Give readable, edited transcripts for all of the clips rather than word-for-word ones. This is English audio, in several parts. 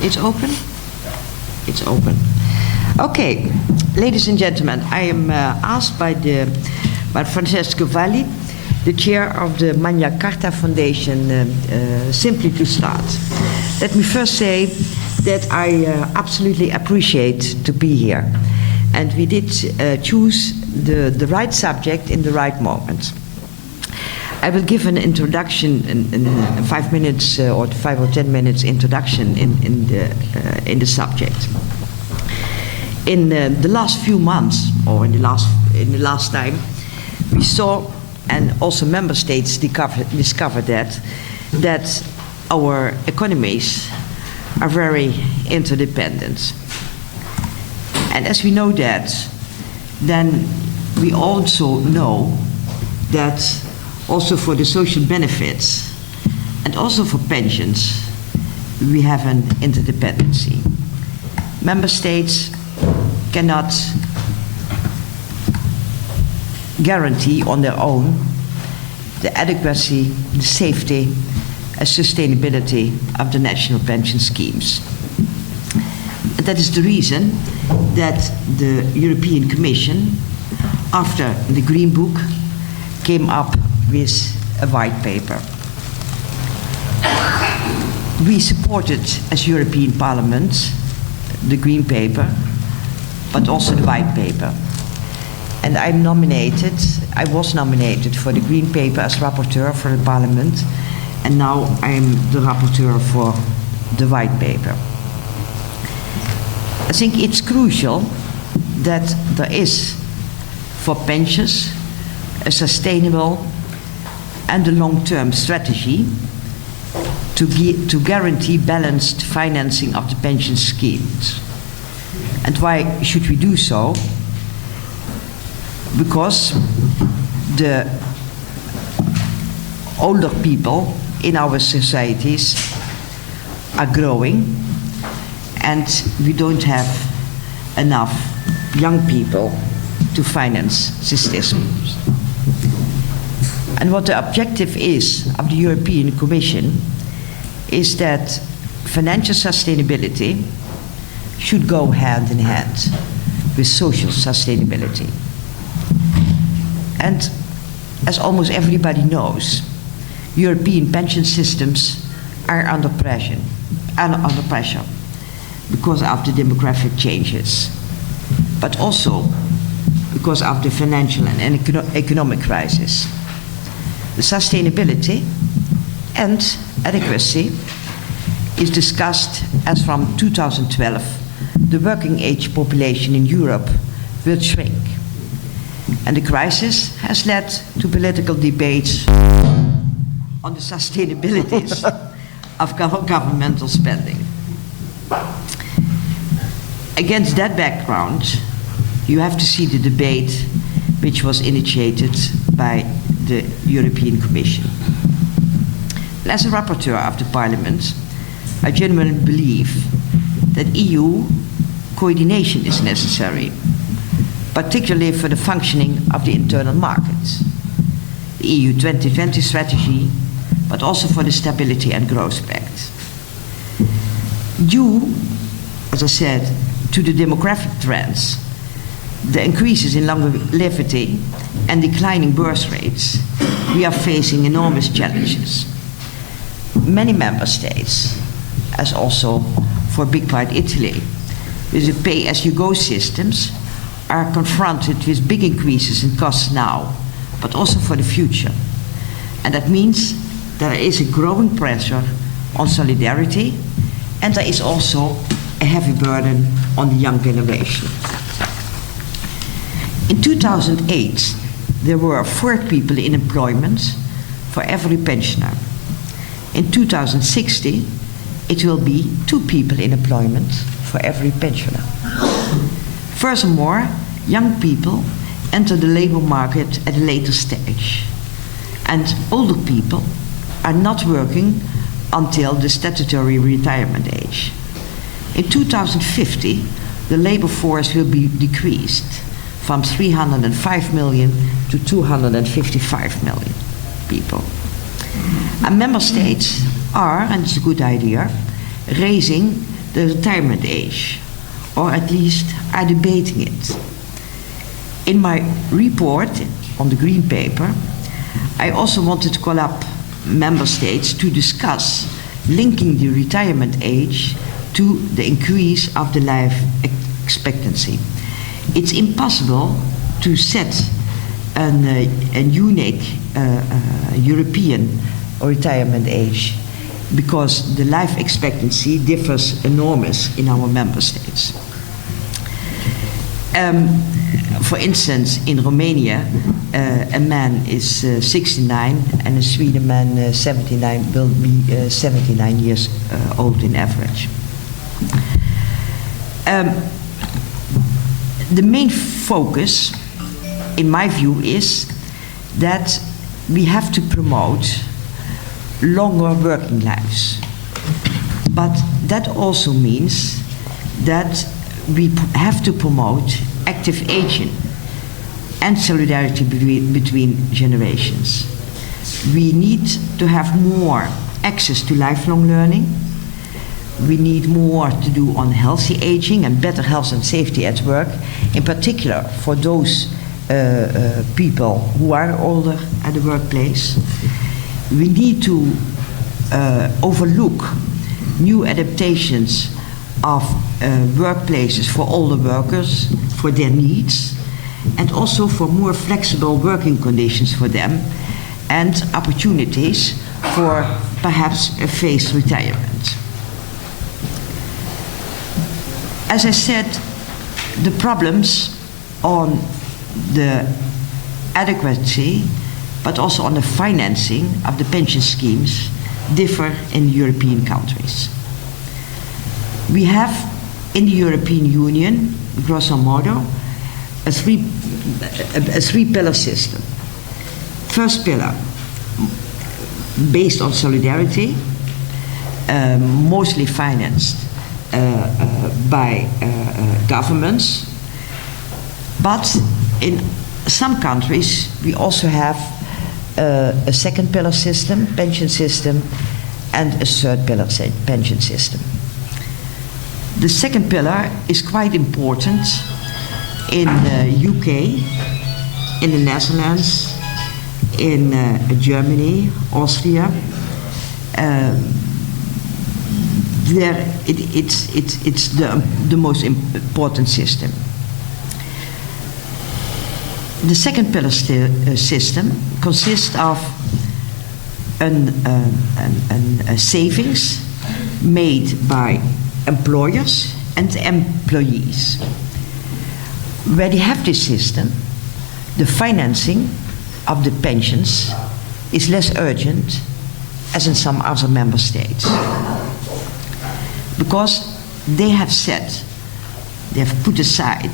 It's open? It's open. Okay, ladies and gentlemen, I am asked by Francesco Valli, the chair of the Magna Carta Foundation, simply to start. Let me first say that I absolutely appreciate to be here. And we did choose the right subject in the right moment. I will give an introduction in 5 minutes or 5 or 10 minutes introduction in the subject. In the last few months, or in the last time, we saw, and also member states discovered that our economies are very interdependent. And as we know that, then we also know that also for the social benefits and also for pensions, we have an interdependency. Member states cannot guarantee on their own the adequacy, the safety, and sustainability of the national pension schemes. And that is the reason that the European Commission, after the Green Book, came up with a white paper. We supported, as European Parliament, the Green Paper, but also the white paper. And I was nominated for the Green Paper as rapporteur for the Parliament, and now I am the rapporteur for the white paper. I think it's crucial that there is, for pensions, a sustainable and a long-term strategy to guarantee balanced financing of the pension schemes. And why should we do so? Because the older people in our societies are growing, and we don't have enough young people to finance these systems. And what the objective is of the European Commission is that financial sustainability should go hand in hand with social sustainability. And as almost everybody knows, European pension systems are under pressure because of the demographic changes, but also because of the financial and economic crisis. The sustainability and adequacy is discussed as from 2012, the working age population in Europe will shrink. And the crisis has led to political debates on the sustainabilities of governmental spending. Against that background, you have to see the debate which was initiated by the European Commission. As a rapporteur of the Parliament, I genuinely believe that EU coordination is necessary, particularly for the functioning of the internal market, the EU 2020 strategy, but also for the Stability and Growth Pact. Due, as I said, to the demographic trends, the increases in longevity and declining birth rates, we are facing enormous challenges. Many member states, as also for a big part Italy, with the pay-as-you-go systems, are confronted with big increases in costs now, but also for the future. And that means there is a growing pressure on solidarity, and there is also a heavy burden on the young generation. In 2008, there were 4 people in employment for every pensioner. In 2060, it will be 2 people in employment for every pensioner. Furthermore, young people enter the labor market at a later stage, and older people are not working until the statutory retirement age. In 2050, the labor force will be decreased from 305 million to 255 million people. And member states are, and it's a good idea, raising the retirement age, or at least are debating it. In my report on the Green Paper, I also wanted to call up member states to discuss linking the retirement age to the increase of the life expectancy. It's impossible to set a unique European retirement age because the life expectancy differs enormous in our member states. For instance, in Romania, a man is 69 and a Sweden man 79 will be 79 years old in average. The main focus, in my view, is that we have to promote longer working lives. But that also means that we have to promote active aging and solidarity between generations. We need to have more access to lifelong learning. We need more to do on healthy aging and better health and safety at work, in particular for those people who are older at the workplace. We need to overlook new adaptations of workplaces for older workers, for their needs, and also for more flexible working conditions for them and opportunities for perhaps a phased retirement. As I said, the problems on the adequacy, but also on the financing of the pension schemes differ in European countries. We have in the European Union, grosso modo, a three-pillar system. First pillar, based on solidarity, mostly financed by governments, but in some countries we also have a second pillar system, pension system, and a third pillar pension system. The second pillar is quite important in the UK, in the Netherlands, in Germany, Austria. It's the most important system. The second pillar system consists of a savings made by employers and employees. Where they have this system, the financing of the pensions is less urgent as in some other member states. Because they have put aside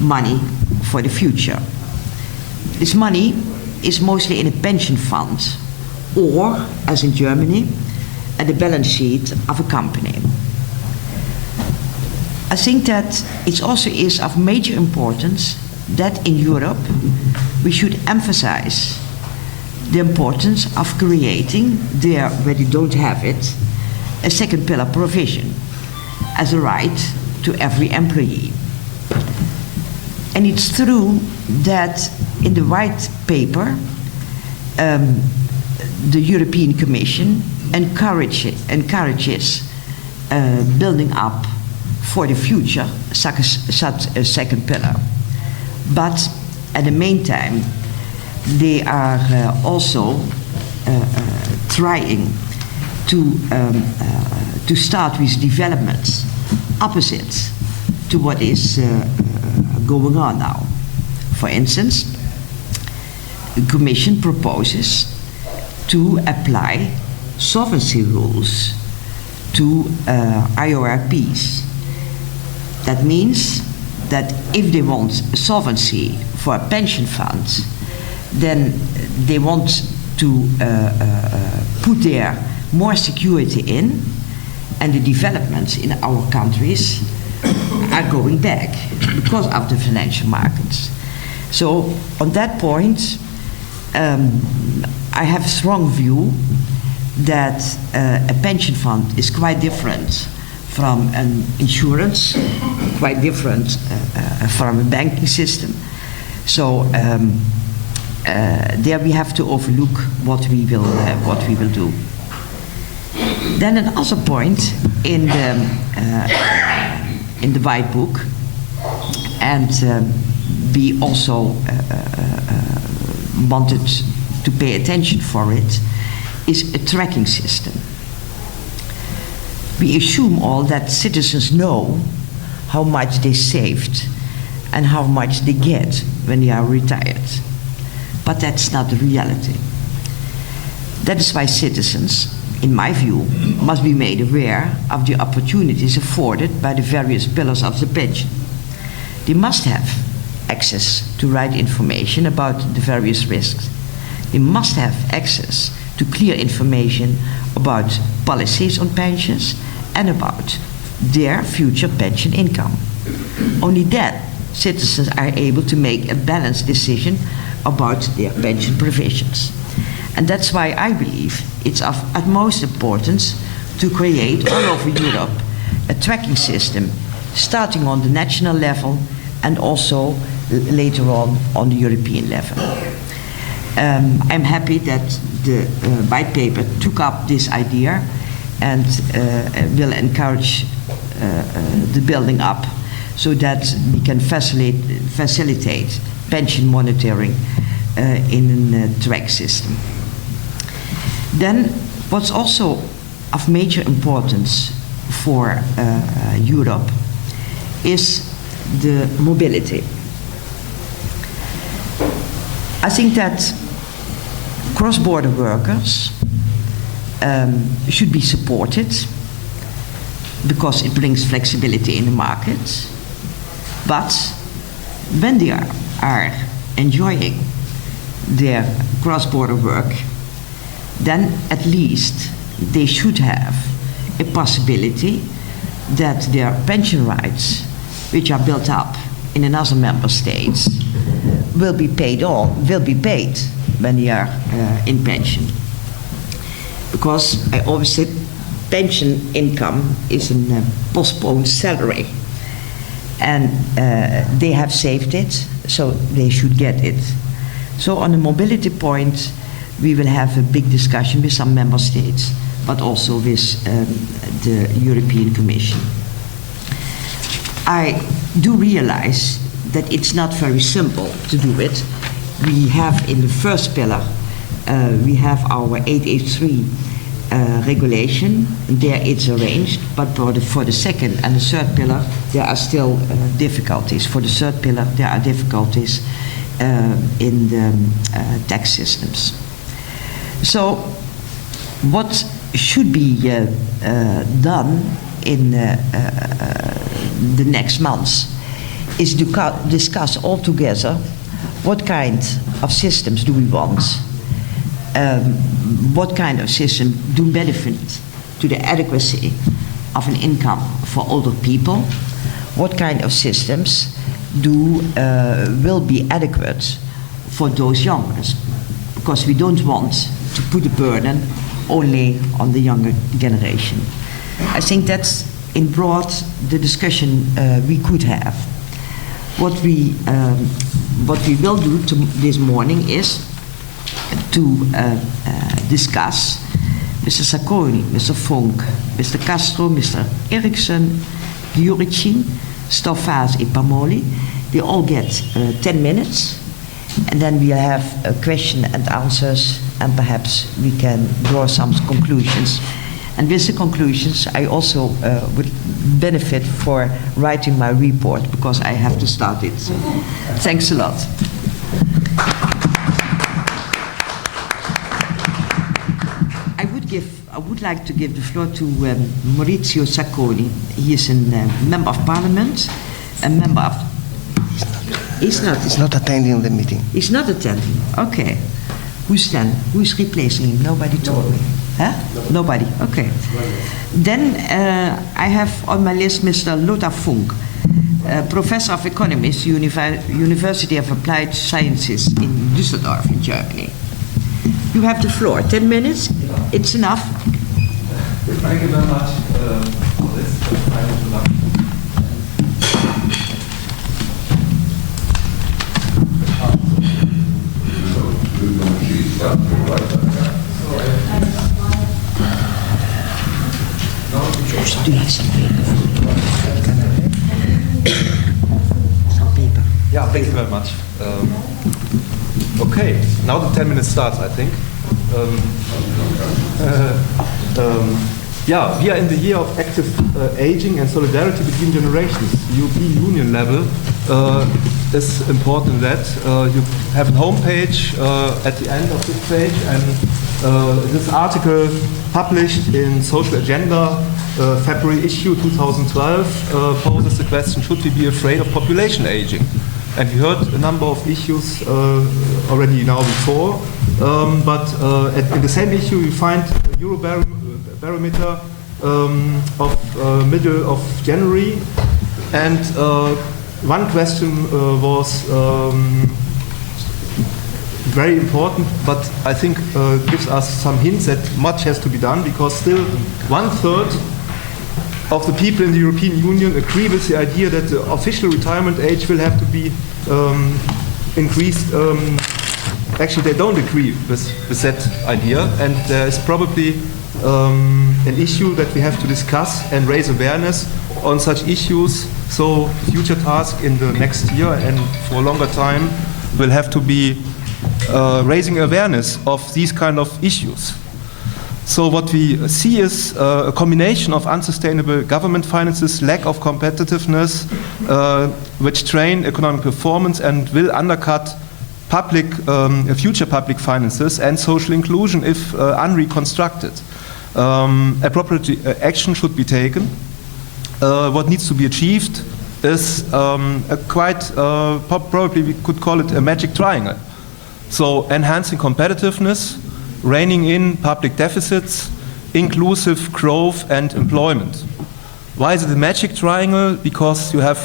money for the future. This money is mostly in a pension fund or, as in Germany, at the balance sheet of a company. I think that it also is of major importance that in Europe we should emphasize the importance of creating there, where they don't have it, a second pillar provision as a right to every employee. And it's true that in the white paper, the European Commission encourages building up for the future such a second pillar. But at the meantime, they are also trying to start with developments opposite to what is going on now. For instance, the Commission proposes to apply solvency rules to IORPs. That means that if they want solvency for a pension fund, then they want to put there more security in, and the developments in our countries are going back because of the financial markets. So on that point, I have a strong view that a pension fund is quite different from an insurance, quite different from a banking system. So there we have to overlook what we will do. Then another point in the white book, and we also wanted to pay attention for it, is a tracking system. We assume all that citizens know how much they saved and how much they get when they are retired. But that's not the reality. That is why citizens, in my view, must be made aware of the opportunities afforded by the various pillars of the pension. They must have access to right information about the various risks. They must have access to clear information about policies on pensions and about their future pension income. Only then citizens are able to make a balanced decision about their pension provisions. And that's why I believe it's of utmost importance to create all over Europe a tracking system, starting on the national level and also later on the European level. I'm happy that the white paper took up this idea and will encourage the building up so that we can facilitate pension monitoring in a track system. Then what's also of major importance for Europe is the mobility. I think that cross-border workers should be supported because it brings flexibility in the market. But when they are enjoying their cross-border work, then at least they should have a possibility that their pension rights, which are built up in another member state, will be paid when they are in pension. Because I always say pension income is a postponed salary, and they have saved it, so they should get it. So on the mobility point, we will have a big discussion with some member states, but also with the European Commission. I do realize that it's not very simple to do it. We have in the first pillar, we have our 883 regulation. There it's arranged, but for the second and the third pillar, there are still difficulties. For the third pillar, there are difficulties in the tax systems. So what should be done in the next months is to discuss all together what kind of systems do we want, what kind of system do benefit to the adequacy of an income for older people, what kind of systems will be adequate for those younger, because we don't want to put a burden only on the younger generation. I think that's in broad the discussion we could have. What we will do this morning is to discuss Mr. Sacconi, Mr. Funk, Mr. Castro, Mr. Eriksson, Giuricin, Stoffas and Pamoli. They all get 10 minutes, and then we'll have a question and answers, and perhaps we can draw some conclusions. And with the conclusions, I also would benefit for writing my report, because I have to start it. So, thanks a lot. I would like to give the floor to Maurizio Sacconi. He is a member of parliament, a member of... He's not attending the meeting. He's not attending, okay. Who's then? Who's replacing him? Nobody told me. Huh? Nobody, okay. Then I have on my list Mr. Lothar Funk, Professor of Economics, University of Applied Sciences in Düsseldorf in Germany. You have the floor. 10 minutes? It's enough. Thank you very much for this. Do you have some paper? Some paper. Yeah, thank you very much. Okay, now the 10 minutes starts, I think. Yeah, we are in the year of active aging and solidarity between generations. The European Union level is important that you have a homepage at the end of this page, and this article published in Social Agenda, February issue 2012, poses the question, should we be afraid of population aging? And we heard a number of issues already now before, but in the same issue you find a Eurobarometer of middle of January, and one question was very important, but I think gives us some hints that much has to be done, because still 1/3 of the people in the European Union agree with the idea that the official retirement age will have to be increased. Actually, they don't agree with that idea, and there is probably an issue that we have to discuss and raise awareness on such issues. So future task in the next year and for a longer time will have to be raising awareness of these kind of issues. So what we see is a combination of unsustainable government finances, lack of competitiveness, which drain economic performance and will undercut public, future public finances and social inclusion if unreconstructed. Appropriate action should be taken. What needs to be achieved is probably we could call it a magic triangle. So enhancing competitiveness, reining in public deficits, inclusive growth and employment. Why is it a magic triangle? Because you have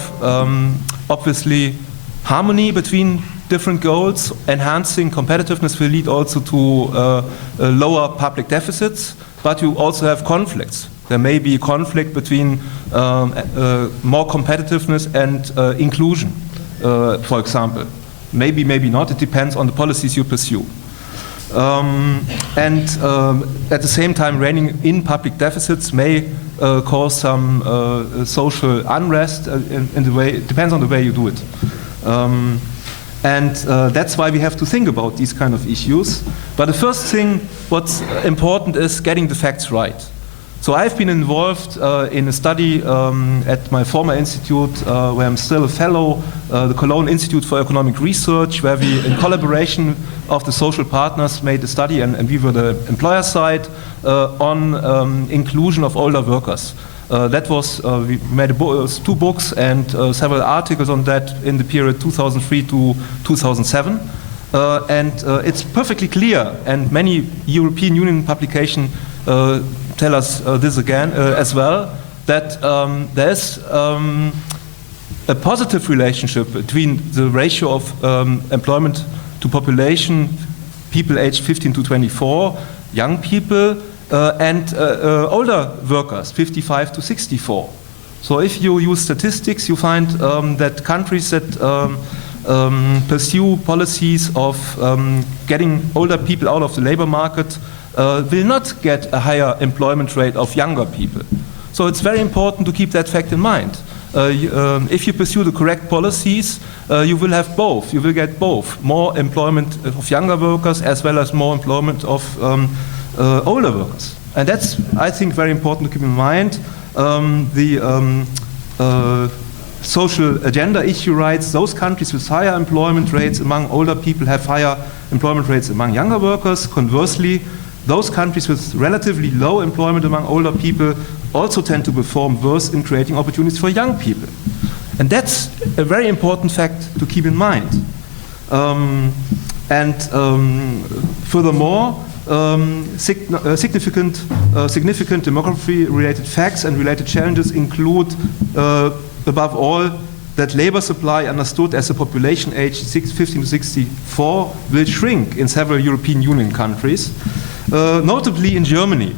obviously harmony between different goals. Enhancing competitiveness will lead also to lower public deficits, but you also have conflicts. There may be a conflict between more competitiveness and inclusion, for example. Maybe, maybe not. It depends on the policies you pursue. At the same time, reining in public deficits may cause some social unrest in the way, it depends on the way you do it. That's why we have to think about these kind of issues. But the first thing, what's important is getting the facts right. So I've been involved in a study at my former institute, where I'm still a fellow, the Cologne Institute for Economic Research, where we, in collaboration of the social partners, made a study, and we were the employer side, on inclusion of older workers. That was, we made 2 books and several articles on that in the period 2003 to 2007. It's perfectly clear, and many European Union publications tell us this again as well, that there is a positive relationship between the ratio of employment to population, people aged 15 to 24, young people, and older workers, 55 to 64. So if you use statistics, you find that countries that pursue policies of getting older people out of the labor market will not get a higher employment rate of younger people. So it's very important to keep that fact in mind. If you pursue the correct policies, you will have both. You will get both. More employment of younger workers as well as more employment of older workers. And that's, I think, very important to keep in mind. The social agenda issue writes, those countries with higher employment rates among older people have higher employment rates among younger workers. Conversely, those countries with relatively low employment among older people also tend to perform worse in creating opportunities for young people. And that's a very important fact to keep in mind. Furthermore, significant demography-related facts and related challenges include, above all, that labor supply understood as a population age 15 to 64 will shrink in several European Union countries. Notably in Germany.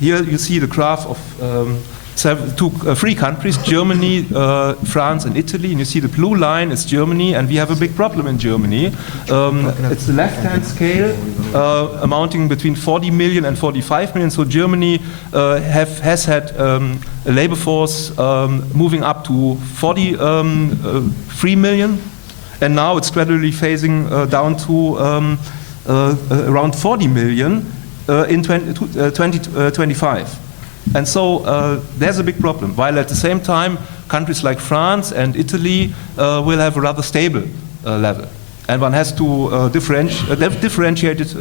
Here you see the graph of three countries, Germany, France, and Italy. And you see the blue line is Germany, and we have a big problem in Germany. It's the left-hand scale, amounting between 40 million and 45 million. So Germany has had a labor force moving up to 43 million, and now it's gradually phasing down to around 40 million in 2025. And so there's a big problem, while at the same time countries like France and Italy will have a rather stable level. And one has to differentiated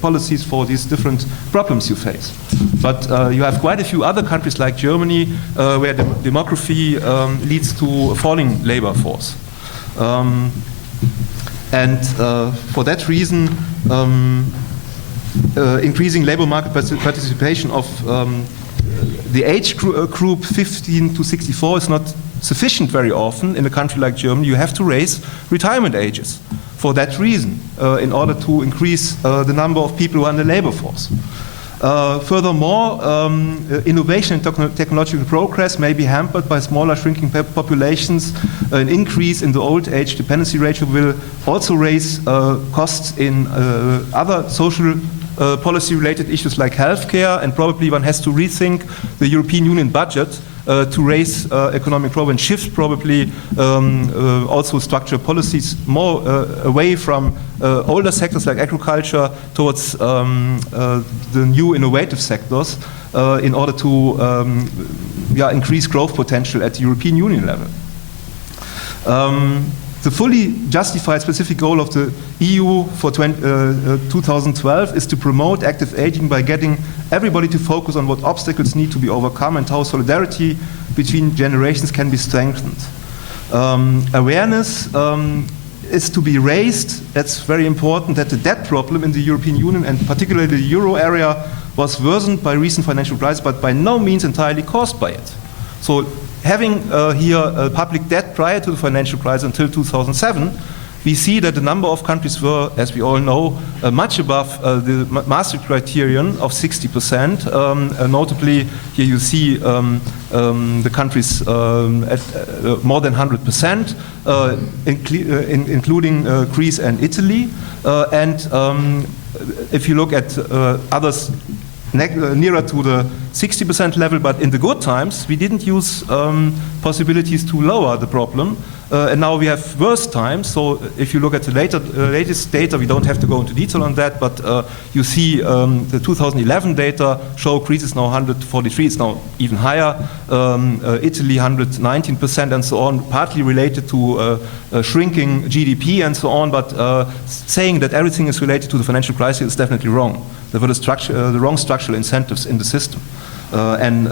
policies for these different problems you face. But you have quite a few other countries like Germany where the demography leads to a falling labor force. And for that reason, increasing labor market participation of the age group 15 to 64 is not sufficient very often in a country like Germany. You have to raise retirement ages for that reason in order to increase the number of people who are in the labor force. Furthermore, innovation and technological progress may be hampered by smaller shrinking populations. An increase in the old age dependency ratio will also raise costs in other social policy-related issues like healthcare, and probably one has to rethink the European Union budget to raise economic growth and shift probably also structural policies more away from older sectors like agriculture towards the new innovative sectors in order to increase growth potential at the European Union level. The fully justified specific goal of the EU for 2012 is to promote active aging by getting everybody to focus on what obstacles need to be overcome and how solidarity between generations can be strengthened. Awareness is to be raised. That's very important, that the debt problem in the European Union and particularly the euro area was worsened by recent financial crisis, but by no means entirely caused by it. So having here public debt prior to the financial crisis until 2007, we see that the number of countries were, as we all know, much above the Maastricht criterion of 60%. Notably, here you see the countries at more than 100%, including Greece and Italy. And if you look at others nearer to the 60% level, but in the good times, we didn't use possibilities to lower the problem. And now we have worse times. So if you look at the latest data, we don't have to go into detail on that, but you see the 2011 data show Greece is now 143, it's now even higher, Italy 119% and so on, partly related to shrinking GDP and so on, but saying that everything is related to the financial crisis is definitely wrong. There were the wrong structural incentives in the system. And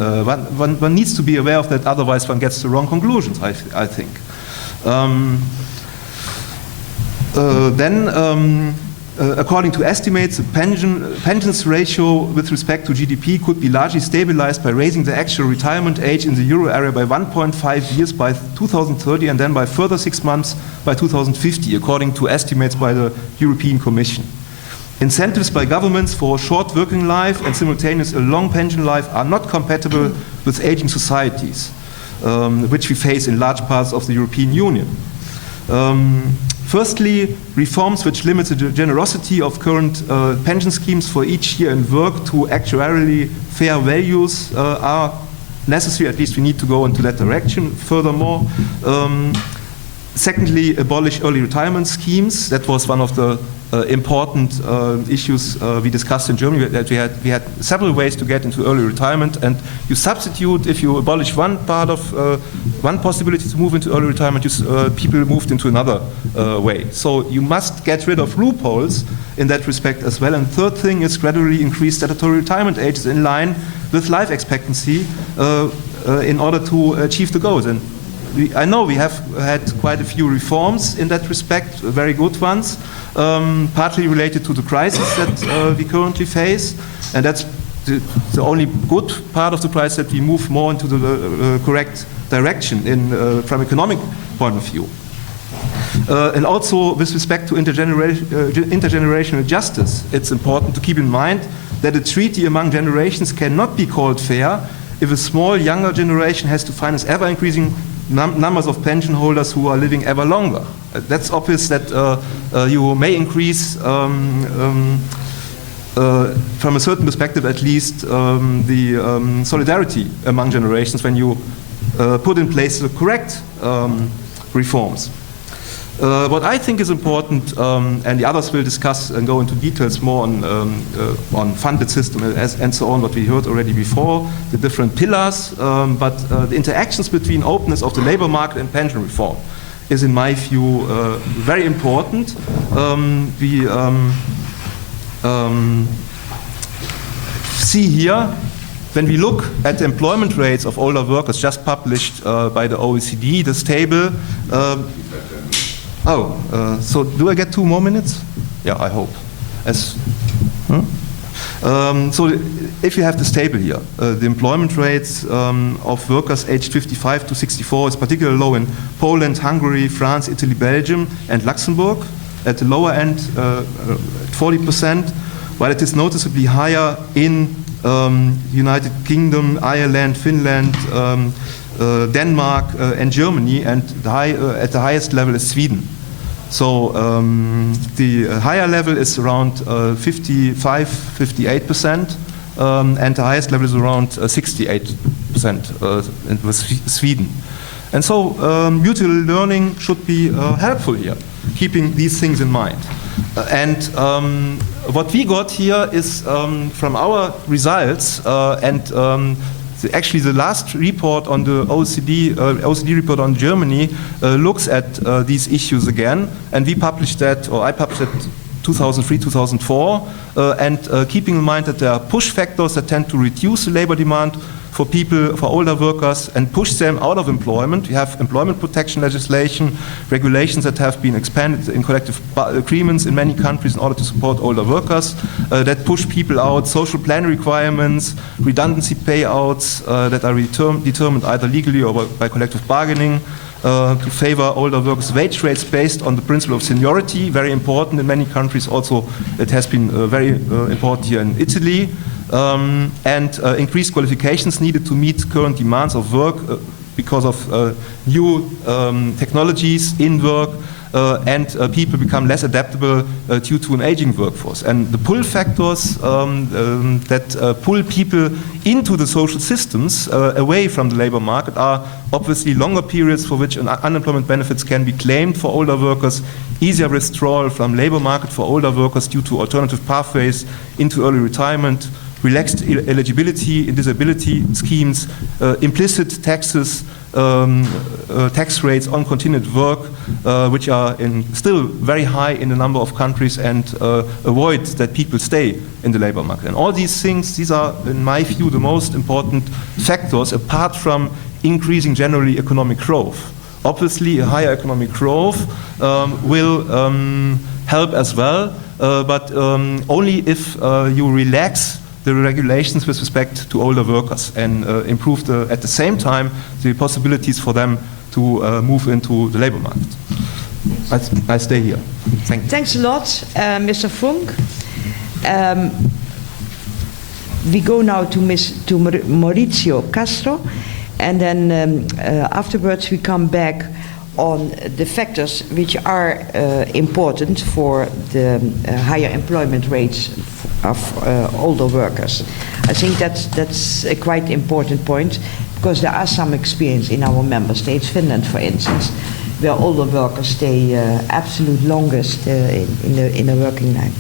one needs to be aware of that, otherwise one gets the wrong conclusions, I think. According to estimates, the pensions ratio with respect to GDP could be largely stabilized by raising the actual retirement age in the euro area by 1.5 years by 2030 and then by further 6 months by 2050, according to estimates by the European Commission. Incentives by governments for a short working life and simultaneous a long pension life are not compatible with aging societies, which we face in large parts of the European Union. Firstly, reforms which limit the generosity of current pension schemes for each year and work to actuarially fair values are necessary. At least we need to go into that direction. Furthermore, secondly, abolish early retirement schemes. That was one of the important issues we discussed in Germany, that we had several ways to get into early retirement, and you substitute, if you abolish one part of one possibility to move into early retirement, people moved into another way. So you must get rid of loopholes in that respect as well. And third thing is gradually increase statutory retirement ages in line with life expectancy in order to achieve the goals. And I know we have had quite a few reforms in that respect, very good ones, partly related to the crisis that we currently face, and that's the only good part of the crisis, that we move more into the correct direction from economic point of view. And also with respect to intergenerational justice, it's important to keep in mind that a treaty among generations cannot be called fair if a small younger generation has to finance ever-increasing numbers of pension holders who are living ever longer. That's obvious that you may increase, from a certain perspective at least, the solidarity among generations when you put in place the correct reforms. What I think is important, and the others will discuss and go into details more on funded system and so on, what we heard already before, the different pillars, but the interactions between openness of the labor market and pension reform is, in my view, very important. We see here, when we look at the employment rates of older workers just published by the OECD, this table. So do I get 2 more minutes? Yeah, I hope. So if you have this table here, the employment rates of workers aged 55 to 64 is particularly low in Poland, Hungary, France, Italy, Belgium, and Luxembourg. At the lower end, 40%, while it is noticeably higher in United Kingdom, Ireland, Finland, Denmark, and Germany, and at the highest level is Sweden. So the higher level is around 55, 58%, and the highest level is around 68% with Sweden. And so mutual learning should be helpful here, keeping these things in mind. And what we got here is from our results, actually the last report on the OECD report on Germany looks at these issues again, and we published that, or I published it 2003, 2004, and keeping in mind that there are push factors that tend to reduce the labor demand for people, for older workers, and push them out of employment. We have employment protection legislation, regulations that have been expanded in collective agreements in many countries in order to support older workers, that push people out, social plan requirements, redundancy payouts that are determined either legally or by collective bargaining, to favor older workers' wage rates based on the principle of seniority, very important in many countries. Also, it has been very important here in Italy. And increased qualifications needed to meet current demands of work because of new technologies in work, and people become less adaptable due to an aging workforce. And the pull factors that pull people into the social systems away from the labor market are obviously longer periods for which unemployment benefits can be claimed for older workers, easier withdrawal from labor market for older workers due to alternative pathways into early retirement, relaxed eligibility in disability schemes, implicit taxes, tax rates on continued work, which are still very high in a number of countries, and avoid that people stay in the labor market. And all these things, these are, in my view, the most important factors, apart from increasing generally economic growth. Obviously, a higher economic growth will help as well, but only if you relax the regulations with respect to older workers and improve at the same time the possibilities for them to move into the labor market. I stay here. Thank you. Thanks a lot, Mr. Funk. We go now to Maurizio Castro, and then afterwards we come back on the factors which are important for the higher employment rates of older workers. I think that's a quite important point, because there are some experience in our member states, Finland for instance, where older workers stay absolute longest in the working life.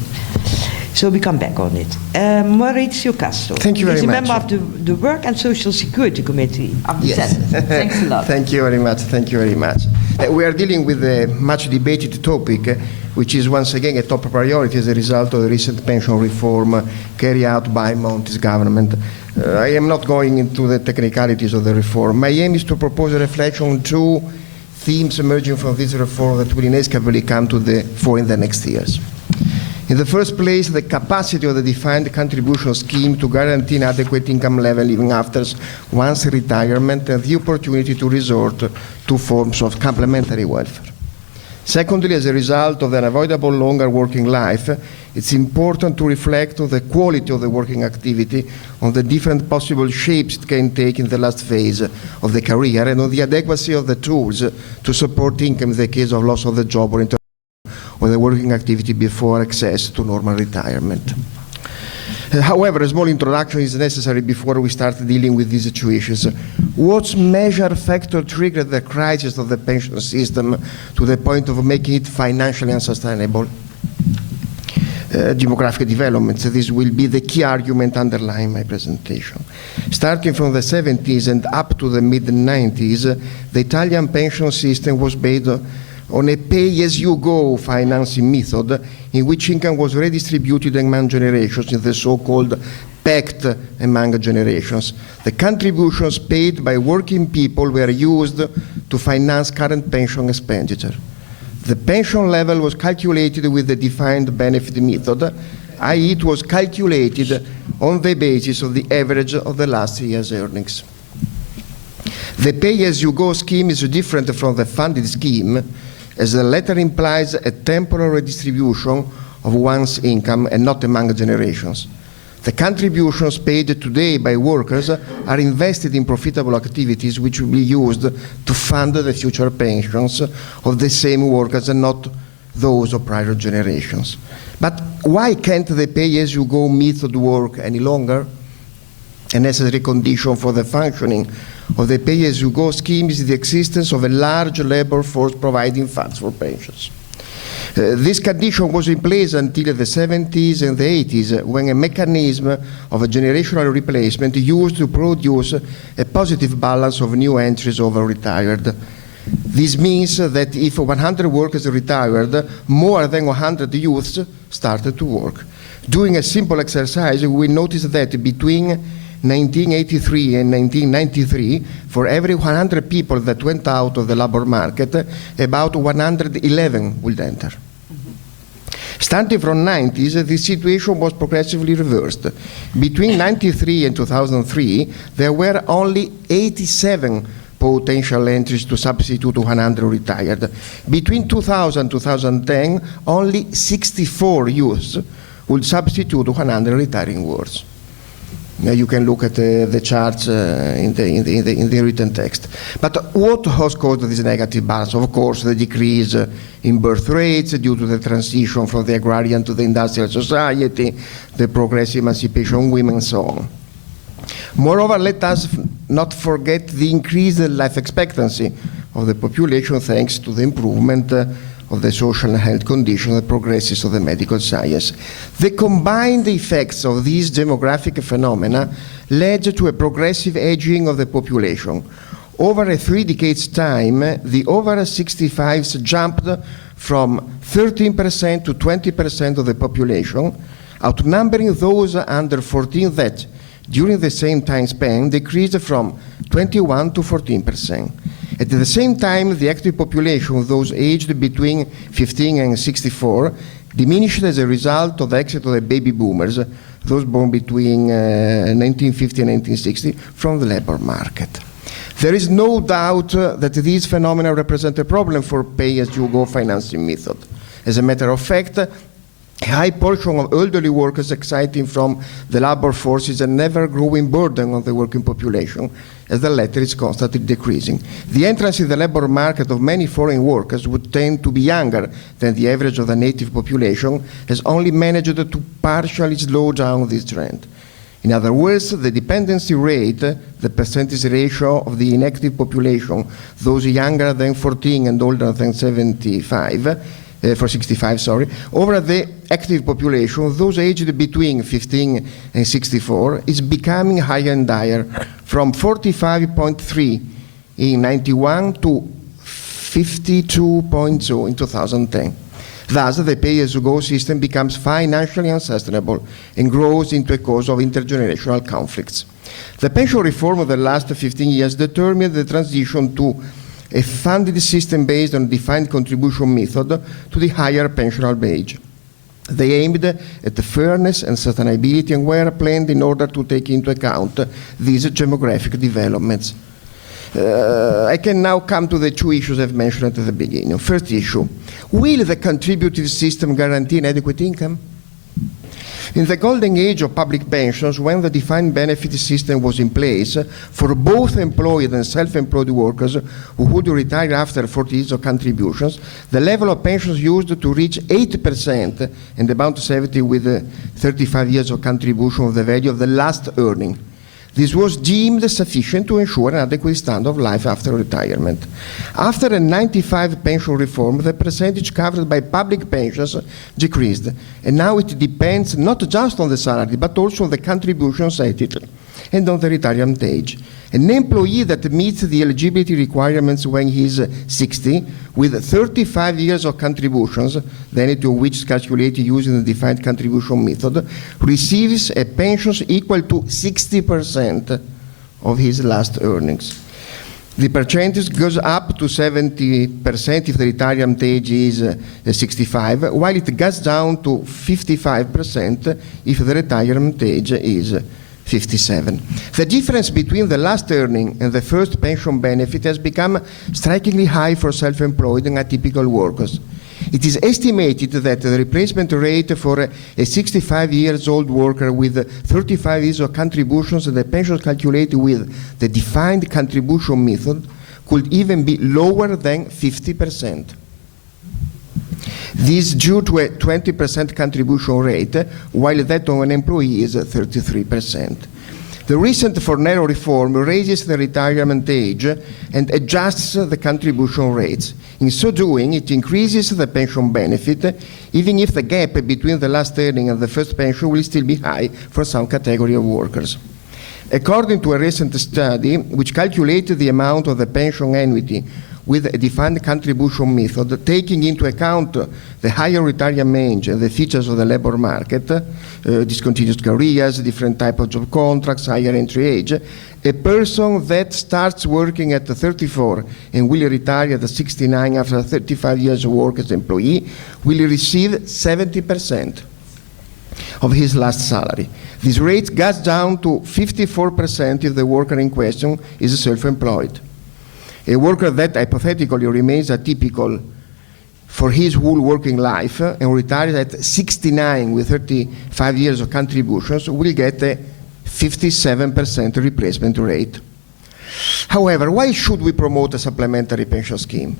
So we come back on it. Maurizio Castro. Thank you very much. He's a member of the Work and Social Security Committee of the Senate. Thanks a lot. Thank you very much. Thank you very much. We are dealing with a much debated topic, which is once again a top priority as a result of the recent pension reform carried out by Monti's government. I am not going into the technicalities of the reform. My aim is to propose a reflection on 2 themes emerging from this reform that will inescapably come to the fore in the next years. In the first place, the capacity of the defined contribution scheme to guarantee an adequate income level even after one's retirement, and the opportunity to resort to forms of complementary welfare. Secondly, as a result of the unavoidable longer working life, it's important to reflect on the quality of the working activity, on the different possible shapes it can take in the last phase of the career, and on the adequacy of the tools to support income in the case of loss of the job or interruption of the working activity before access to normal retirement. However, a small introduction is necessary before we start dealing with these two issues. What major factor triggered the crisis of the pension system to the point of making it financially unsustainable? Demographic developments. This will be the key argument underlying my presentation. Starting from the 70s and up to the mid-90s, the Italian pension system was based on a pay-as-you-go financing method in which income was redistributed among generations in the so-called pact among generations. The contributions paid by working people were used to finance current pension expenditure. The pension level was calculated with the defined benefit method, i.e. it was calculated on the basis of the average of the last year's earnings. The pay-as-you-go scheme is different from the funded scheme, as the latter implies a temporal redistribution of one's income and not among generations. The contributions paid today by workers are invested in profitable activities which will be used to fund the future pensions of the same workers and not those of prior generations. But why can't the pay-as-you-go method work any longer? A necessary condition for the functioning of the pay-as-you-go scheme is the existence of a large labor force providing funds for pensions. This condition was in place until the 70s and the 80s, when a mechanism of a generational replacement used to produce a positive balance of new entries over retired. This means that if 100 workers retired, more than 100 youths started to work. Doing a simple exercise, we notice that between 1983 and 1993, for every 100 people that went out of the labor market, about 111 would enter. Starting from 90s, the situation was progressively reversed. Between 93 and 2003, there were only 87 potential entries to substitute 100 retired. Between 2000 and 2010, only 64 youths would substitute 100 retiring workers. You can look at the charts in the written text. But what has caused this negative balance? Of course, the decrease in birth rates due to the transition from the agrarian to the industrial society, the progressive emancipation of women, and so on. Moreover, let us not forget the increase in life expectancy of the population thanks to the improvement of the social and health conditions, the progresses of the medical science. The combined effects of these demographic phenomena led to a progressive aging of the population. Over a 3 decades time, the over 65s jumped from 13% to 20% of the population, outnumbering those under 14 that, during the same time span, decreased from 21 to 14%. At the same time, the active population, those aged between 15 and 64, diminished as a result of the exit of the baby boomers, those born between 1950 and 1960, from the labor market. There is no doubt that these phenomena represent a problem for pay-as-you-go financing method. As a matter of fact, a high portion of elderly workers exiting from the labor force is a never-growing burden on the working population, as the latter is constantly decreasing. The entrance in the labor market of many foreign workers would tend to be younger than the average of the native population, has only managed to partially slow down this trend. In other words, the dependency rate, the percentage ratio of the inactive population, those younger than 14 and older than 65, over the active population, those aged between 15 and 64, is becoming higher and higher, from 45.3 in 91 to 52.0 in 2010. Thus, the pay-as-you-go system becomes financially unsustainable and grows into a cause of intergenerational conflicts. The pension reform of the last 15 years determined the transition to a funded system based on a defined contribution method to the higher pensionable age. They aimed at the fairness and sustainability and were planned in order to take into account these demographic developments. I can now come to the two issues I've mentioned at the beginning. First issue, will the contributive system guarantee an adequate income? In the golden age of public pensions, when the defined benefit system was in place for both employed and self-employed workers who would retire after 40 years of contributions, the level of pensions used to reach 8% and about 70% with 35 years of contribution of the value of the last earning. This was deemed sufficient to ensure an adequate standard of life after retirement. After a 95 pension reform, the percentage covered by public pensions decreased, and now it depends not just on the salary, but also on the contributions at it and on the retirement age. An employee that meets the eligibility requirements when he is 60, with 35 years of contributions, the annuity of which is calculated using the defined contribution method, receives a pension equal to 60% of his last earnings. The percentage goes up to 70% if the retirement age is 65, while it goes down to 55% if the retirement age is 57. The difference between the last earning and the first pension benefit has become strikingly high for self-employed and atypical workers. It is estimated that the replacement rate for a 65-year-old worker with 35 years of contributions and the pension calculated with the defined contribution method could even be lower than 50%. This is due to a 20% contribution rate, while that of an employee is 33%. The recent Fornero reform raises the retirement age and adjusts the contribution rates. In so doing, it increases the pension benefit, even if the gap between the last earning and the first pension will still be high for some category of workers. According to a recent study, which calculated the amount of the pension annuity with a defined contribution method, taking into account the higher retirement age and the features of the labor market, discontinued careers, different type of job contracts, higher entry age, a person that starts working at 34 and will retire at 69 after 35 years of work as employee will receive 70% of his last salary. This rate goes down to 54% if the worker in question is self-employed. A worker that hypothetically remains atypical for his whole working life and retires at 69 with 35 years of contributions will get a 57% replacement rate. However, why should we promote a supplementary pension scheme?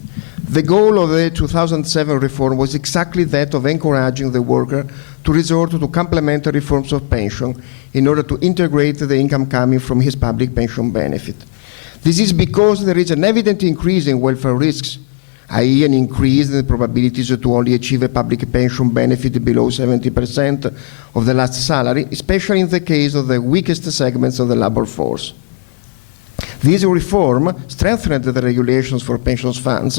The goal of the 2007 reform was exactly that of encouraging the worker to resort to complementary forms of pension in order to integrate the income coming from his public pension benefit. This is because there is an evident increase in welfare risks, i.e. an increase in the probabilities to only achieve a public pension benefit below 70% of the last salary, especially in the case of the weakest segments of the labor force. This reform strengthened the regulations for pensions funds,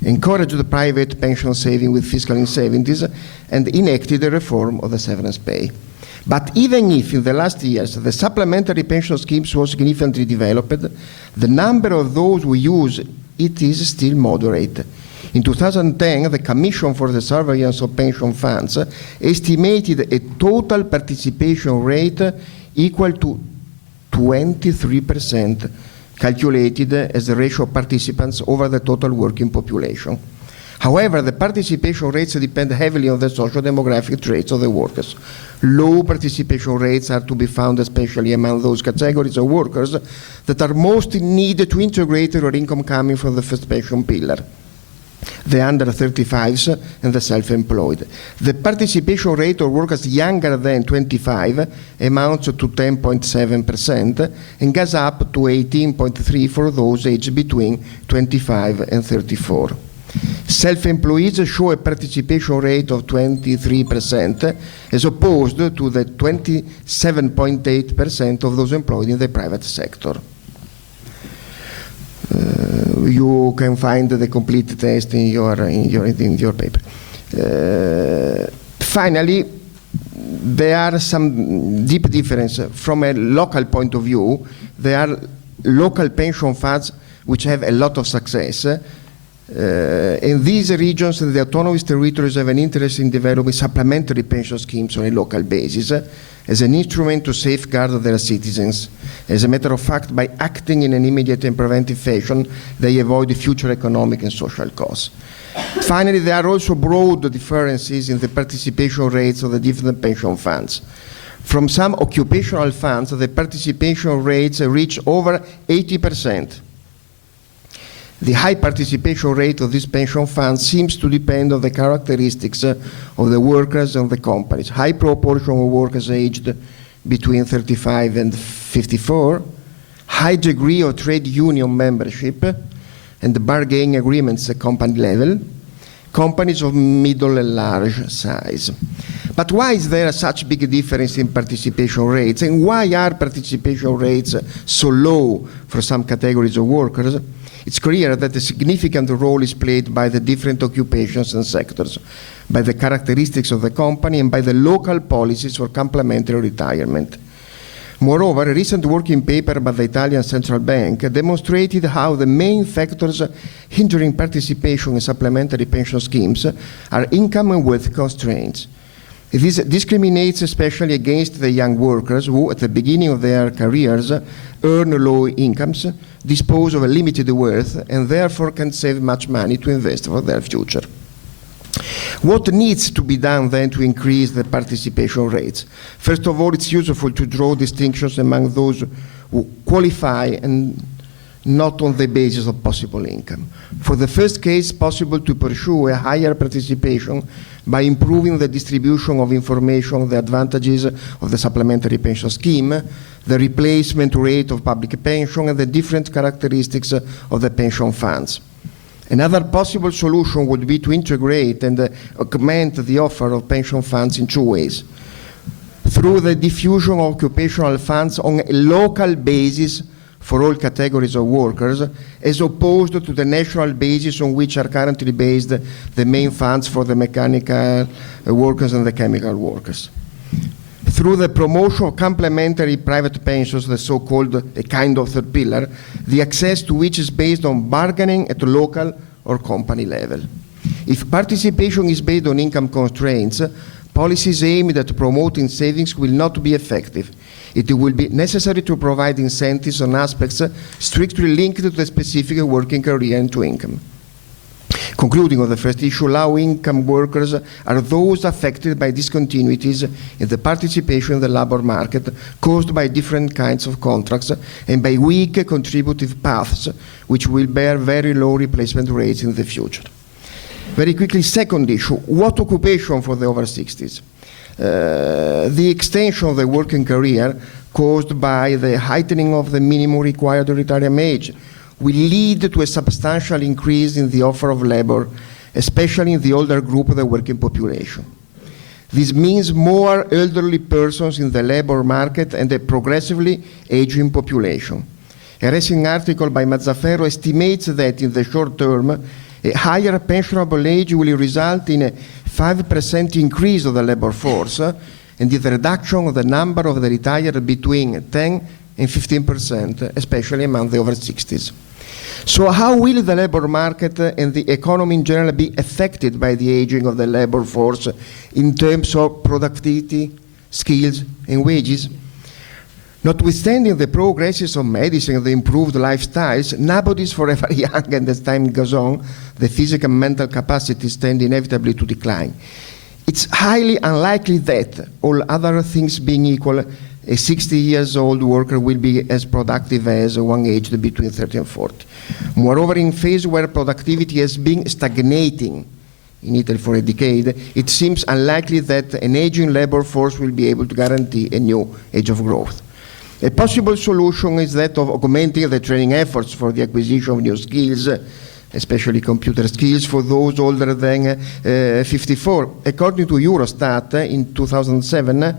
encouraged the private pension saving with fiscal incentives, and enacted a reform of the severance pay. But even if in the last years the supplementary pension schemes was significantly developed, the number of those who use it is still moderate. In 2010, the Commission for the Surveillance of Pension Funds estimated a total participation rate equal to 23%, calculated as the ratio of participants over the total working population. However, the participation rates depend heavily on the social demographic traits of the workers. Low participation rates are to be found especially among those categories of workers that are most in need to integrate their income coming from the first pension pillar, the under 35s and the self-employed. The participation rate of workers younger than 25 amounts to 10.7% and goes up to 18.3% for those aged between 25 and 34. Self-employees show a participation rate of 23% as opposed to the 27.8% of those employed in the private sector. You can find the complete text in your paper. Finally, there are some deep differences. From a local point of view, there are local pension funds which have a lot of success, In these regions, the autonomous territories have an interest in developing supplementary pension schemes on a local basis as an instrument to safeguard their citizens. As a matter of fact, by acting in an immediate and preventive fashion, they avoid future economic and social costs. Finally, there are also broad differences in the participation rates of the different pension funds. From some occupational funds, the participation rates reach over 80%. The high participation rate of these pension funds seems to depend on the characteristics of the workers and the companies. High proportion of workers aged between 35 and 54, high degree of trade union membership and bargaining agreements at company level, companies of middle and large size. But why is there such big difference in participation rates, and why are participation rates so low for some categories of workers? It's clear that a significant role is played by the different occupations and sectors, by the characteristics of the company, and by the local policies for complementary retirement. Moreover, a recent working paper by the Italian Central Bank demonstrated how the main factors hindering participation in supplementary pension schemes are income and wealth constraints. This discriminates especially against the young workers who, at the beginning of their careers, earn low incomes, dispose of a limited wealth, and therefore can save much money to invest for their future. What needs to be done then to increase the participation rates? First of all, it's useful to draw distinctions among those who qualify and not on the basis of possible income. For the first case, possible to pursue a higher participation by improving the distribution of information, the advantages of the supplementary pension scheme, the replacement rate of public pension, and the different characteristics of the pension funds. Another possible solution would be to integrate and augment the offer of pension funds in two ways. Through the diffusion of occupational funds on a local basis for all categories of workers, as opposed to the national basis on which are currently based the main funds for the mechanical workers and the chemical workers. Through the promotion of complementary private pensions, the so-called a kind of third pillar, the access to which is based on bargaining at local or company level. If participation is based on income constraints, policies aimed at promoting savings will not be effective. It will be necessary to provide incentives on aspects strictly linked to the specific working career and to income. Concluding on the first issue, low-income workers are those affected by discontinuities in the participation in the labor market caused by different kinds of contracts and by weak contributive paths, which will bear very low replacement rates in the future. Very quickly, second issue, what occupation for the over 60s? The extension of the working career caused by the heightening of the minimum required retirement age will lead to a substantial increase in the offer of labor, especially in the older group of the working population. This means more elderly persons in the labor market and a progressively aging population. A recent article by Mazzaferro estimates that in the short term, a higher pensionable age will result in a 5% increase of the labor force and the reduction of the number of the retired between 10 and 15%, especially among the over 60s. So how will the labor market and the economy in general be affected by the aging of the labor force in terms of productivity, skills, and wages? Notwithstanding the progresses of medicine and the improved lifestyles, nobody is forever young, and as time goes on, the physical and mental capacities tend inevitably to decline. It's highly unlikely that, all other things being equal, a 60 years old worker will be as productive as one aged between 30 and 40. Moreover, in a phase where productivity has been stagnating in Italy for a decade, it seems unlikely that an aging labor force will be able to guarantee a new age of growth. A possible solution is that of augmenting the training efforts for the acquisition of new skills, especially computer skills, for those older than 54. According to Eurostat, in 2007,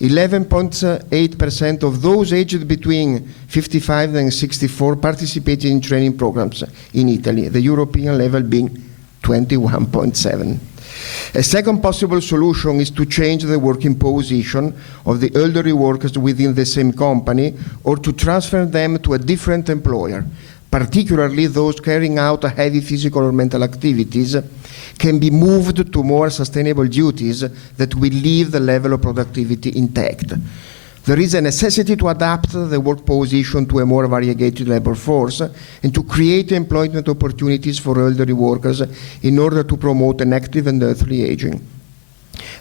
11.8% of those aged between 55 and 64 participated in training programs in Italy, the European level being 21.7%. A second possible solution is to change the working position of the elderly workers within the same company or to transfer them to a different employer. particularly those carrying out heavy physical or mental activities, can be moved to more sustainable duties that will leave the level of productivity intact. There is a necessity to adapt the work position to a more variegated labor force and to create employment opportunities for elderly workers in order to promote an active and healthy aging.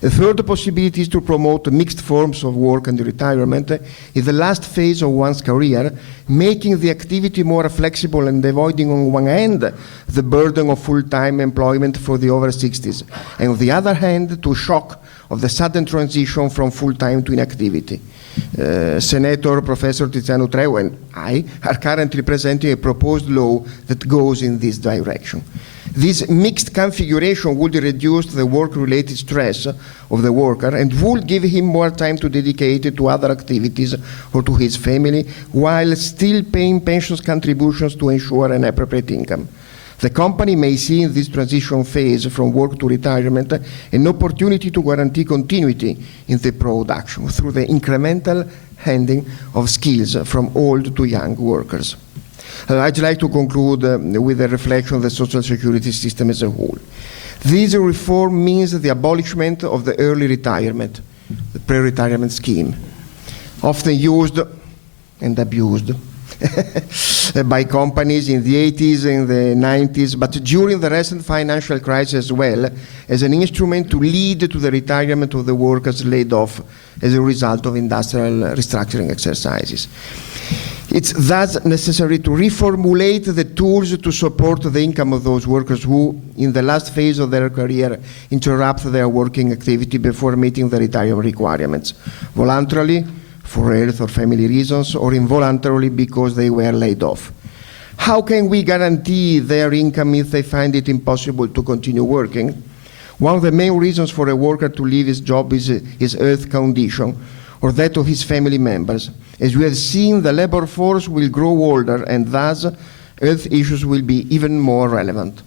The third possibility is to promote mixed forms of work and retirement in the last phase of one's career, making the activity more flexible and avoiding on one hand the burden of full-time employment for the over 60s, and on the other hand to shock of the sudden transition from full-time to inactivity. Senator Professor Tiziano Treu and I are currently presenting a proposed law that goes in this direction. This mixed configuration would reduce the work-related stress of the worker and would give him more time to dedicate it to other activities or to his family, while still paying pensions contributions to ensure an appropriate income. The company may see in this transition phase from work to retirement an opportunity to guarantee continuity in the production through the incremental handing of skills from old to young workers. I'd like to conclude with a reflection of the social security system as a whole. This reform means the abolishment of the early retirement, the pre-retirement scheme, often used and abused by companies in the 80s and the 90s, but during the recent financial crisis as well, as an instrument to lead to the retirement of the workers laid off as a result of industrial restructuring exercises. It's thus necessary to reformulate the tools to support the income of those workers who, in the last phase of their career, interrupt their working activity before meeting the retirement requirements, voluntarily, for health or family reasons, or involuntarily because they were laid off. How can we guarantee their income if they find it impossible to continue working? One of the main reasons for a worker to leave his job is his health condition or that of his family members. As we have seen, the labor force will grow older and thus health issues will be even more relevant.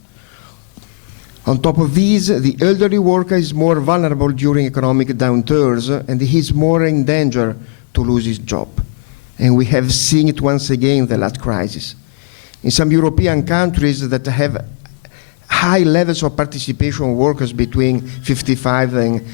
On top of these, the elderly worker is more vulnerable during economic downturns and he is more in danger to lose his job. And we have seen it once again in the last crisis. In some European countries that have high levels of participation of workers between 55 and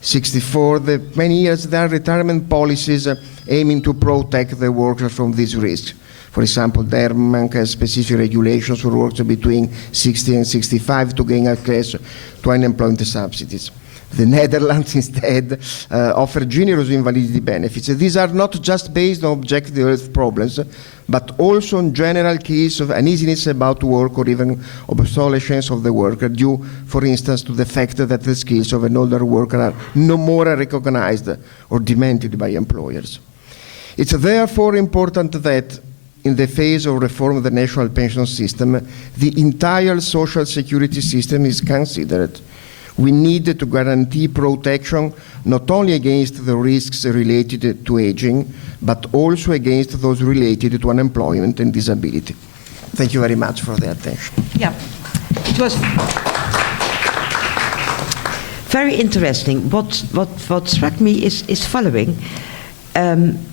64, many years there are retirement policies aiming to protect the workers from these risks. For example, Denmark has specific regulations for workers between 60 and 65 to gain access to unemployment subsidies. The Netherlands instead offer generous invalidity benefits. These are not just based on objective health problems, but also on general cases of uneasiness about work or even obsolescence of the worker due, for instance, to the fact that the skills of an older worker are no more recognized or demanded by employers. It's therefore important that in the phase of reform of the national pension system, the entire social security system is considered. We need to guarantee protection not only against the risks related to aging, but also against those related to unemployment and disability. Thank you very much for the attention. Yeah, it was very interesting. What struck me is following.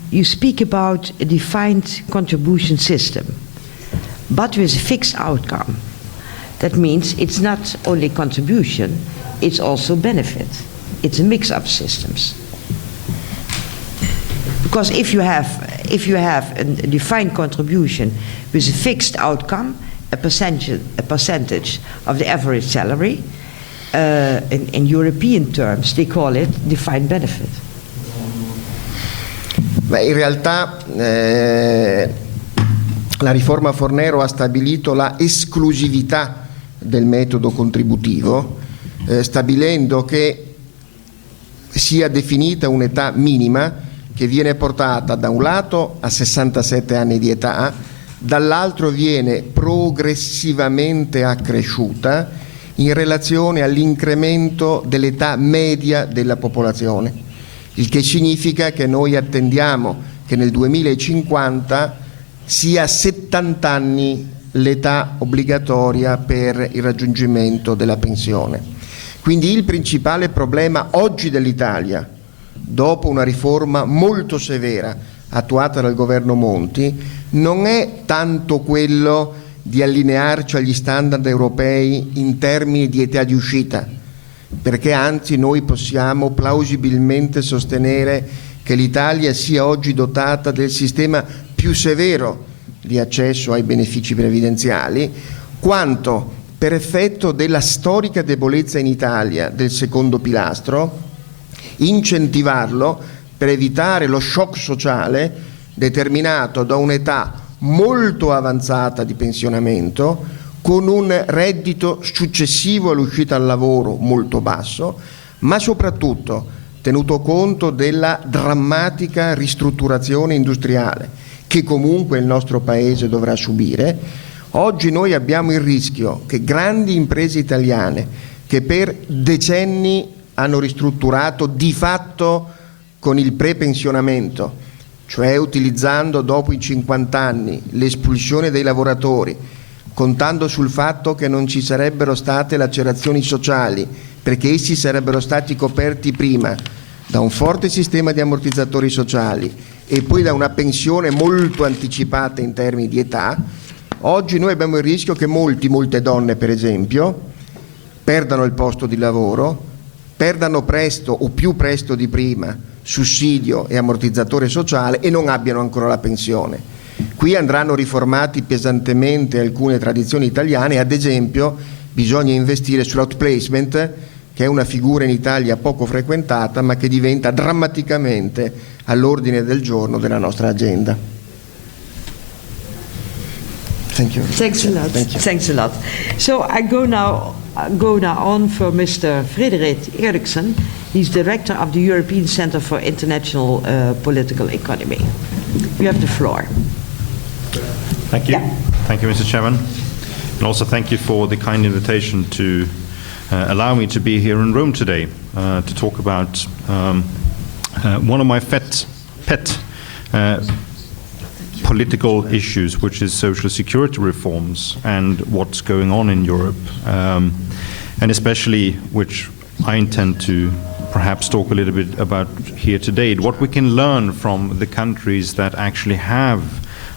You speak about a defined contribution system, but with a fixed outcome. That means it's not only contribution, it's also benefit. It's a mix-up systems. Because if you have a defined contribution with a fixed outcome, a percentage of the average salary, in European terms they call it defined benefit. Beh, in realtà la riforma Fornero ha stabilito la esclusività del metodo contributivo, stabilendo che sia definita un'età minima che viene portata da un lato a 67 anni di età, dall'altro viene progressivamente accresciuta in relazione all'incremento dell'età media della popolazione, il che significa che noi attendiamo che nel 2050 sia 70 anni l'età obbligatoria per il raggiungimento della pensione. Quindi il principale problema oggi dell'Italia, dopo una riforma molto severa attuata dal governo Monti non è tanto quello di allinearci agli standard europei in termini di età di uscita, perché anzi noi possiamo plausibilmente sostenere che l'Italia sia oggi dotata del sistema più severo di accesso ai benefici previdenziali, quanto per effetto della storica debolezza in Italia del secondo pilastro, incentivarlo per evitare lo shock sociale determinato da un'età molto avanzata di pensionamento, con un reddito successivo all'uscita al lavoro molto basso, ma soprattutto tenuto conto della drammatica ristrutturazione industriale che comunque il nostro Paese dovrà subire. Oggi noi abbiamo il rischio che grandi imprese italiane che per decenni hanno ristrutturato di fatto con il prepensionamento, cioè utilizzando dopo i 50 anni l'espulsione dei lavoratori, contando sul fatto che non ci sarebbero state lacerazioni sociali, perché essi sarebbero stati coperti prima da un forte sistema di ammortizzatori sociali e poi da una pensione molto anticipata in termini di età. Oggi noi abbiamo il rischio che molte donne, per esempio, perdano il posto di lavoro, perdano presto o più presto di prima sussidio e ammortizzatore sociale e non abbiano ancora la pensione. Qui andranno riformati pesantemente alcune tradizioni italiane, ad esempio bisogna investire sull'outplacement, che è una figura in Italia poco frequentata ma che diventa drammaticamente all'ordine del giorno della nostra agenda. Thank you. Thanks a lot. Thank you. Thanks a lot. So I go now on for Mr. Frederik Eriksen. He's director of the European Center for International Political Economy. You have the floor. Thank you. Yeah. Thank you, Mr. Chairman. And also thank you for the kind invitation to allow me to be here in Rome today to talk about one of my pet political issues, which is social security reforms and what's going on in Europe, and especially which I intend to perhaps talk a little bit about here today, what we can learn from the countries that actually have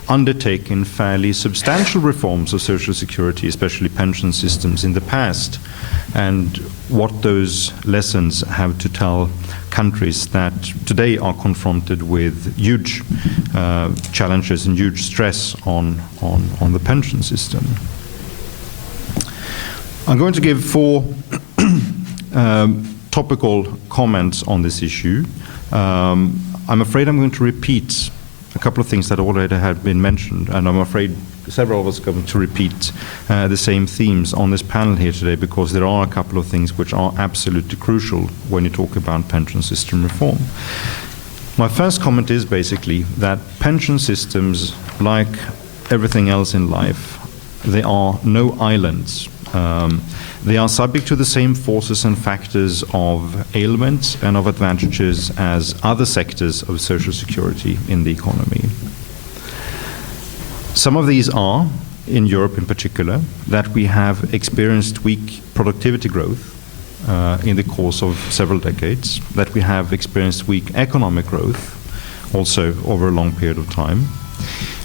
undertaken fairly substantial reforms of social security, especially pension systems in the past, and what those lessons have to tell countries that today are confronted with huge challenges and huge stress on the pension system. I'm going to give 4 topical comments on this issue. I'm afraid I'm going to repeat a couple of things that already have been mentioned, and I'm afraid several of us are going to repeat the same themes on this panel here today, because there are a couple of things which are absolutely crucial when you talk about pension system reform. My first comment is basically that pension systems, like everything else in life, they are no islands. They are subject to the same forces and factors of ailments and of advantages as other sectors of social security in the economy. Some of these are, in Europe in particular, that we have experienced weak productivity growth in the course of several decades, that we have experienced weak economic growth also over a long period of time.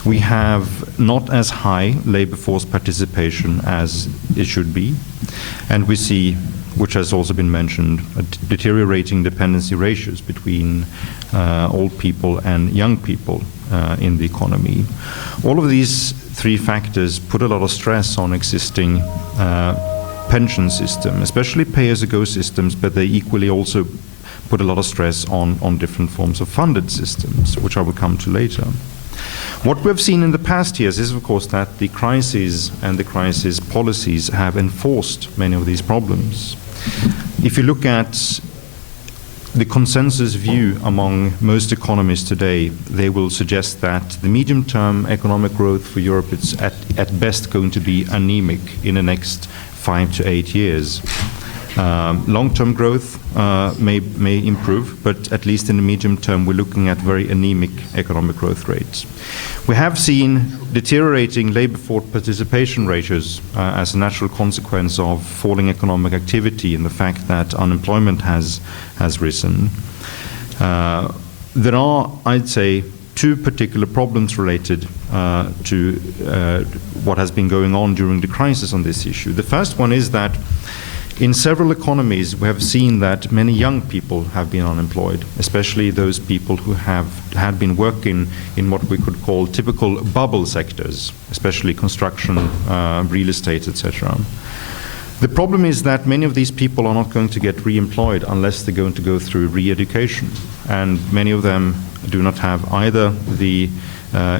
We have not as high labor force participation as it should be, and we see, which has also been mentioned, deteriorating dependency ratios between old people and young people in the economy. All of these 3 factors put a lot of stress on existing pension system, especially pay-as-you-go systems, but they equally also put a lot of stress on different forms of funded systems, which I will come to later. What we've seen in the past years is, of course, that the crises and the crisis policies have enforced many of these problems. If you look at the consensus view among most economists today, they will suggest that the medium-term economic growth for Europe is at best going to be anemic in the next 5 to 8 years. Long-term growth may improve, but at least in the medium term, we're looking at very anemic economic growth rates. We have seen deteriorating labor force participation ratios as a natural consequence of falling economic activity and the fact that unemployment has risen. There are, I'd say, two particular problems related to what has been going on during the crisis on this issue. The first one is that in several economies, we have seen that many young people have been unemployed, especially those people who had been working in what we could call typical bubble sectors, especially construction, real estate, etc. The problem is that many of these people are not going to get re-employed unless they're going to go through re-education, and many of them do not have either the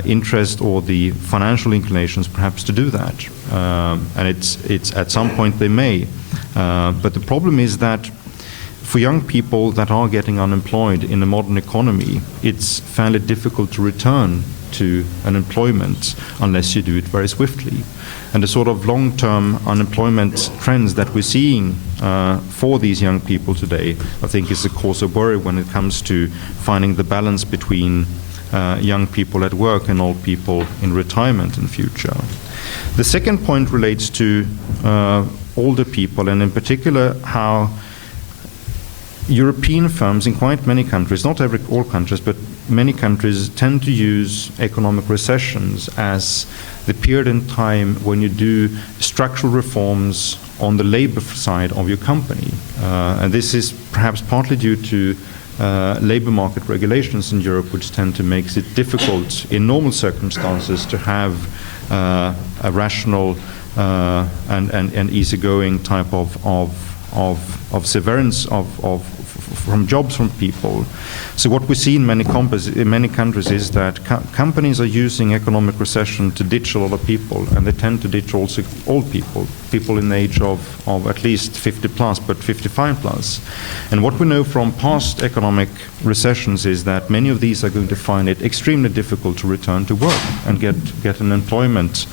interest or the financial inclinations perhaps to do that. And it's at some point they may. But the problem is that for young people that are getting unemployed in the modern economy, it's fairly difficult to return to an employment unless you do it very swiftly. And the sort of long-term unemployment trends that we're seeing for these young people today, I think is a cause of worry when it comes to finding the balance between young people at work and old people in retirement in future. The second point relates to older people, and in particular how European firms in quite many countries, not all countries, but many countries tend to use economic recessions as the period in time when you do structural reforms on the labor side of your company. And this is perhaps partly due to labor market regulations in Europe, which tend to make it difficult in normal circumstances to have a rational and easygoing type of severance from jobs from people. So what we see in many countries is that companies are using economic recession to ditch a lot of people, and they tend to ditch also old people in the age of at least 50 plus, but 55 plus. And what we know from past economic recessions is that many of these are going to find it extremely difficult to return to work and get an employment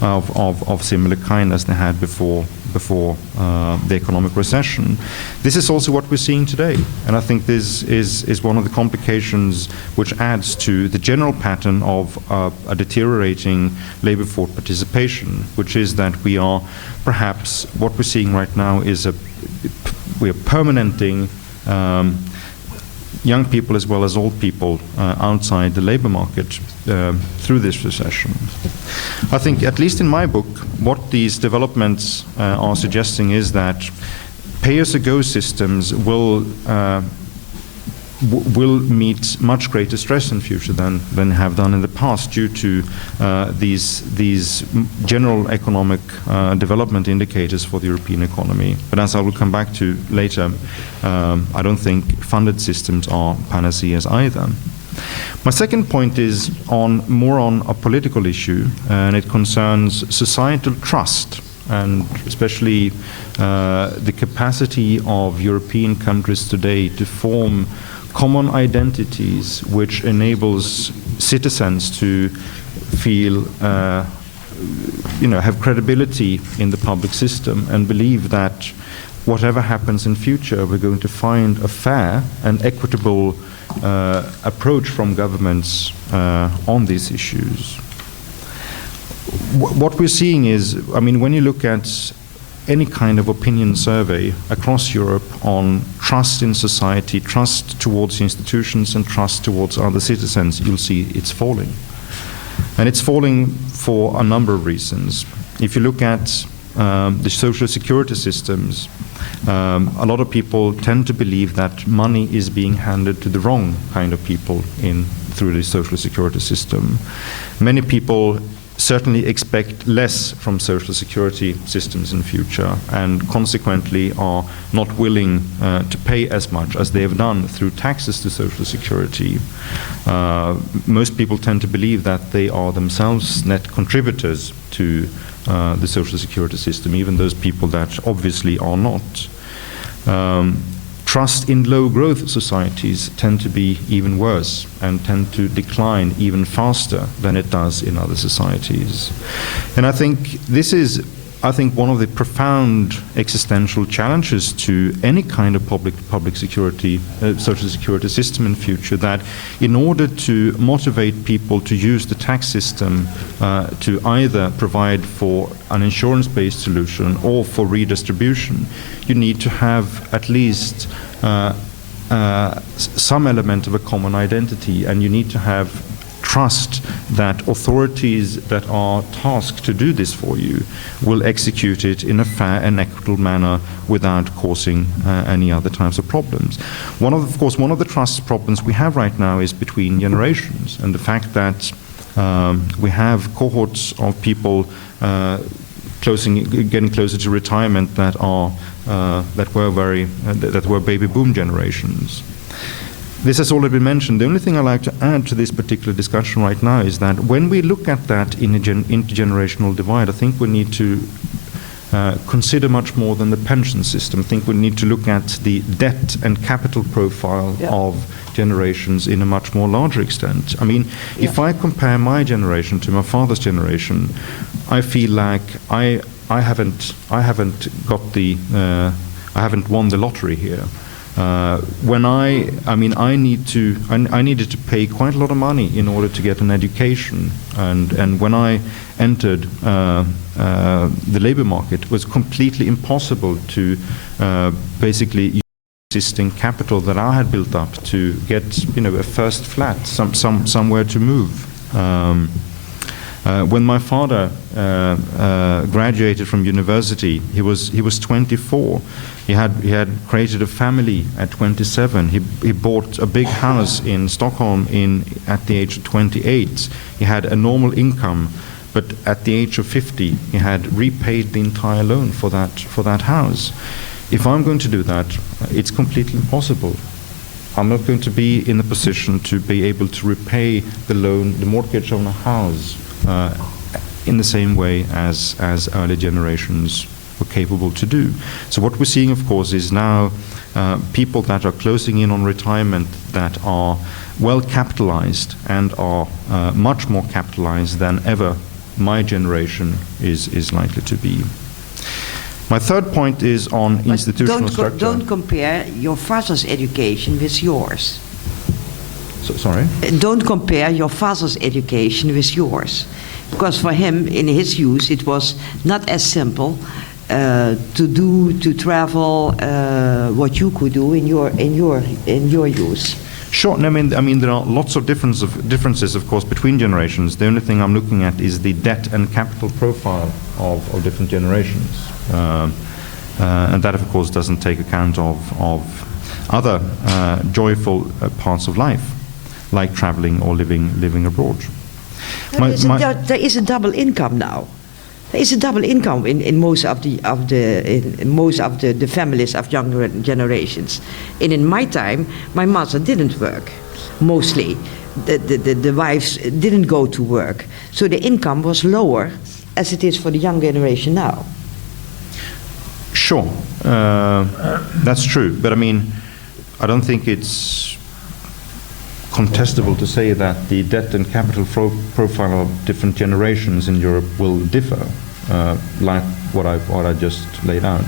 of similar kind as they had before the economic recession. This is also what we're seeing today, and I think this is one of the complications which adds to the general pattern of a deteriorating labor force participation, which is that we are perhaps, what we're seeing right now is we are permanenting young people as well as old people outside the labor market through this recession. I think, at least in my book, what these developments are suggesting is that pay-as-you-go systems will meet much greater stress in future than have done in the past due to these general economic development indicators for the European economy. But as I will come back to later, I don't think funded systems are panaceas either. My second point is more on a political issue, and it concerns societal trust, and especially the capacity of European countries today to form common identities which enables citizens to feel, have credibility in the public system and believe that whatever happens in future, we're going to find a fair and equitable approach from governments on these issues. What we're seeing is, when you look at any kind of opinion survey across Europe on trust in society, trust towards institutions, and trust towards other citizens, you'll see it's falling. And it's falling for a number of reasons. If you look at the social security systems, a lot of people tend to believe that money is being handed to the wrong kind of people through the social security system. Many people certainly expect less from social security systems in future, and consequently are not willing to pay as much as they have done through taxes to social security. Most people tend to believe that they are themselves net contributors to the social security system, even those people that obviously are not. Trust in low-growth societies tend to be even worse and tend to decline even faster than it does in other societies. And I think this is, one of the profound existential challenges to any kind of public security, social security system in future, that in order to motivate people to use the tax system to either provide for an insurance-based solution or for redistribution, you need to have at least some element of a common identity, and you need to have trust that authorities that are tasked to do this for you will execute it in a fair and equitable manner without causing any other types of problems. Of course, one of the trust problems we have right now is between generations, and the fact that we have cohorts of people getting closer to retirement that were baby boom generations. This has already been mentioned. The only thing I'd like to add to this particular discussion right now is that when we look at that intergenerational divide, I think we need to consider much more than the pension system. I think we need to look at the debt and capital profile of generations in a much more larger extent. I mean, if I compare my generation to my father's generation, I feel like I haven't won the lottery here. I needed to pay quite a lot of money in order to get an education, and when I entered the labor market, it was completely impossible to basically use existing capital that I had built up to get, a first flat, somewhere to move. When my father graduated from university, he was 24. He had created a family at 27. He bought a big house in Stockholm at the age of 28. He had a normal income, but at the age of 50, he had repaid the entire loan for that house. If I'm going to do that, it's completely impossible. I'm not going to be in a position to be able to repay the mortgage on a house in the same way as early generations were capable to do. So what we're seeing, of course, is now people that are closing in on retirement that are well capitalized and are much more capitalized than ever my generation is likely to be. My third point is on institutional structure. Don't compare your father's education with yours. Sorry? Don't compare your father's education with yours. Because for him, in his youth, it was not as simple to travel what you could do in your youth. Sure. I mean, there are lots of differences, of course, between generations. The only thing I'm looking at is the debt and capital profile of different generations, and that, of course, doesn't take account of other joyful parts of life, like traveling or living abroad. There is a double income now. There is a double income in most of the families of younger generations. And in my time, my mother didn't work. Mostly, the wives didn't go to work, so the income was lower, as it is for the young generation now. Sure, that's true. But I mean, I don't think it's contestable to say that the debt and capital profile of different generations in Europe will differ, like what I just laid out.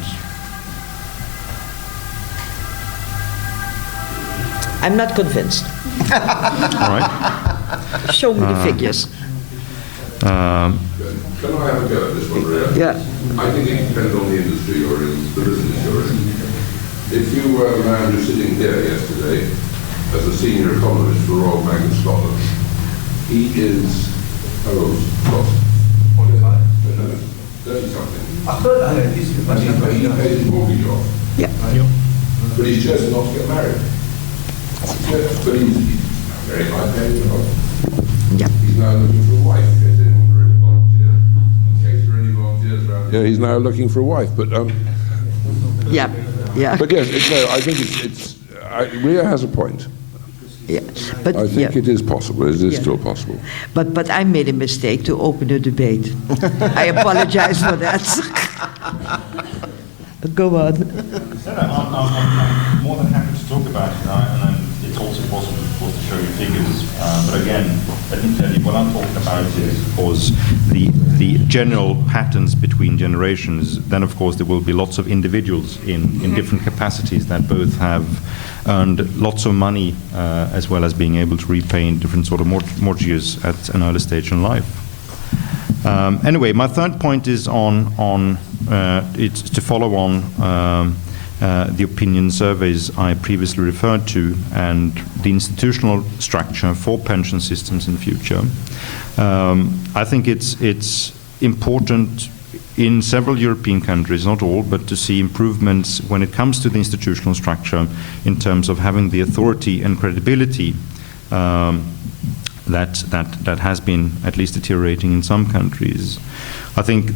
I'm not convinced. All right. Show me the figures. Can I have a go at this one, Ria? Yeah. I think it depends on the industry you're in, the business you're in. If you were a man who's sitting here yesterday as a senior economist for Royal Bank of Scotland, he is, what is that? No, 30-something. He pays his mortgage off. Yeah. But he's chosen not to get married. But he's very high paying job. Yeah. He's now looking for a wife. In case anyone really volunteer. In case there are any volunteers around. Yeah, he's now looking for a wife. But Yeah. Yeah. But yes, I think Ria has a point. Yeah. But I think it is possible. It is still possible. But I made a mistake to open a debate. I apologize for that. Go on. I'm more than happy to talk about it, and it's also possible, of course, to show you figures. But again, let me tell you, what I'm talking about is, of course, the general patterns between generations. Then, of course, there will be lots of individuals in different capacities that both have earned lots of money as well as being able to repay different sort of mortgages at an early stage in life. Anyway, my third point is it's to follow on the opinion surveys I previously referred to, and the institutional structure for pension systems in the future. I think it's important in several European countries, not all, but to see improvements when it comes to the institutional structure in terms of having the authority and credibility that has been at least deteriorating in some countries. I think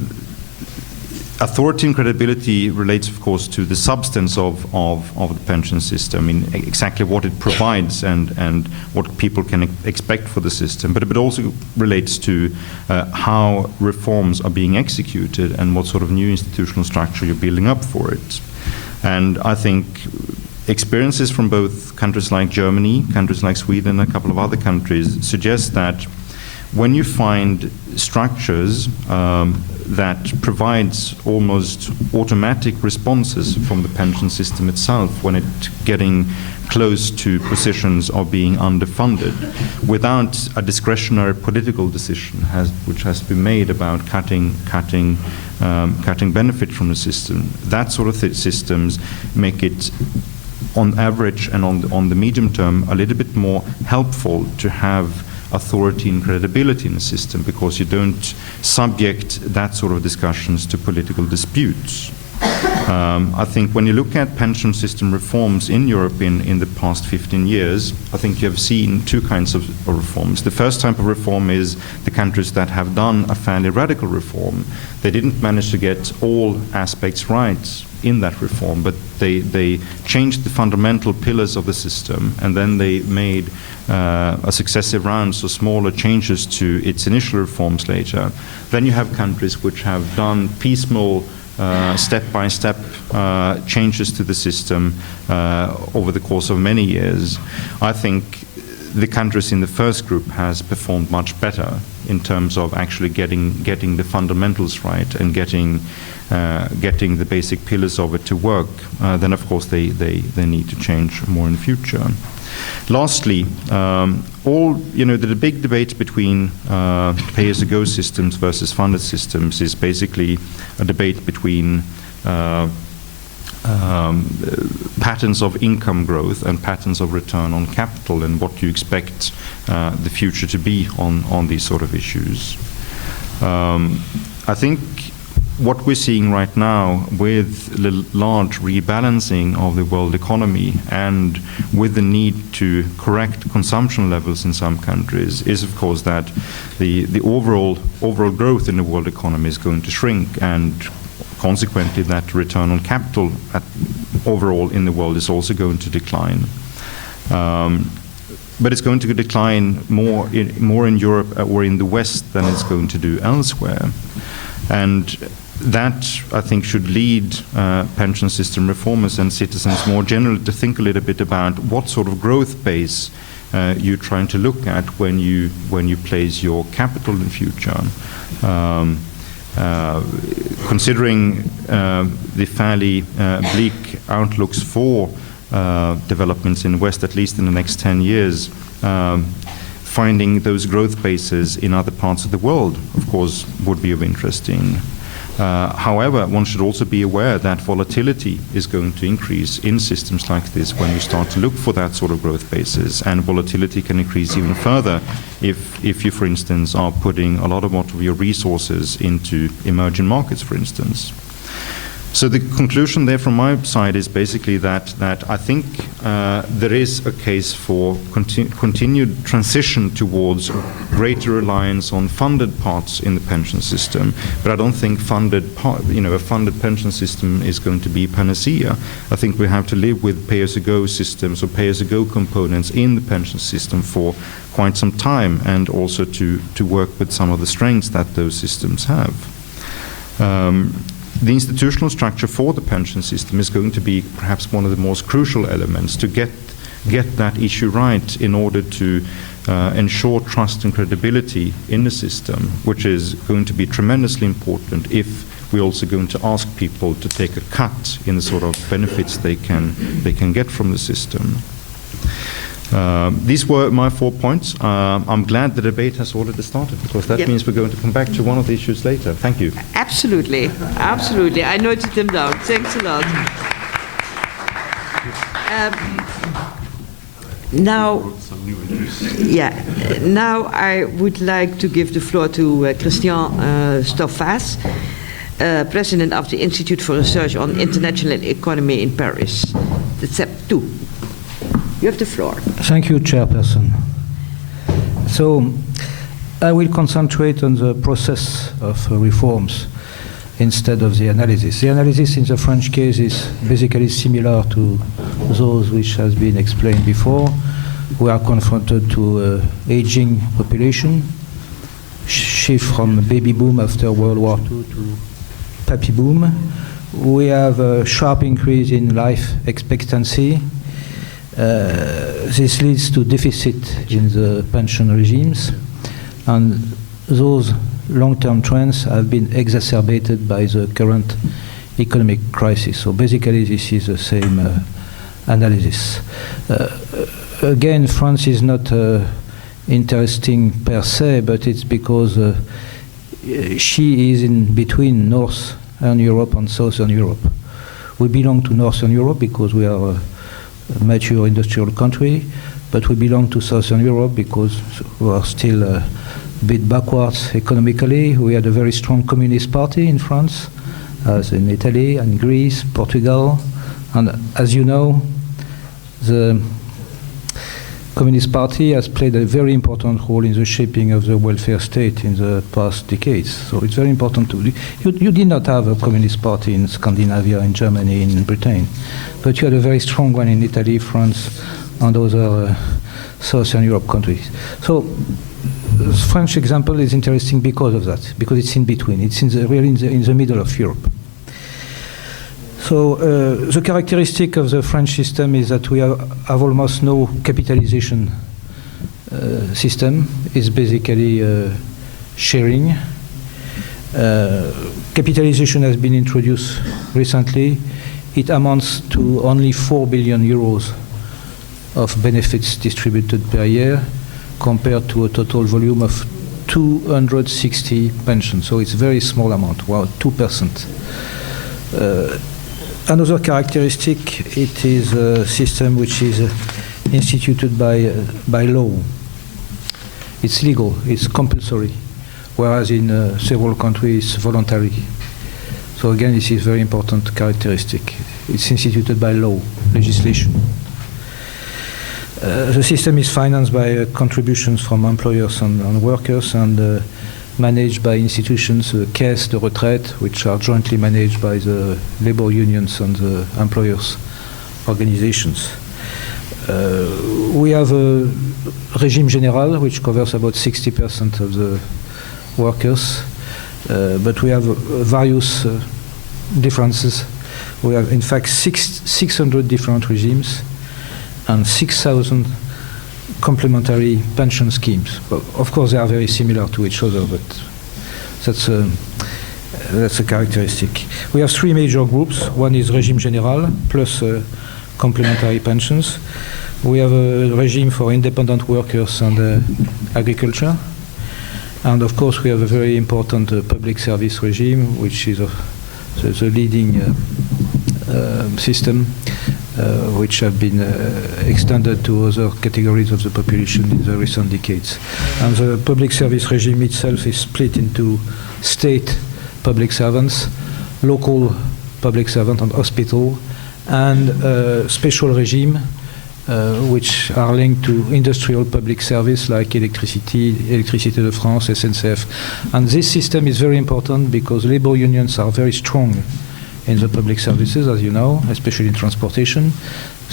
authority and credibility relates, of course, to the substance of the pension system, in exactly what it provides and what people can expect for the system. But it also relates to how reforms are being executed and what sort of new institutional structure you're building up for it. And I think experiences from both countries like Germany, countries like Sweden, and a couple of other countries suggest that when you find structures that provides almost automatic responses from the pension system itself when it's getting close to positions of being underfunded, without a discretionary political decision which has to be made about cutting benefit from the system, that sort of systems make it, on average and on the medium term, a little bit more helpful to have authority and credibility in the system, because you don't subject that sort of discussions to political disputes. I think when you look at pension system reforms in Europe in the past 15 years, I think you have seen two kinds of reforms. The first type of reform is the countries that have done a fairly radical reform. They didn't manage to get all aspects right in that reform, but they changed the fundamental pillars of the system, and then they made a successive rounds of smaller changes to its initial reforms later. Then you have countries which have done piecemeal step-by-step changes to the system over the course of many years. I think the countries in the first group has performed much better in terms of actually getting the fundamentals right and getting the basic pillars of it to work. Then of course they need to change more in the future. Lastly, the big debate between pay-as-you-go systems versus funded systems is basically a debate between patterns of income growth and patterns of return on capital, and what you expect the future to be on these sort of issues. I think what we're seeing right now with the large rebalancing of the world economy and with the need to correct consumption levels in some countries is, of course, that the overall growth in the world economy is going to shrink, and consequently that return on capital overall in the world is also going to decline. But it's going to decline more in Europe or in the West than it's going to do elsewhere. And that, I think, should lead pension system reformers and citizens more generally to think a little bit about what sort of growth base you're trying to look at when you place your capital in the future. Considering the fairly bleak outlooks for developments in the West, at least in the next 10 years, finding those growth bases in other parts of the world, of course, would be of interest. However, one should also be aware that volatility is going to increase in systems like this when you start to look for that sort of growth basis, and volatility can increase even further if you, for instance, are putting a lot of your resources into emerging markets, for instance. So the conclusion there from my side is basically that I think there is a case for continued transition towards greater reliance on funded parts in the pension system, but I don't think a funded pension system is going to be panacea. I think we have to live with pay-as-you-go systems or pay-as-you-go components in the pension system for quite some time, and also to work with some of the strengths that those systems have. The institutional structure for the pension system is going to be perhaps one of the most crucial elements to get that issue right in order to ensure trust and credibility in the system, which is going to be tremendously important if we're also going to ask people to take a cut in the sort of benefits they can get from the system. These were my 4 points. I'm glad the debate has already started, because that means we're going to come back to one of the issues later. Thank you. Absolutely. Absolutely. I noted them down. Thanks a lot. Now, now I would like to give the floor to Christian Stoffas, President of the Institute for Research on International Economy in Paris. That's step 2. You have the floor. Thank you, Chairperson. So, I will concentrate on the process of reforms instead of the analysis. The analysis in the French case is basically similar to those which has been explained before. We are confronted to aging population, shift from baby boom after World War II to puppy boom. We have a sharp increase in life expectancy. This leads to deficit in the pension regimes, and those long-term trends have been exacerbated by the current economic crisis. So basically this is the same analysis. Again, France is not interesting per se, but it's because she is in between Northern Europe and Southern Europe. We belong to Northern Europe because we are a mature industrial country, but we belong to Southern Europe because we are still a bit backwards economically. We had a very strong communist party in France, as in Italy and Greece, Portugal, and as you know, the Communist Party has played a very important role in the shaping of the welfare state in the past decades. So it's very important to... You did not have a Communist Party in Scandinavia, in Germany, in Britain, but you had a very strong one in Italy, France, and other Southern Europe countries. So the French example is interesting because of that, because it's in between. It's really in the middle of Europe. So the characteristic of the French system is that we have almost no capitalization system. It's basically sharing. Capitalization has been introduced recently. It amounts to only 4 billion euros of benefits distributed per year compared to a total volume of 260 pensions. So it's a very small amount, well, 2%. Another characteristic, it is a system which is instituted by law. It's legal, it's compulsory, whereas in several countries it's voluntary. So again, this is a very important characteristic. It's instituted by law, legislation. The system is financed by contributions from employers and workers, and managed by institutions, caisses de retraite, which are jointly managed by the labor unions and the employers' organizations. We have a régime général, which covers about 60% of the workers, but we have various differences. We have, in fact, 600 different regimes and 6,000 complementary pension schemes. Well, of course, they are very similar to each other, but that's a characteristic. We have 3 major groups. One is régime général plus complementary pensions. We have a regime for independent workers and agriculture. And of course, we have a very important public service regime, which is the leading system, which have been extended to other categories of the population in the recent decades. And the public service regime itself is split into state public servants, local public servant and hospital, and special regime, which are linked to industrial public service like Électricité de France, SNCF. And this system is very important because labor unions are very strong in the public services, as you know, especially in transportation.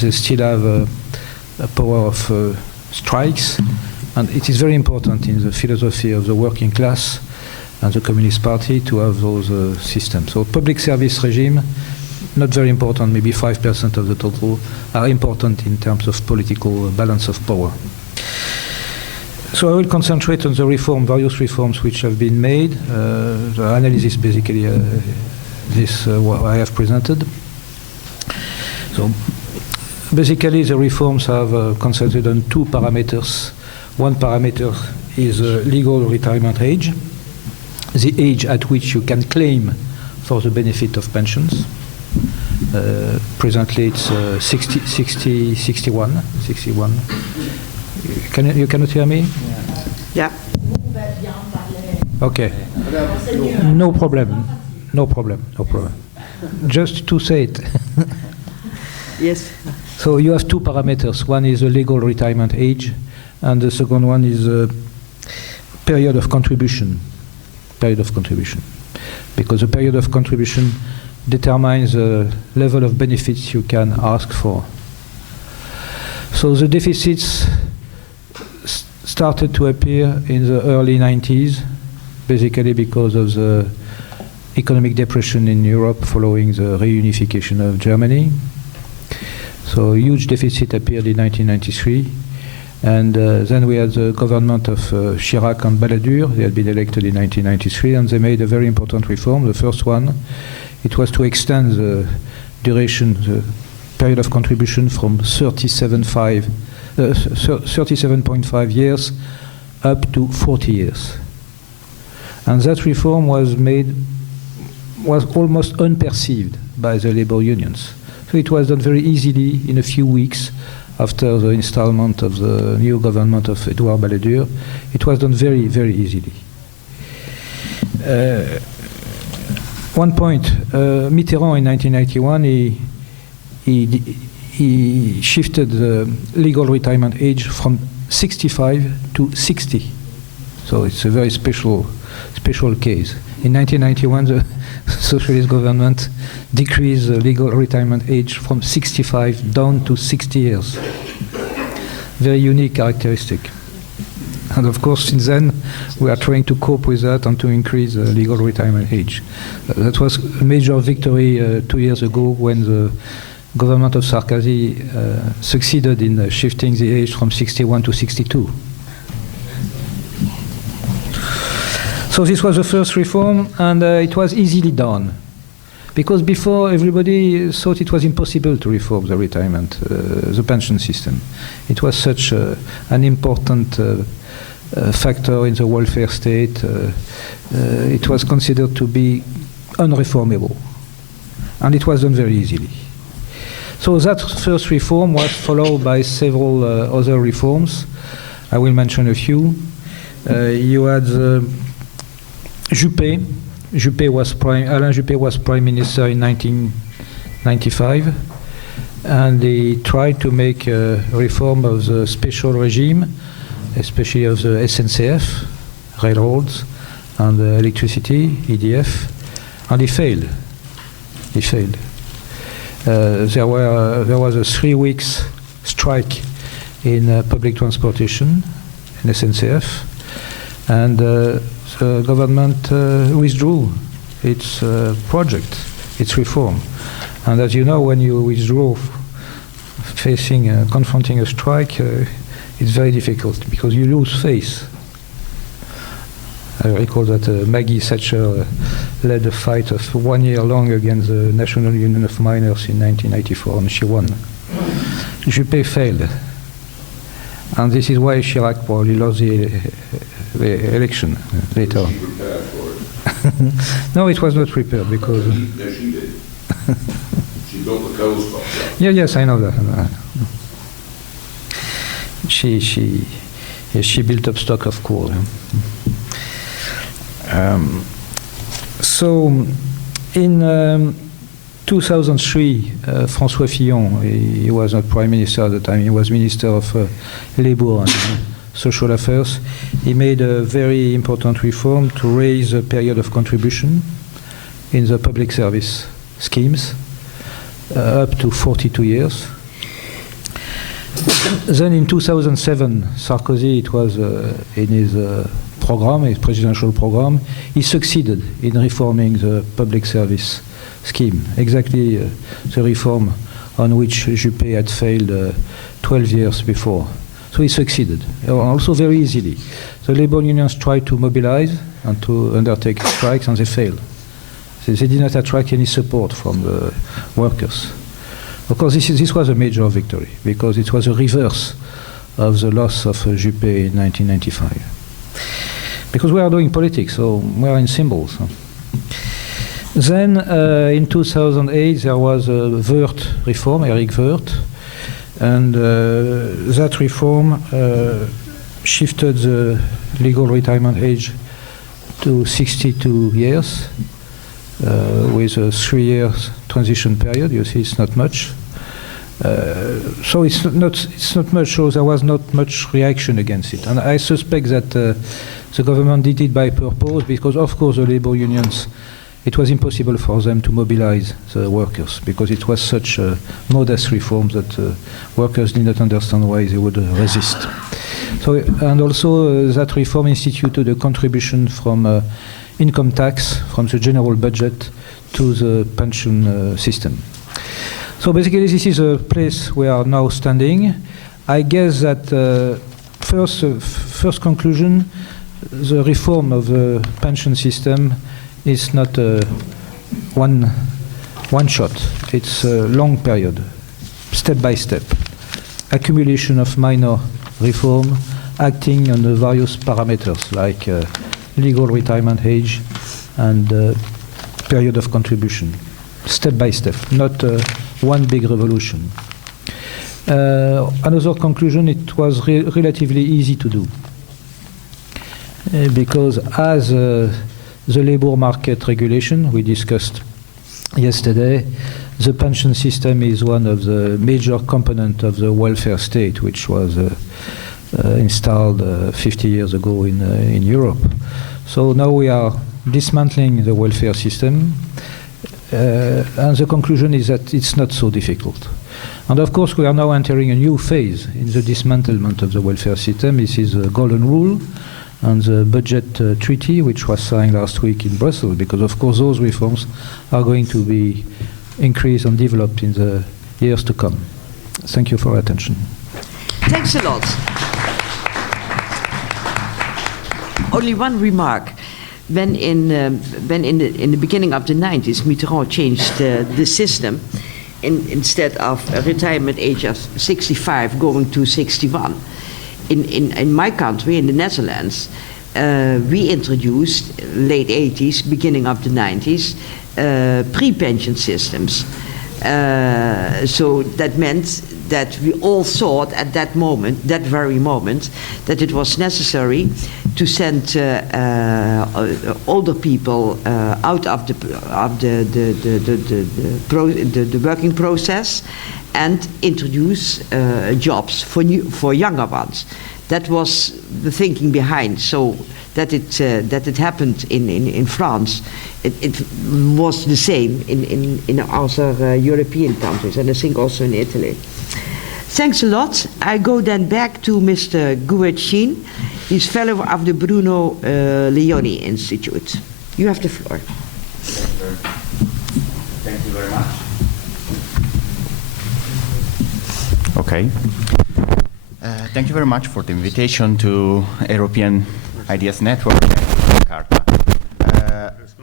They still have a power of strikes, and it is very important in the philosophy of the working class and the Communist Party to have those systems. So public service regime, not very important, maybe 5% of the total, are important in terms of political balance of power. So I will concentrate on the various reforms which have been made. The analysis basically this what I have presented. So basically the reforms have concentrated on 2 parameters. One parameter is legal retirement age, the age at which you can claim for the benefit of pensions. Presently it's 61. You cannot hear me? Yeah. Okay. No problem. Just to say it. Yes. So you have two parameters. One is the legal retirement age, and the second one is period of contribution. Because the period of contribution determines the level of benefits you can ask for. So the deficits started to appear in the early 90s, basically because of the economic depression in Europe following the reunification of Germany. So a huge deficit appeared in 1993. And then we had the government of Chirac and Balladur. They had been elected in 1993, and they made a very important reform. The first one, it was to extend the duration, the period of contribution from 37.5 years up to 40 years. And that reform was almost unperceived by the labor unions. So it was done very easily in a few weeks after the installment of the new government of Edouard Balladur. It was done very, very easily. One point, Mitterrand in 1991, he shifted the legal retirement age from 65 to 60. So it's a very special case. In 1991, the socialist government decreased the legal retirement age from 65 down to 60 years. Very unique characteristic. And of course, since then, we are trying to cope with that and to increase the legal retirement age. That was a major victory 2 years ago when the government of Sarkozy succeeded in shifting the age from 61 to 62. So this was the first reform, and it was easily done. Because before, everybody thought it was impossible to reform the retirement, the pension system. It was such an important factor in the welfare state. It was considered to be unreformable. And it was done very easily. So that first reform was followed by several other reforms. I will mention a few. You had Juppé. Alain Juppé was prime minister in 1995, and he tried to make a reform of the special regime, especially of the SNCF, railroads, and electricity, EDF, and he failed. There was a 3 weeks strike in public transportation in SNCF, and the government withdrew its project, its reform. And as you know, when you withdraw confronting a strike, it's very difficult because you lose face. I recall that Maggie Thatcher led a fight of 1 year long against the National Union of Miners in 1994, and she won. Juppé failed. And this is why Chirac probably lost the election later. Was she prepared for it? No, it was not prepared because... Yes, she did. She built the coal stock. Yes, I know that. She built up stock of coal. So in 2003, François Fillon, he was not prime minister at the time, he was minister of labor and social affairs. He made a very important reform to raise the period of contribution in the public service schemes up to 42 years. Then in 2007, Sarkozy, it was in his program, his presidential program, he succeeded in reforming the public service scheme, exactly the reform on which Juppé had failed 12 years before. So he succeeded, also very easily. The labor unions tried to mobilize and to undertake strikes, and they failed. They did not attract any support from the workers. Of course, this was a major victory, because it was a reverse of the loss of Juppé in 1995. Because we are doing politics, so we are in symbols. Then in 2008 there was a Wirth reform, Eric Wirth, and that reform shifted the legal retirement age to 62 years with a 3 years transition period. You see, it's not much. So it's not much, so there was not much reaction against it. And I suspect that the government did it by purpose, because of course the labor unions, it was impossible for them to mobilize the workers, because it was such a modest reform that workers did not understand why they would resist. So, and also that reform instituted a contribution from income tax from the general budget to the pension system. So basically this is a place we are now standing. I guess that first conclusion, the reform of the pension system is not one shot. It's a long period, step by step. Accumulation of minor reform, acting on the various parameters like legal retirement age and period of contribution, step by step, not one big revolution. Another conclusion, it was relatively easy to do because as the labor market regulation we discussed yesterday, the pension system is one of the major components of the welfare state, which was installed 50 years ago in Europe. So now we are dismantling the welfare system, and the conclusion is that it's not so difficult. And of course we are now entering a new phase in the dismantlement of the welfare system. This is the golden rule and the budget treaty, which was signed last week in Brussels, because of course those reforms are going to be increased and developed in the years to come. Thank you for your attention. Thanks a lot. Only one remark. When in the beginning of the 90s, Mitterrand changed the system, instead of a retirement age of 65 going to 61. In my country, in the Netherlands, we introduced late 80s, beginning of the 90s, pre-pension systems. So that meant that we all thought at that moment, that very moment, that it was necessary to send older people out of the working process and introduce jobs for younger ones. That was the thinking behind. So that it happened in France. It was the same in other European countries, and I think also in Italy. Thanks a lot. I go then back to Mr. Guet-Shin. He's fellow of the Bruno Leoni Institute. You have the floor. Thank you very much. Okay. Thank you very much for the invitation to European Ideas Network in Jakarta.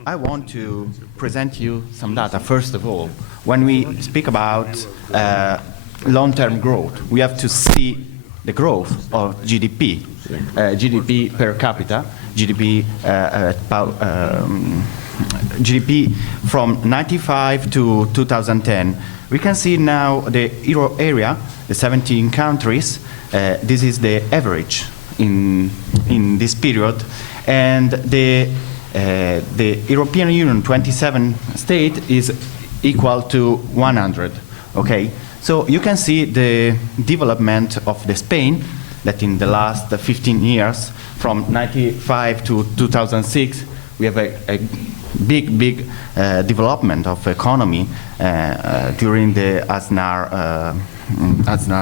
I want to present you some data. First of all, when we speak about long-term growth, we have to see the growth of GDP, GDP per capita, GDP from 95 to 2010. We can see now the Euro area, the 17 countries. This is the average in this period, and the European Union 27 state is equal to 100. Okay, so you can see the development of the Spain, that in the last 15 years, from 95 to 2006, we have a big development of economy during the Aznar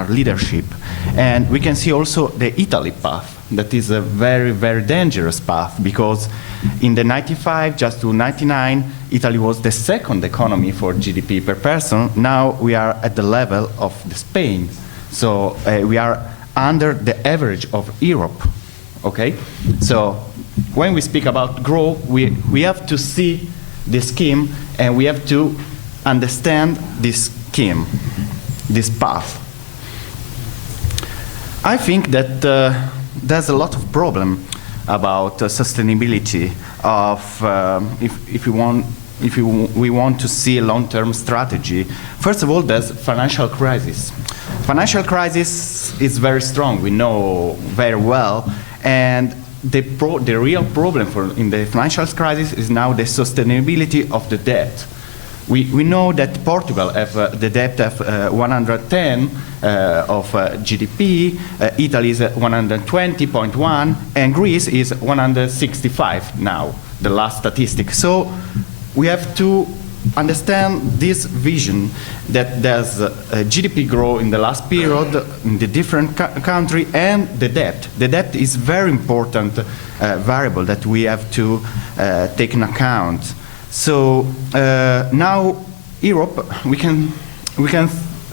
leadership. And we can see also the Italy path. That is a very dangerous path, because in the 95 just to 99, Italy was the second economy for GDP per person. Now we are at the level of the Spain. So we are under the average of Europe. Okay? So when we speak about growth, we have to see the scheme, and we have to understand this scheme, this path. I think that there's a lot of problem about sustainability of, if you want if we want to see a long-term strategy. First of all, there's financial crisis. Financial crisis is very strong, we know very well, and the real problem in the financial crisis is now the sustainability of the debt. We know that Portugal have the debt of 110 of GDP, Italy is 120.1, and Greece is 165 now, the last statistic. So we have to understand this vision that there's GDP growth in the last period in the different country and the debt. The debt is very important variable that we have to take in account. So now Europe, we can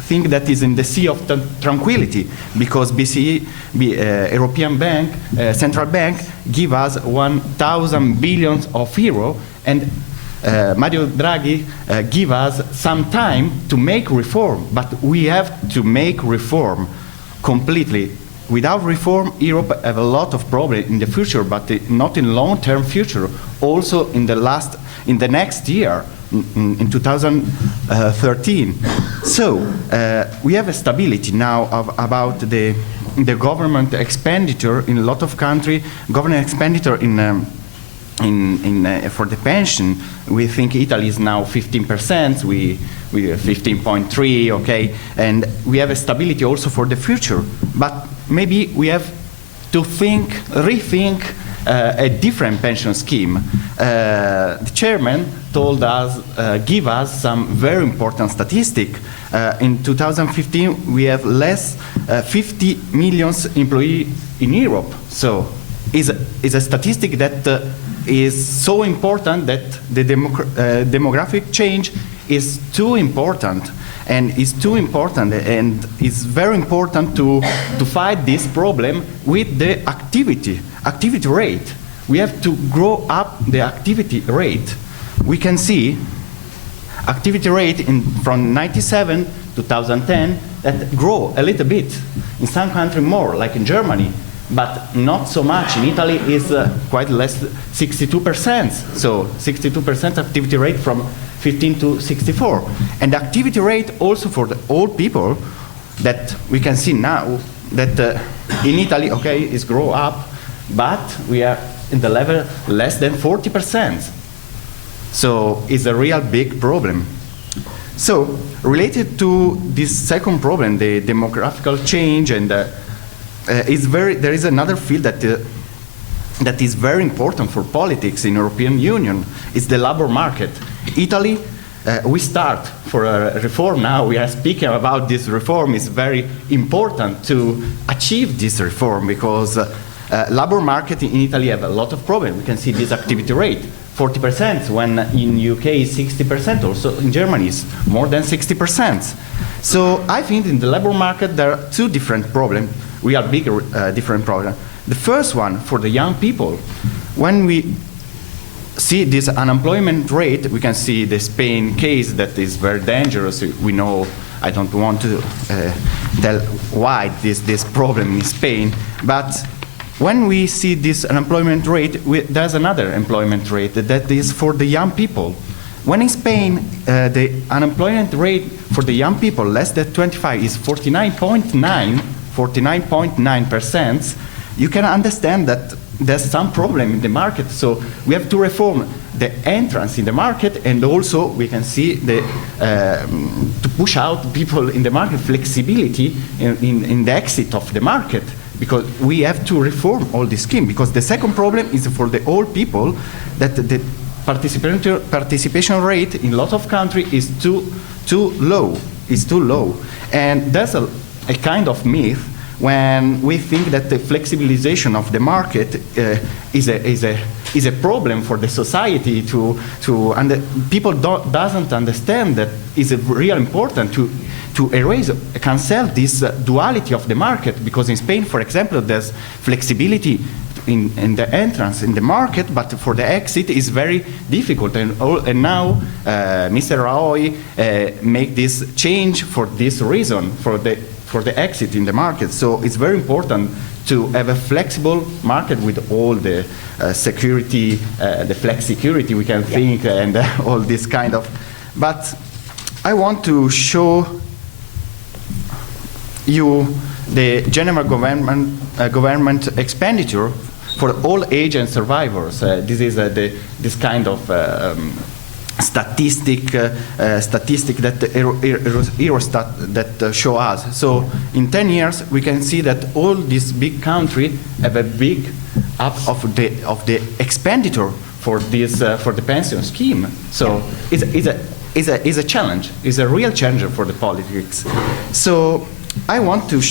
think that is in the sea of tranquility because BCE, European Bank, Central Bank, give us 1,000 billion of euro, and Mario Draghi give us some time to make reform, but we have to make reform completely. Without reform, Europe have a lot of problems in the future, but not in long-term future. Also in the next year, in 2013. So we have a stability now about the government expenditure in a lot of countries. Government expenditure for the pension, we think Italy is now 15%. We are 15.3, okay, and we have a stability also for the future. But maybe we have to rethink a different pension scheme. The chairman told us, give us some very important statistic. In 2015, we have less 50 million employees in Europe. So it's a statistic that is so important that the demographic change is too important. And it's too important, and it's very important to fight this problem with the activity rate. We have to grow up the activity rate. We can see activity rate from 97 to 2010 that grow a little bit. In some countries more, like in Germany, but not so much. In Italy is quite less, 62%. So 62% activity rate from 15 to 64. And the activity rate also for the old people that we can see now that in Italy, okay, is grow up, but we are in the level less than 40%. So it's a real big problem. So related to this second problem, the demographical change, and there is another field that is very important for politics in European Union. It's the labor market. Italy, we start for a reform now. We are speaking about this reform. It's very important to achieve this reform because labor market in Italy have a lot of problems. We can see this activity rate, 40%, when in UK is 60%, also in Germany is more than 60%. So I think in the labor market there are two different problems, real big different problems. The first one for the young people, when we see this unemployment rate, we can see the Spain case that is very dangerous. We know, I don't want to tell why this problem in Spain, but when we see this unemployment rate, there's another employment rate that is for the young people. When in Spain, the unemployment rate for the young people less than 25 is 49.9%, you can understand that there's some problem in the market. So we have to reform the entrance in the market, and also we can see to push out people in the market, flexibility in the exit of the market, because we have to reform all this scheme. Because the second problem is for the old people, that the participation rate in lots of countries is too low. And there's a kind of myth when we think that the flexibilization of the market is a problem for the society and people doesn't understand that it's real important to cancel this duality of the market, because in Spain, for example, there's flexibility in the entrance in the market, but for the exit is very difficult. And now Mr. Rajoy make this change for this reason, for the exit in the market. So it's very important to have a flexible market with all the security, the flex security we can think, and all this kind of. But I want to show you the general government expenditure for all age and survivors. This is this kind of statistic that Eurostat that show us. So in 10 years, we can see that all these big countries have a big up of the expenditure for this for the pension scheme. So it's a challenge. It's a real challenge for the politics. So I want to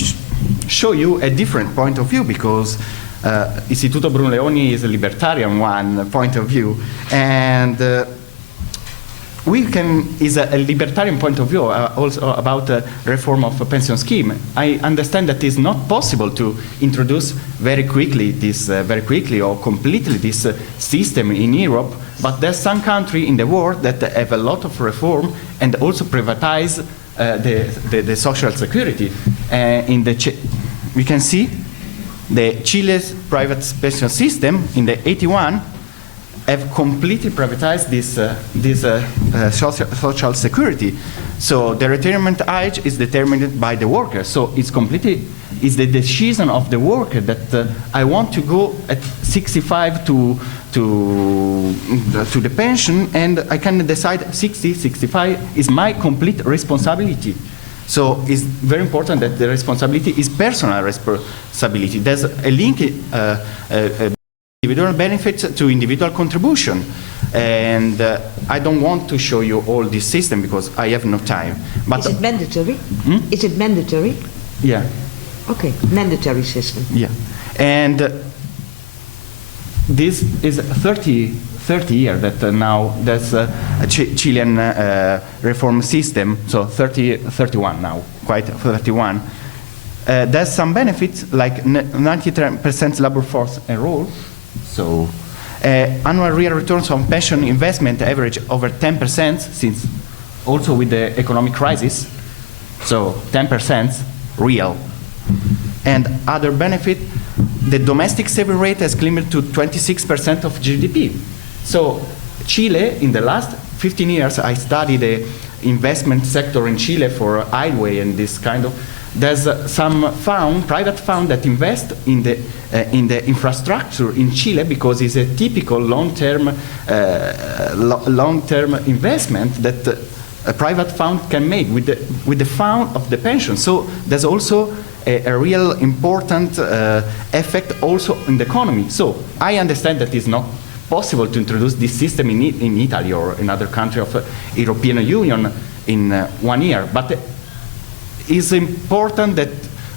show you a different point of view, because Istituto Bruno Leoni is a libertarian one point of view, and is a libertarian point of view also about reform of a pension scheme. I understand that it's not possible to introduce very quickly or completely this system in Europe, but there's some country in the world that have a lot of reform and also privatize the social security. We can see the Chile's private pension system in the 81 have completely privatized this social security. So the retirement age is determined by the worker. So it's the decision of the worker that I want to go at 65 to the pension, and I can decide 60, 65 is my complete responsibility. So it's very important that the responsibility is personal responsibility. There's a link, individual benefits to individual contribution. And I don't want to show you all this system because I have no time. But is it mandatory? Is it mandatory? Yeah. Okay, mandatory system. Yeah. And this is 30 years that now there's a Chilean reform system, so 31 now, quite 31. There's some benefits like 93% labor force enrolled, so annual real returns on pension investment average over 10% since also with the economic crisis, so 10% real. And other benefit, the domestic saving rate has climbed to 26% of GDP. So Chile, in the last 15 years, I studied the investment sector in Chile for highway and this kind of, there's some private fund that invest in the infrastructure in Chile because it's a typical long-term investment that a private fund can make with the fund of the pension. So there's also a real important effect also in the economy. So I understand that it's not possible to introduce this system in Italy or another country of the European Union in 1 year, but it's important that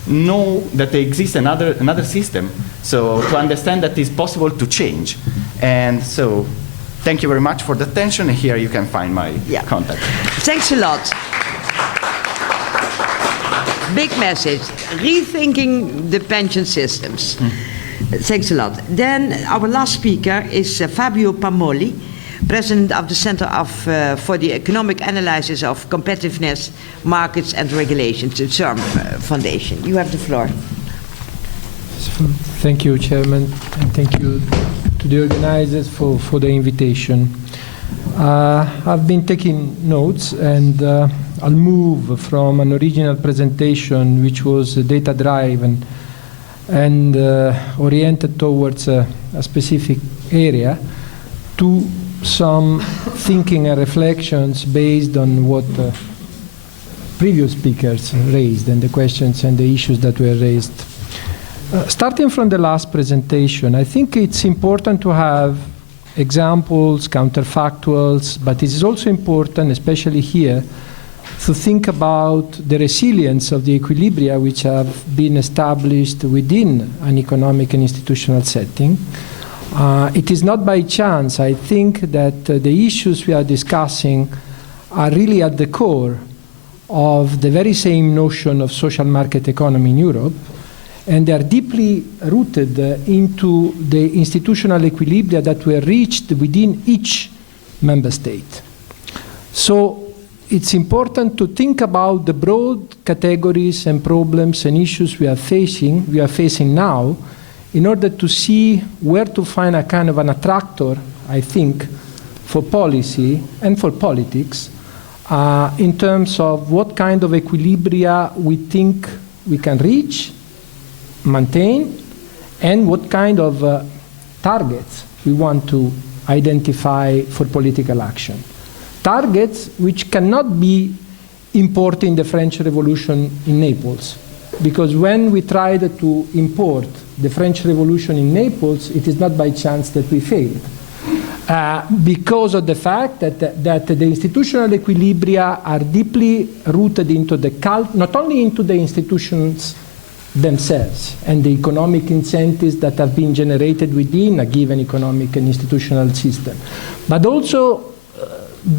know that there exists another system, so to understand that it's possible to change. And so thank you very much for the attention, and here you can find my contact. Thanks a lot. Big message, rethinking the pension systems. Thanks a lot. Then our last speaker is Fabio Pamoli, President of the Center for the Economic Analysis of Competitiveness, Markets and Regulations, the CERM Foundation. You have the floor. Thank you, Chairman, and thank you to the organizers for the invitation. I've been taking notes, and I'll move from an original presentation which was data-driven and oriented towards a specific area to some thinking and reflections based on what previous speakers raised and the questions and the issues that were raised. Starting from the last presentation, I think it's important to have examples, counterfactuals, but it is also important, especially here, to think about the resilience of the equilibria which have been established within an economic and institutional setting. It is not by chance, I think, that the issues we are discussing are really at the core of the very same notion of social market economy in Europe, and they are deeply rooted into the institutional equilibria that were reached within each member state. So it's important to think about the broad categories and problems and issues we are facing now, in order to see where to find a kind of an attractor, I think, for policy and for politics, in terms of what kind of equilibria we think we can reach, maintain, and what kind of targets we want to identify for political action. Targets which cannot be imported in the French Revolution in Naples. Because when we tried to import the French Revolution in Naples, it is not by chance that we failed. Because of the fact that the institutional equilibria are deeply rooted into the not only into the institutions themselves and the economic incentives that have been generated within a given economic and institutional system, but also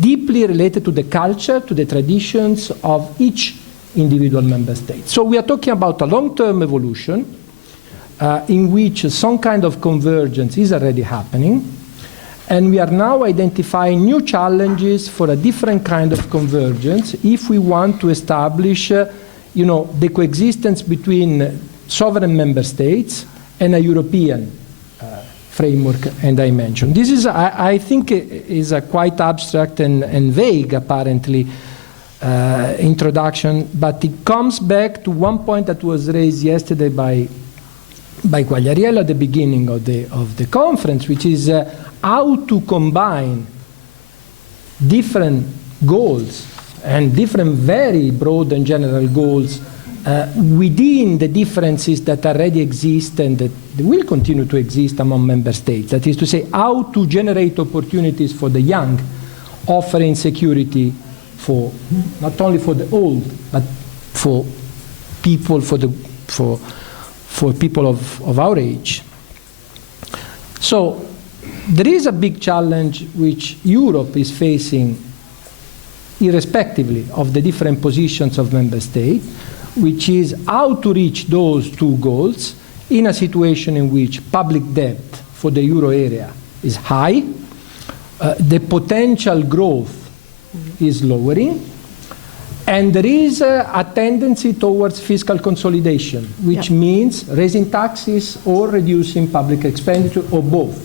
deeply related to the culture, to the traditions of each individual member state. So we are talking about a long-term evolution in which some kind of convergence is already happening, and we are now identifying new challenges for a different kind of convergence if we want to establish the coexistence between sovereign member states and a European framework and dimension. This is, I think, is a quite abstract and vague, apparently, introduction, but it comes back to one point that was raised yesterday by Quagliariello at the beginning of the conference, which is how to combine different goals and different very broad and general goals within the differences that already exist and that will continue to exist among member states. That is to say, how to generate opportunities for the young, offering security for not only for the old, but for people for people of our age. So there is a big challenge which Europe is facing, irrespectively of the different positions of member states, which is how to reach those two goals in a situation in which public debt for the euro area is high, the potential growth is lowering, and there is a tendency towards fiscal consolidation, which means raising taxes or reducing public expenditure or both.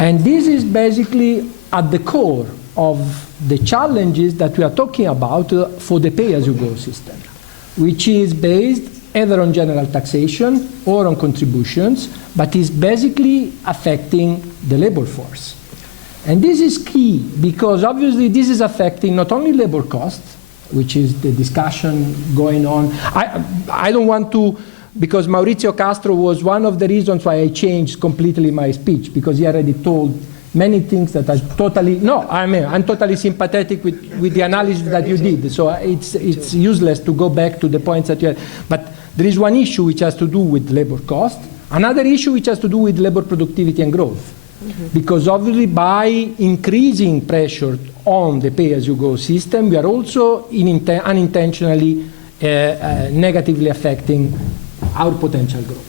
And this is basically at the core of the challenges that we are talking about for the pay-as-you-go system, which is based either on general taxation or on contributions, but is basically affecting the labor force. And this is key because obviously this is affecting not only labor costs, which is the discussion going on. I don't want to, because Maurizio Castro was one of the reasons why I changed completely my speech, because he already told many things that are totally, I'm totally sympathetic with the analysis that you did. So it's useless to go back to the points that you had. But there is one issue which has to do with labor cost, another issue which has to do with labor productivity and growth. Because obviously by increasing pressure on the pay-as-you-go system, we are also unintentionally negatively affecting our potential growth.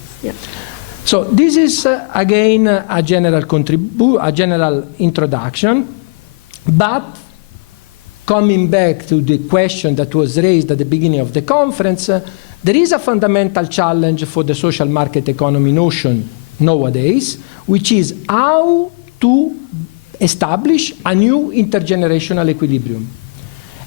So this is, again, a general introduction, but coming back to the question that was raised at the beginning of the conference, there is a fundamental challenge for the social market economy notion nowadays, which is how to establish a new intergenerational equilibrium.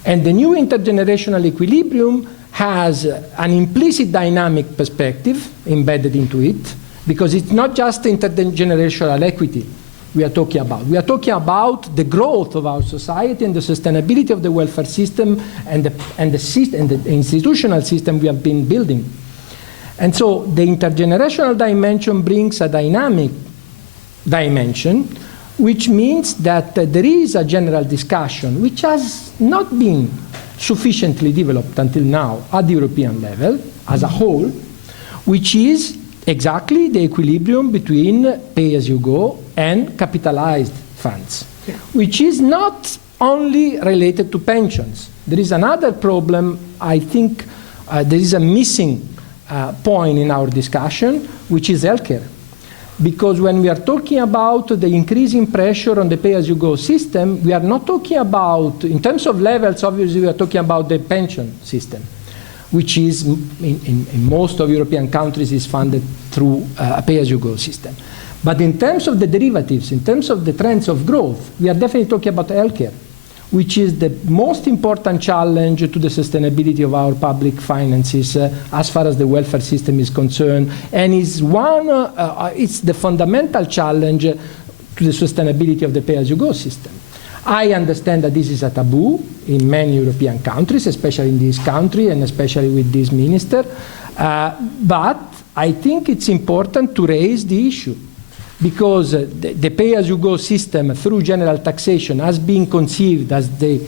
And the new intergenerational equilibrium has an implicit dynamic perspective embedded into it, because it's not just intergenerational equity we are talking about. We are talking about the growth of our society and the sustainability of the welfare system and the institutional system we have been building. And so the intergenerational dimension brings a dynamic dimension, which means that there is a general discussion which has not been sufficiently developed until now at the European level as a whole, which is exactly the equilibrium between pay-as-you-go and capitalized funds, which is not only related to pensions. There is another problem, I think there is a missing point in our discussion, which is healthcare. Because when we are talking about the increasing pressure on the pay-as-you-go system, we are not talking about, in terms of levels, obviously we are talking about the pension system, which is, in most of European countries, is funded through a pay-as-you-go system. But in terms of the derivatives, in terms of the trends of growth, we are definitely talking about healthcare, which is the most important challenge to the sustainability of our public finances as far as the welfare system is concerned, and is it's the fundamental challenge to the sustainability of the pay-as-you-go system. I understand that this is a taboo in many European countries, especially in this country and especially with this minister, but I think it's important to raise the issue, because the pay-as-you-go system through general taxation has been conceived as the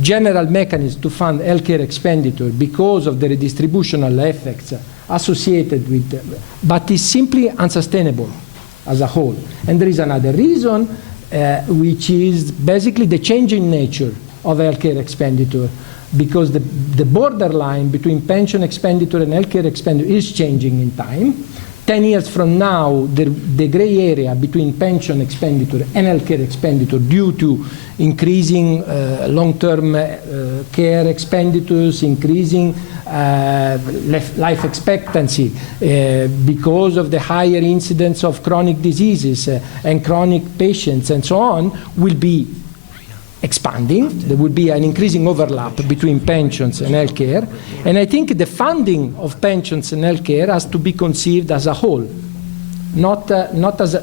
general mechanism to fund healthcare expenditure because of the redistributional effects associated with, but is simply unsustainable as a whole. And there is another reason, which is basically the changing nature of healthcare expenditure, because the borderline between pension expenditure and healthcare expenditure is changing in time. 10 years from now, the gray area between pension expenditure and healthcare expenditure due to increasing long-term care expenditures, increasing life expectancy because of the higher incidence of chronic diseases and chronic patients and so on, will be expanding. There will be an increasing overlap between pensions and healthcare, and I think the funding of pensions and healthcare has to be conceived as a whole, not as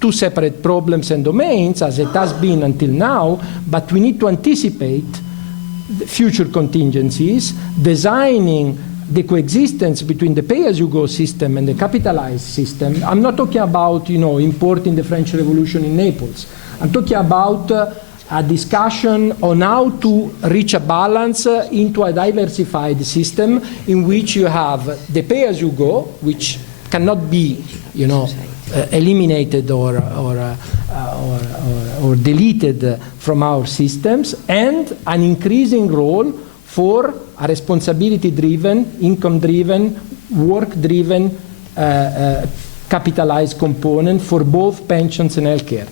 two separate problems and domains as it has been until now, but we need to anticipate the future contingencies, designing the coexistence between the pay-as-you-go system and the capitalized system. I'm not talking about, importing the French Revolution in Naples. I'm talking about a discussion on how to reach a balance into a diversified system in which you have the pay-as-you-go, which cannot be, eliminated or deleted from our systems, and an increasing role for a responsibility-driven, income-driven, work-driven, capitalized component for both pensions and healthcare.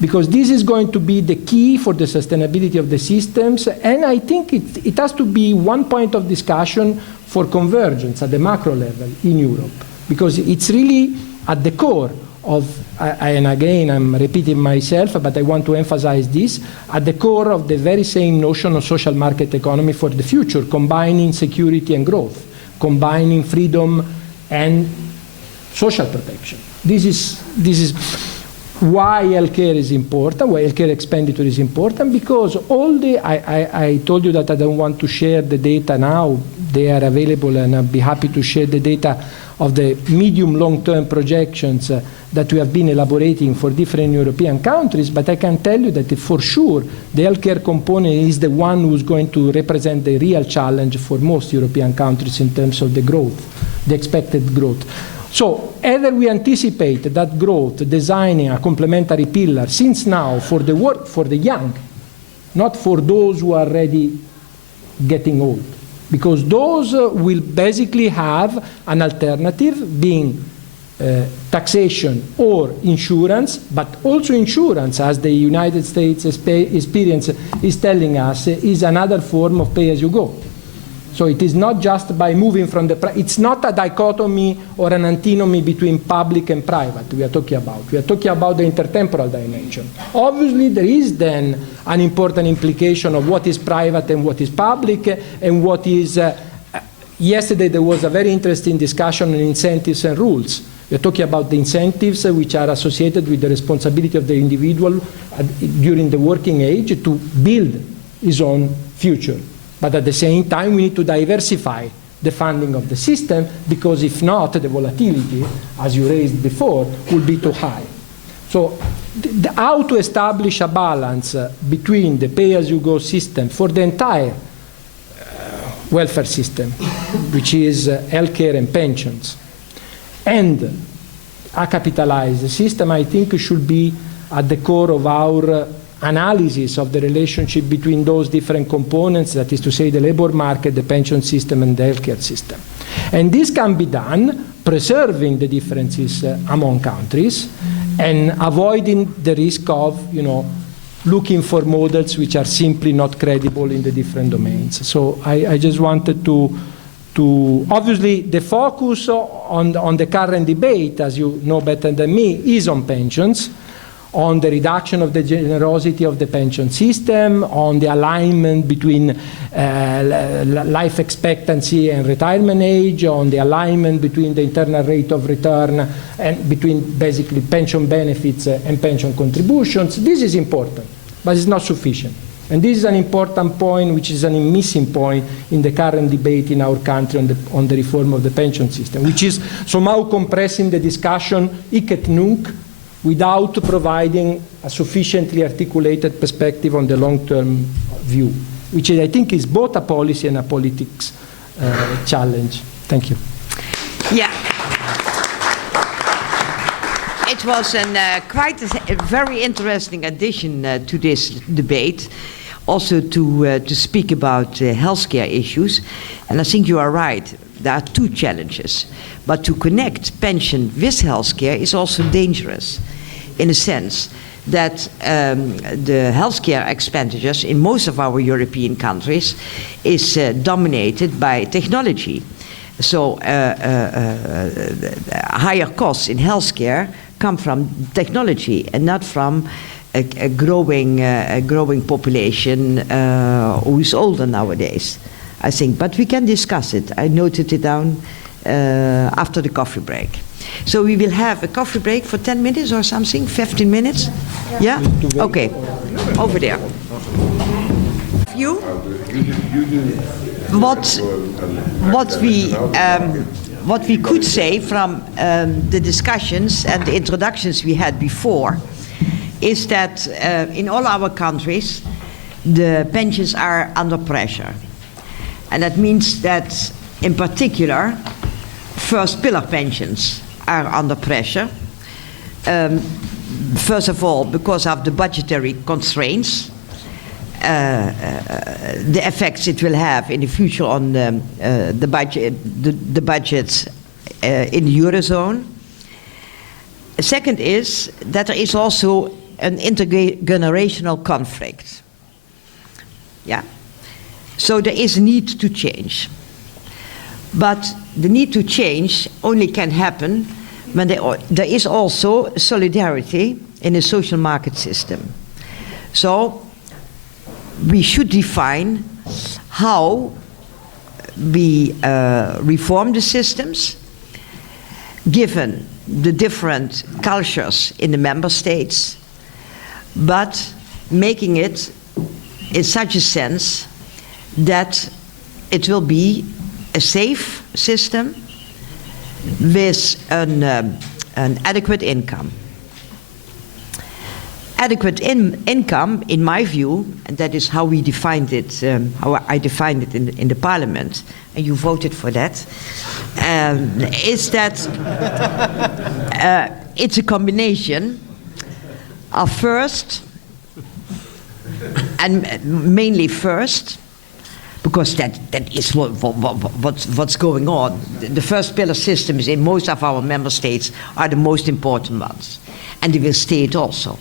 Because this is going to be the key for the sustainability of the systems, and I think it has to be one point of discussion for convergence at the macro level in Europe, because it's really at the core of, and again I'm repeating myself, but I want to emphasize this, at the core of the very same notion of social market economy for the future, combining security and growth, combining freedom and social protection. This is why healthcare is important, why healthcare expenditure is important, because I told you that I don't want to share the data now. They are available, and I'll be happy to share the data of the medium long-term projections that we have been elaborating for different European countries, but I can tell you that for sure the healthcare component is the one who's going to represent the real challenge for most European countries in terms of the growth, the expected growth. So either we anticipate that growth, designing a complementary pillar since now for the young, not for those who are already getting old, because those will basically have an alternative being taxation or insurance, but also insurance, as the United States experience is telling us, is another form of pay-as-you-go. So it is not just by moving from it's not a dichotomy or an antinomy between public and private we are talking about. We are talking about the intertemporal dimension. Obviously, there is then an important implication of what is private and what is public, and what is, yesterday there was a very interesting discussion on incentives and rules. We are talking about the incentives which are associated with the responsibility of the individual during the working age to build his own future. But at the same time, we need to diversify the funding of the system, because if not, the volatility, as you raised before, will be too high. So how to establish a balance between the pay-as-you-go system for the entire welfare system, which is healthcare and pensions, and a capitalized system, I think should be at the core of our analysis of the relationship between those different components, that is to say the labor market, the pension system, and the healthcare system. And this can be done preserving the differences among countries and avoiding the risk of, looking for models which are simply not credible in the different domains. So I just wanted to obviously the focus on the current debate, as you know better than me, is on pensions, on the reduction of the generosity of the pension system, on the alignment between life expectancy and retirement age, on the alignment between the internal rate of return and between basically pension benefits and pension contributions. This is important, but it's not sufficient. And this is an important point, which is a missing point in the current debate in our country on the reform of the pension system, which is somehow compressing the discussion hic et nunc without providing a sufficiently articulated perspective on the long-term view, which I think is both a policy and a politics challenge. Thank you. Yeah. It was quite a very interesting addition to this debate, also to speak about healthcare issues. And I think you are right. There are two challenges. But to connect pension with healthcare is also dangerous, in a sense that the healthcare expenditures in most of our European countries is dominated by technology. So higher costs in healthcare come from technology and not from a growing population who is older nowadays, I think. But we can discuss it. I noted it down after the coffee break. So we will have a coffee break for 10 minutes or something, 15 minutes? Yeah? Okay. Over there. You? What we could say from the discussions and the introductions we had before is that in all our countries the pensions are under pressure. And that means that in particular first pillar pensions are under pressure. First of all, because of the budgetary constraints, the effects it will have in the future on the budgets in the Eurozone. Second is that there is also an intergenerational conflict. Yeah. So there is a need to change. But the need to change only can happen when there is also solidarity in a social market system. So we should define how we reform the systems, given the different cultures in the member states, but making it in such a sense that it will be a safe system with an adequate income. Adequate income, in my view, and that is how we defined it, how I defined it in the Parliament, and you voted for that, is that it's a combination of first, and mainly first, because that is what's going on. The first pillar systems in most of our member states are the most important ones, and they will stay it also.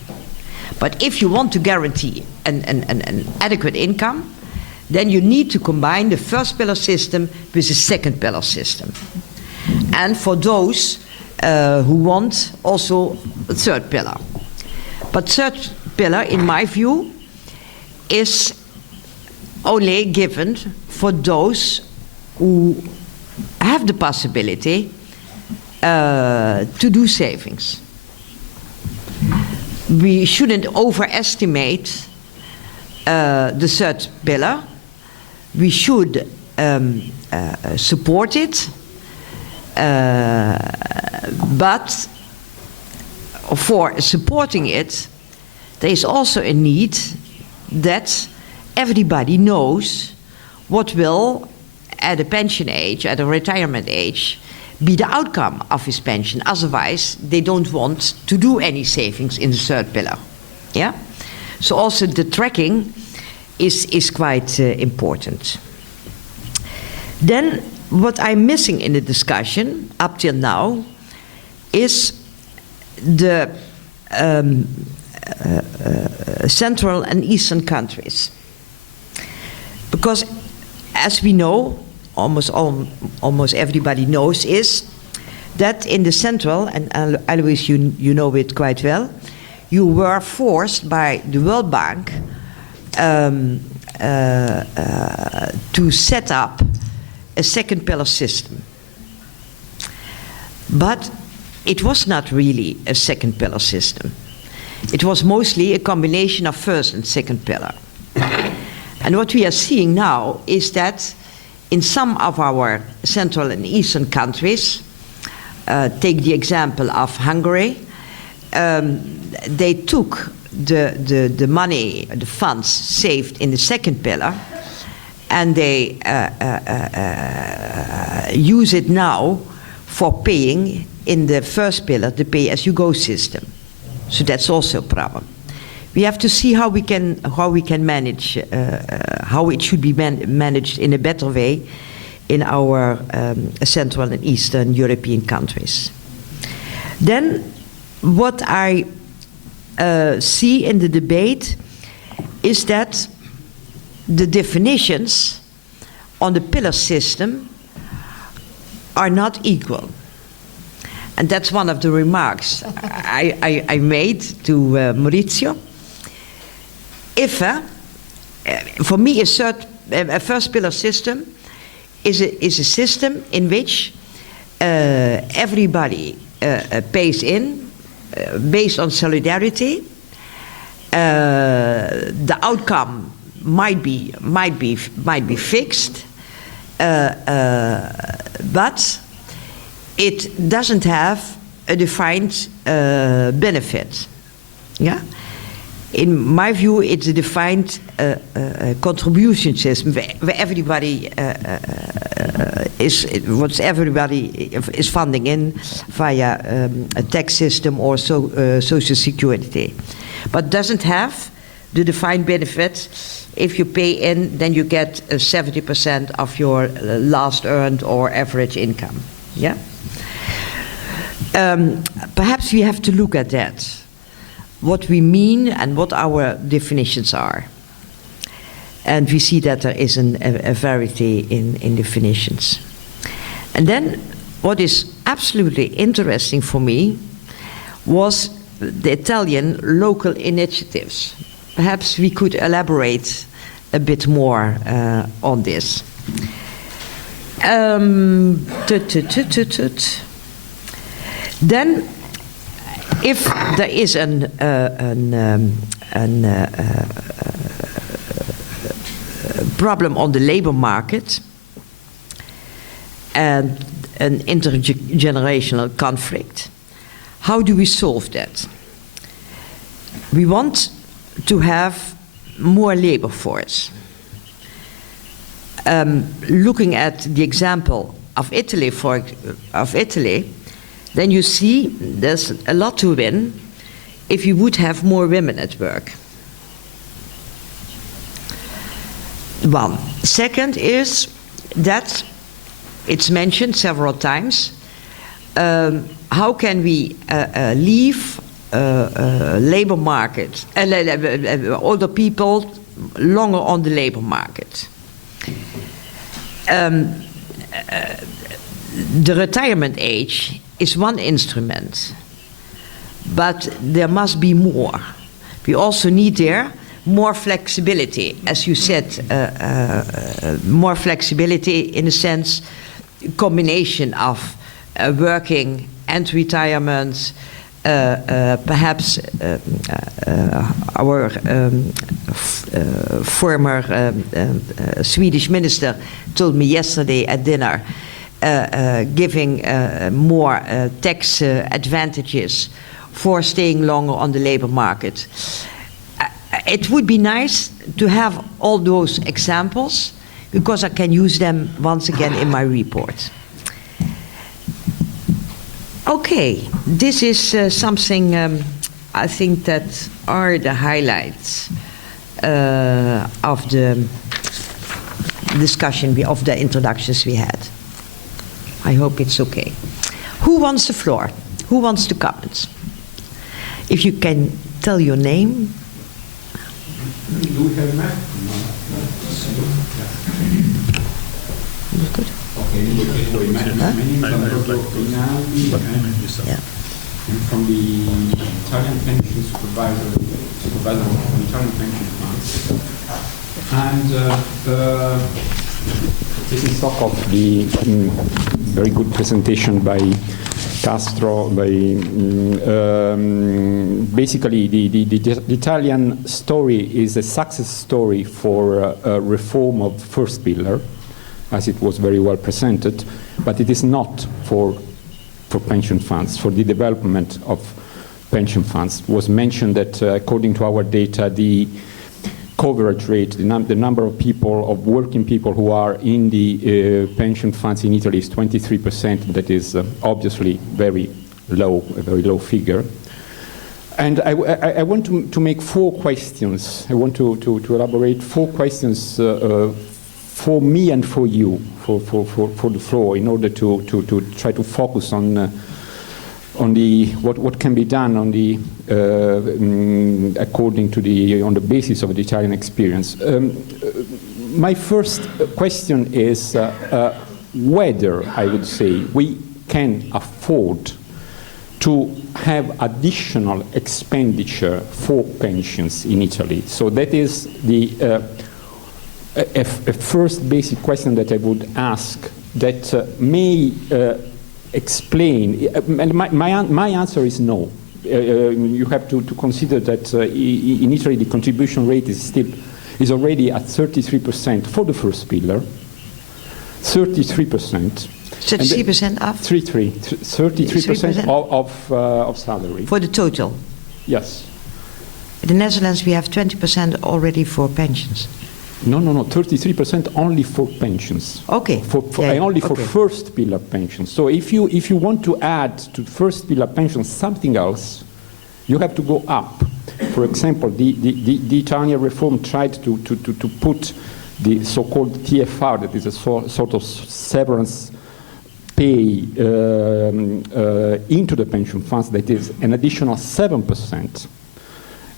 But if you want to guarantee an adequate income, then you need to combine the first pillar system with the second pillar system. And for those who want also a third pillar. But third pillar, in my view, is only given for those who have the possibility to do savings. We shouldn't overestimate the third pillar. We should support it, but for supporting it, there is also a need that everybody knows what will, at a pension age, at a retirement age, be the outcome of his pension. Otherwise, they don't want to do any savings in the third pillar. Yeah? So also the tracking is quite important. Then what I'm missing in the discussion up till now is the Central and Eastern countries. Because as we know, almost everybody knows, is that in the Central, and Alois, you know it quite well, you were forced by the World Bank to set up a second pillar system. But it was not really a second pillar system. It was mostly a combination of first and second pillar. And what we are seeing now is that in some of our Central and Eastern countries, take the example of Hungary, they took the money, the funds saved in the second pillar, and they use it now for paying in the first pillar, the pay-as-you-go system. So that's also a problem. We have to see how we can manage, how it should be managed in a better way in our Central and Eastern European countries. Then what I see in the debate is that the definitions on the pillar system are not equal. And that's one of the remarks I made to Maurizio. If, for me, a first pillar system is a system in which everybody pays in based on solidarity. The outcome might be fixed, but it doesn't have a defined benefit. Yeah. In my view, it's a defined contribution system where everybody is funding in via a tax system or social security, but doesn't have the defined benefit. If you pay in, then you get 70% of your last earned or average income. Yeah. Perhaps we have to look at that. What we mean and what our definitions are. And we see that there is a variety in definitions. And then what is absolutely interesting for me was the Italian local initiatives. Perhaps we could elaborate a bit more on this. Then, if there is a problem on the labor market and an intergenerational conflict, how do we solve that? We want to have more labor force. Looking at the example of Italy, then you see there's a lot to win if you would have more women at work. One. Second is that it's mentioned several times, how can we leave labor market, older people longer on the labor market. The retirement age is one instrument, but there must be more. We also need there more flexibility, as you said, more flexibility in a sense, combination of working and retirement. Perhaps our former Swedish minister told me yesterday at dinner, giving more tax advantages for staying longer on the labor market. It would be nice to have all those examples, because I can use them once again in my report. Okay, this is something I think that are the highlights of the discussion, of the introductions we had. I hope it's okay. Who wants the floor? Who wants to comment? If you can tell your name. Do we have a map? Good. Okay, my name is Alberto Rinaldi, I'm from the Italian Pension supervisor of the Italian Pension Funds. And taking stock of the very good presentation by Castro, basically the Italian story is a success story for a reform of first pillar, as it was very well presented, but it is not for pension funds, for the development of pension funds. It was mentioned that according to our data, the coverage rate, the number of people, of working people who are in the pension funds in Italy is 23%. That is obviously very low, a very low figure. And I want to make 4 questions. I want to elaborate 4 questions for me and for you, for the floor, in order to try to focus on the what can be done on the according to on the basis of the Italian experience. My first question is whether, I would say, we can afford to have additional expenditure for pensions in Italy. So that is the a first basic question that I would ask that may explain. My answer is no. You have to consider that in Italy the contribution rate is already at 33% for the first pillar. 33%. 33% of? 33% of salary. For the total? Yes. In the Netherlands we have 20% already for pensions. No, 33% only for pensions. Okay. Only for first pillar pensions. So if you want to add to first pillar pensions something else, you have to go up. For example, the Italian reform tried to put the so-called TFR, that is a sort of severance pay into the pension funds, that is an additional 7%.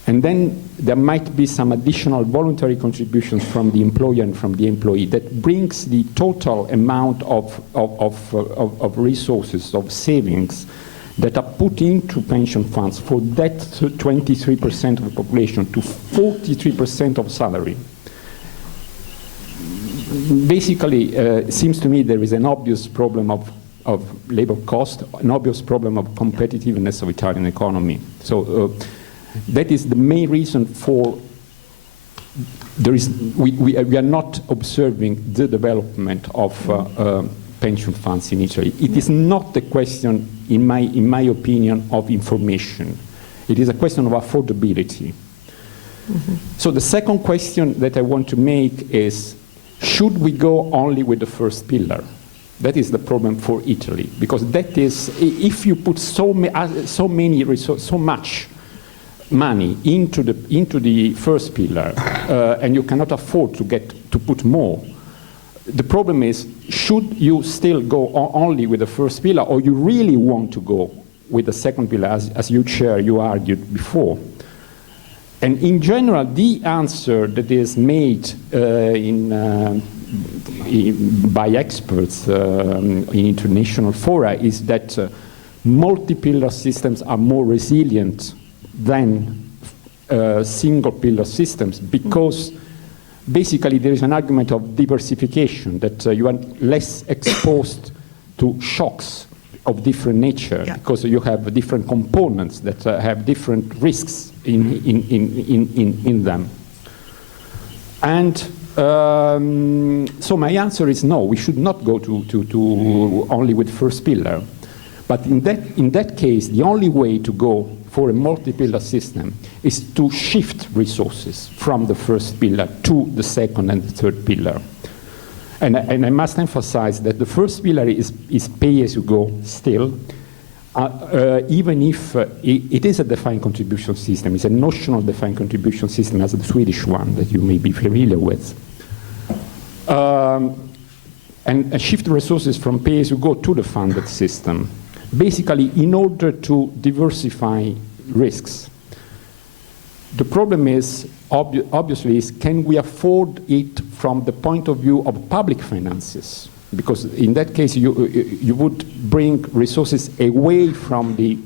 And then there might be some additional voluntary contributions from the employer and from the employee that brings the total amount of resources, of savings that are put into pension funds for that 23% of the population to 43% of salary. Basically, it seems to me there is an obvious problem of labor cost, an obvious problem of competitiveness of Italian economy. So that is the main reason for we are not observing the development of pension funds in Italy. It is not a question, in my opinion, of information. It is a question of affordability. Mm-hmm. So the second question that I want to make is, should we go only with the first pillar? That is the problem for Italy, because that is, if you put so much money into the first pillar, and you cannot afford to put more. The problem is, should you still go only with the first pillar, or you really want to go with the second pillar, as you argued before? And in general, the answer that is made by experts in international fora is that multi-pillar systems are more resilient than single-pillar systems, because basically there is an argument of diversification, that you are less exposed to shocks of different nature, because you have different components that have different risks in them. And so my answer is no, we should not go to only with first pillar. But in that case, the only way to go for a multi-pillar system is to shift resources from the first pillar to the second and the third pillar. And I must emphasize that the first pillar is pay-as-you-go still, even if it is a defined contribution system. It's a notional defined contribution system, as the Swedish one that you may be familiar with. and shift resources from pay-as-you-go to the funded system, basically in order to diversify risks. The problem is, obviously, is can we afford it from the point of view of public finances? Because in that case, you would bring resources away from the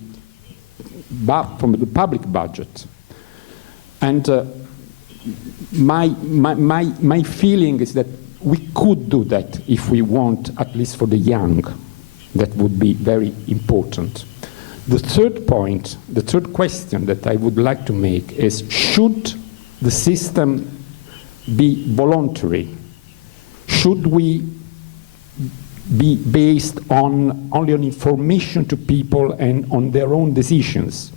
public budget. And my feeling is that we could do that if we want, at least for the young. That would be very important. The third point, the third question that I would like to make is, should the system be voluntary? Should we be based only on information to people and on their own decisions,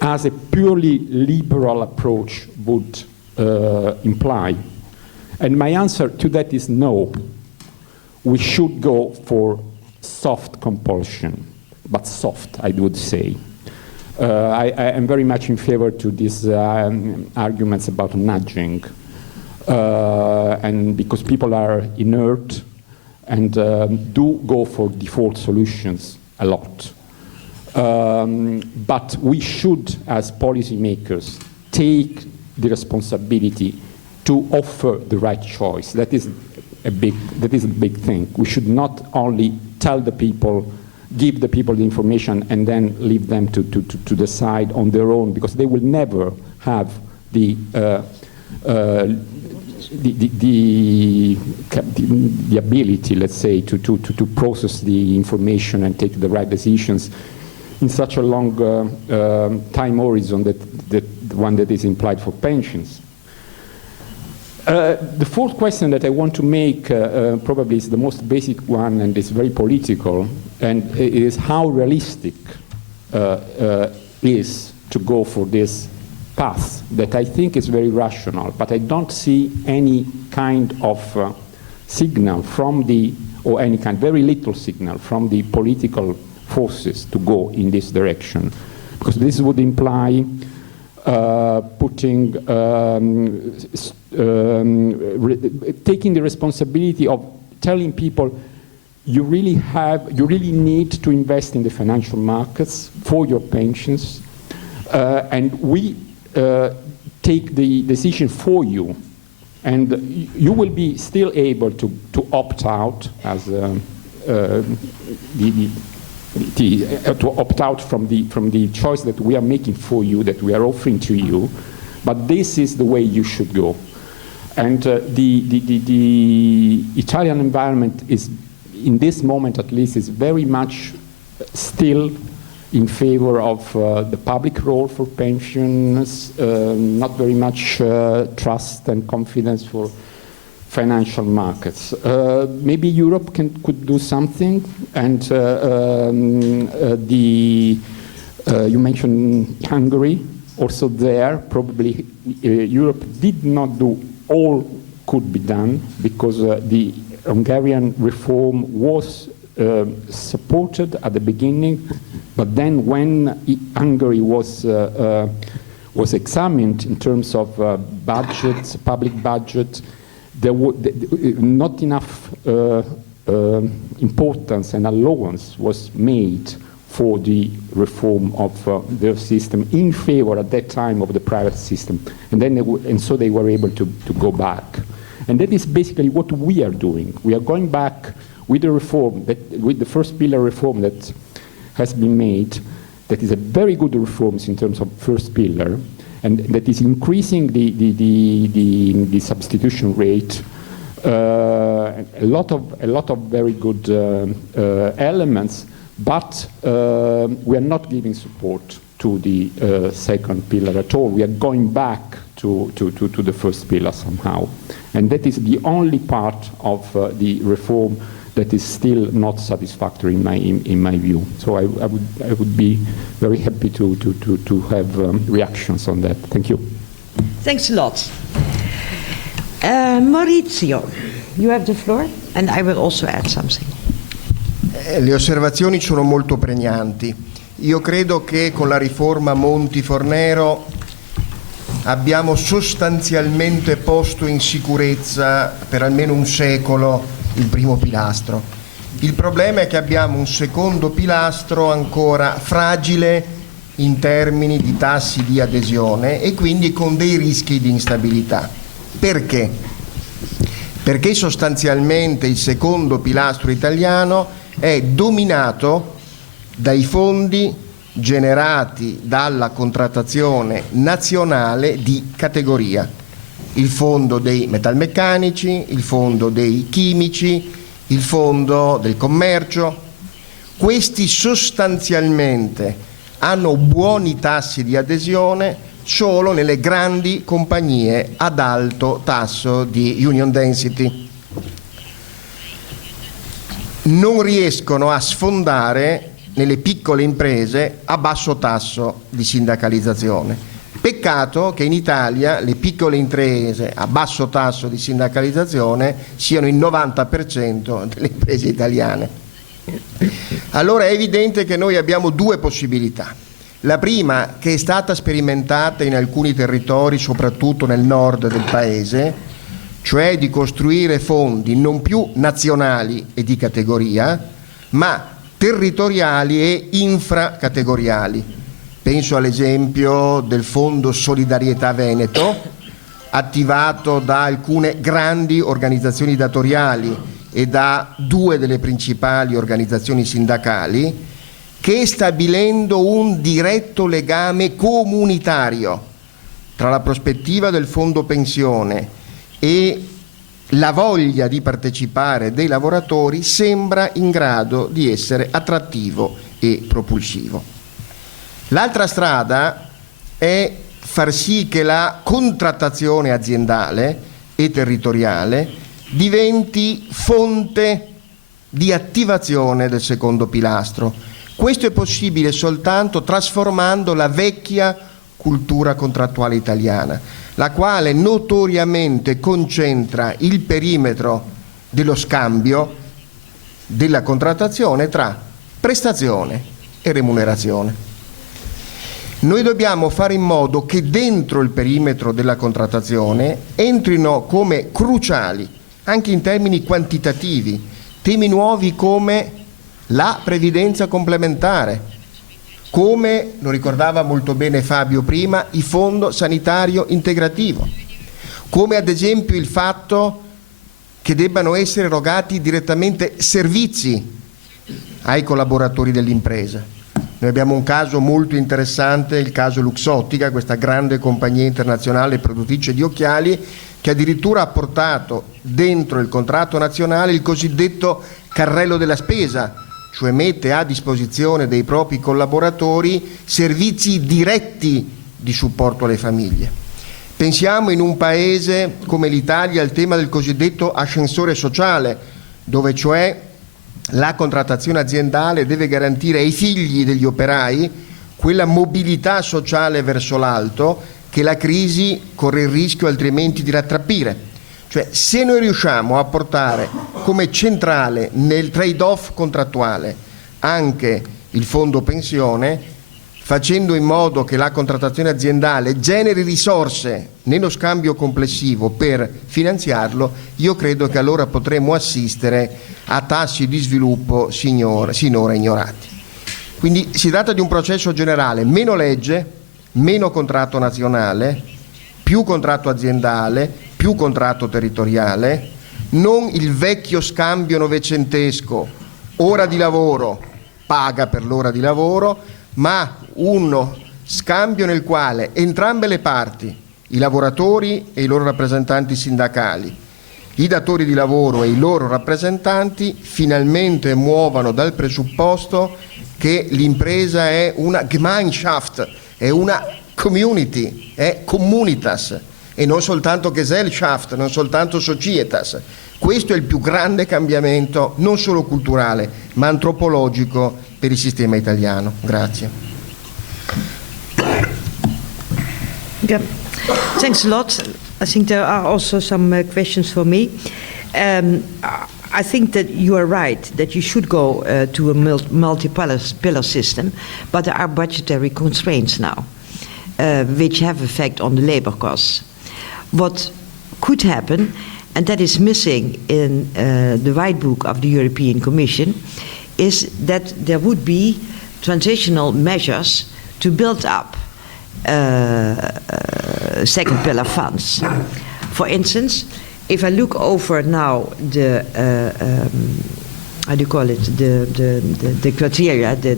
as a purely liberal approach would imply? And my answer to that is no. We should go for soft compulsion, but soft, I would say. I am very much in favor to these arguments about nudging, and because people are inert and do go for default solutions a lot. But we should, as policymakers, take the responsibility to offer the right choice. That is a big thing. We should not only tell the people, give the people the information, and then leave them to decide on their own, because they will never have the ability, let's say, to process the information and take the right decisions in such a long time horizon that one that is implied for pensions. The fourth question that I want to make probably is the most basic one, and is very political, and it is how realistic is to go for this path that I think is very rational, but I don't see any kind of signal from or any kind, very little signal from the political forces to go in this direction, because this would imply taking the responsibility of telling people you really need to invest in the financial markets for your pensions, and we take the decision for you, and you will be still able to opt out as to opt out from the choice that we are making for you, that we are offering to you, but this is the way you should go. And the Italian environment is, in this moment at least, is very much still in favor of the public role for pensions, not very much trust and confidence for financial markets. Maybe Europe could do something, and you mentioned Hungary. Also there, probably Europe did not do all could be done, because the Hungarian reform was supported at the beginning, but then when Hungary was examined in terms of budget, public budget, there was not enough importance and allowance was made for the reform of their system in favor at that time of the private system, and so they were able to go back. And that is basically what we are doing. We are going back with the reform, with the first pillar reform that has been made, that is a very good reform in terms of first pillar, and that is increasing the substitution rate. A lot of very good elements, but we are not giving support to the second pillar at all. We are going back to the first pillar somehow, and that is the only part of the reform that is still not satisfactory in my view. So I would be very happy to have reactions on that. Thank you. Thanks a lot. Maurizio, you have the floor, and I will also add something. Le osservazioni sono molto pregnanti. Io credo che con la riforma Monti-Fornero abbiamo sostanzialmente posto in sicurezza per almeno un secolo il primo pilastro. Il problema è che abbiamo un secondo pilastro ancora fragile in termini di tassi di adesione e quindi con dei rischi di instabilità. Perché? Perché sostanzialmente il secondo pilastro italiano è dominato dai fondi generati dalla contrattazione nazionale di categoria. Il fondo dei metalmeccanici, il fondo dei chimici, il fondo del commercio. Questi sostanzialmente hanno buoni tassi di adesione solo nelle grandi compagnie ad alto tasso di union density. Non riescono a sfondare nelle piccole imprese a basso tasso di sindacalizzazione. Peccato che in Italia le piccole imprese a basso tasso di sindacalizzazione siano il 90% delle imprese italiane. Allora è evidente che noi abbiamo due possibilità. La prima, che è stata sperimentata in alcuni territori, soprattutto nel nord del paese, cioè di costruire fondi non più nazionali e di categoria, ma territoriali e infracategoriali. Penso all'esempio del Fondo Solidarietà Veneto, attivato da alcune grandi organizzazioni datoriali e da due delle principali organizzazioni sindacali, che stabilendo un diretto legame comunitario tra la prospettiva del fondo pensione e la voglia di partecipare dei lavoratori sembra in grado di essere attrattivo e propulsivo. L'altra strada è far sì che la contrattazione aziendale e territoriale diventi fonte di attivazione del secondo pilastro. Questo è possibile soltanto trasformando la vecchia cultura contrattuale italiana, la quale notoriamente concentra il perimetro dello scambio della contrattazione tra prestazione e remunerazione. Noi dobbiamo fare in modo che dentro il perimetro della contrattazione entrino come cruciali, anche in termini quantitativi, temi nuovi come la previdenza complementare, come lo ricordava molto bene Fabio prima, il fondo sanitario integrativo, come ad esempio il fatto che debbano essere erogati direttamente servizi ai collaboratori dell'impresa. Noi abbiamo un caso molto interessante, il caso Luxottica, questa grande compagnia internazionale produttrice di occhiali, che addirittura ha portato dentro il contratto nazionale il cosiddetto carrello della spesa, cioè mette a disposizione dei propri collaboratori servizi diretti di supporto alle famiglie. Pensiamo in un paese come l'Italia al tema del cosiddetto ascensore sociale, dove cioè la contrattazione aziendale deve garantire ai figli degli operai quella mobilità sociale verso l'alto che la crisi corre il rischio altrimenti di rattrappire. Cioè, se noi riusciamo a portare come centrale nel trade-off contrattuale anche il fondo pensione, facendo in modo che la contrattazione aziendale generi risorse nello scambio complessivo per finanziarlo, io credo che allora potremo assistere a tassi di sviluppo sinora ignorati. Quindi si tratta di un processo generale: meno legge, meno contratto nazionale, più contratto aziendale, più contratto territoriale, non il vecchio scambio novecentesco, ora di lavoro paga per l'ora di lavoro, ma uno scambio nel quale entrambe le parti, i lavoratori e i loro rappresentanti sindacali, i datori di lavoro e i loro rappresentanti, finalmente muovano dal presupposto che l'impresa è una Gemeinschaft, è una community, è communitas e non soltanto Gesellschaft, non soltanto Societas. Questo è il più grande cambiamento, non solo culturale, ma antropologico per il sistema italiano. Grazie. Yeah. Thanks a lot. I think there are also some questions for me. I think that you are right, that you should go to a multi-pillar system, but there are budgetary constraints now, which have effect on the labor costs. What could happen and that is missing in the White Book of the European Commission, is that there would be transitional measures to build up second pillar funds. For instance, if I look over now the how do you call it, the criteria, the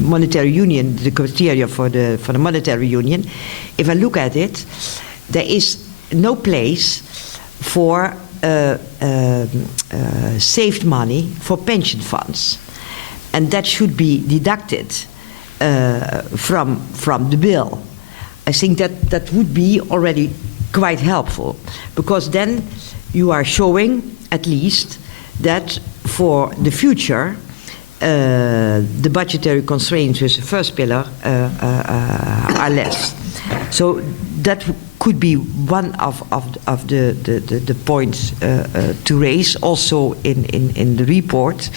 monetary union, the criteria for the monetary union, if I look at it, there is no place for saved money for pension funds, and that should be deducted from the bill. I think that would be already quite helpful, because then you are showing at least that for the future the budgetary constraints with the first pillar are less. So that could be one of the points to raise also in the report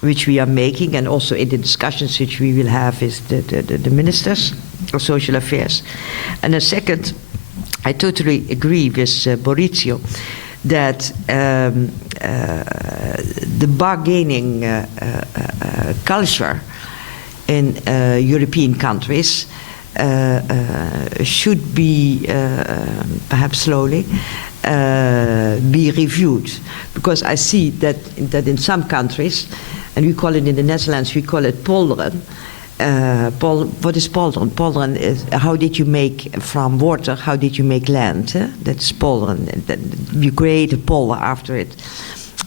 which we are making, and also in the discussions which we will have with the ministers of social affairs. And a second, I totally agree with Maurizio that the bargaining culture in European countries should be, perhaps slowly, be reviewed. Because I see that in some countries, and we call it in the Netherlands, we call it polderen. What is polderen? Polderen is how did you make from water, how did you make land? That's polderen. You create a polder after it.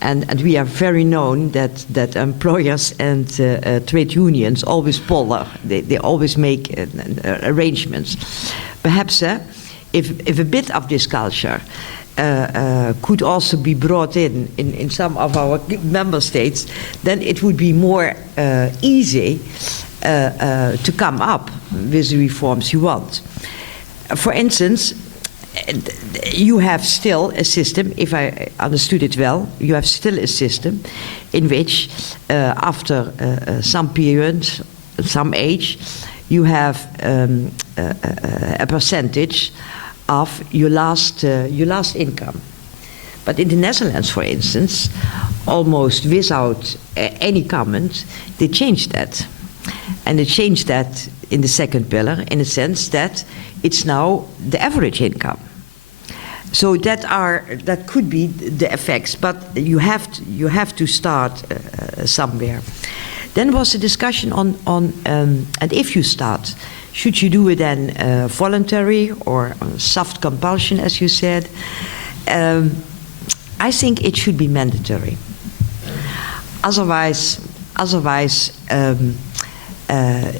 And we are very known that employers and trade unions always polder. They always make arrangements. Perhaps if a bit of this culture could also be brought in some of our member states, then it would be more easy to come up with the reforms you want. For instance, you have still a system, if I understood it well, you have still a system in which after some period, some age, you have a percentage of your last income. But in the Netherlands, for instance, almost without any comment, they changed that. And they changed that in the second pillar in the sense that it's now the average income. So that could be the effects, but you have to start somewhere. Then was a discussion on and if you start, should you do it then voluntary or soft compulsion, as you said? I think it should be mandatory. Otherwise,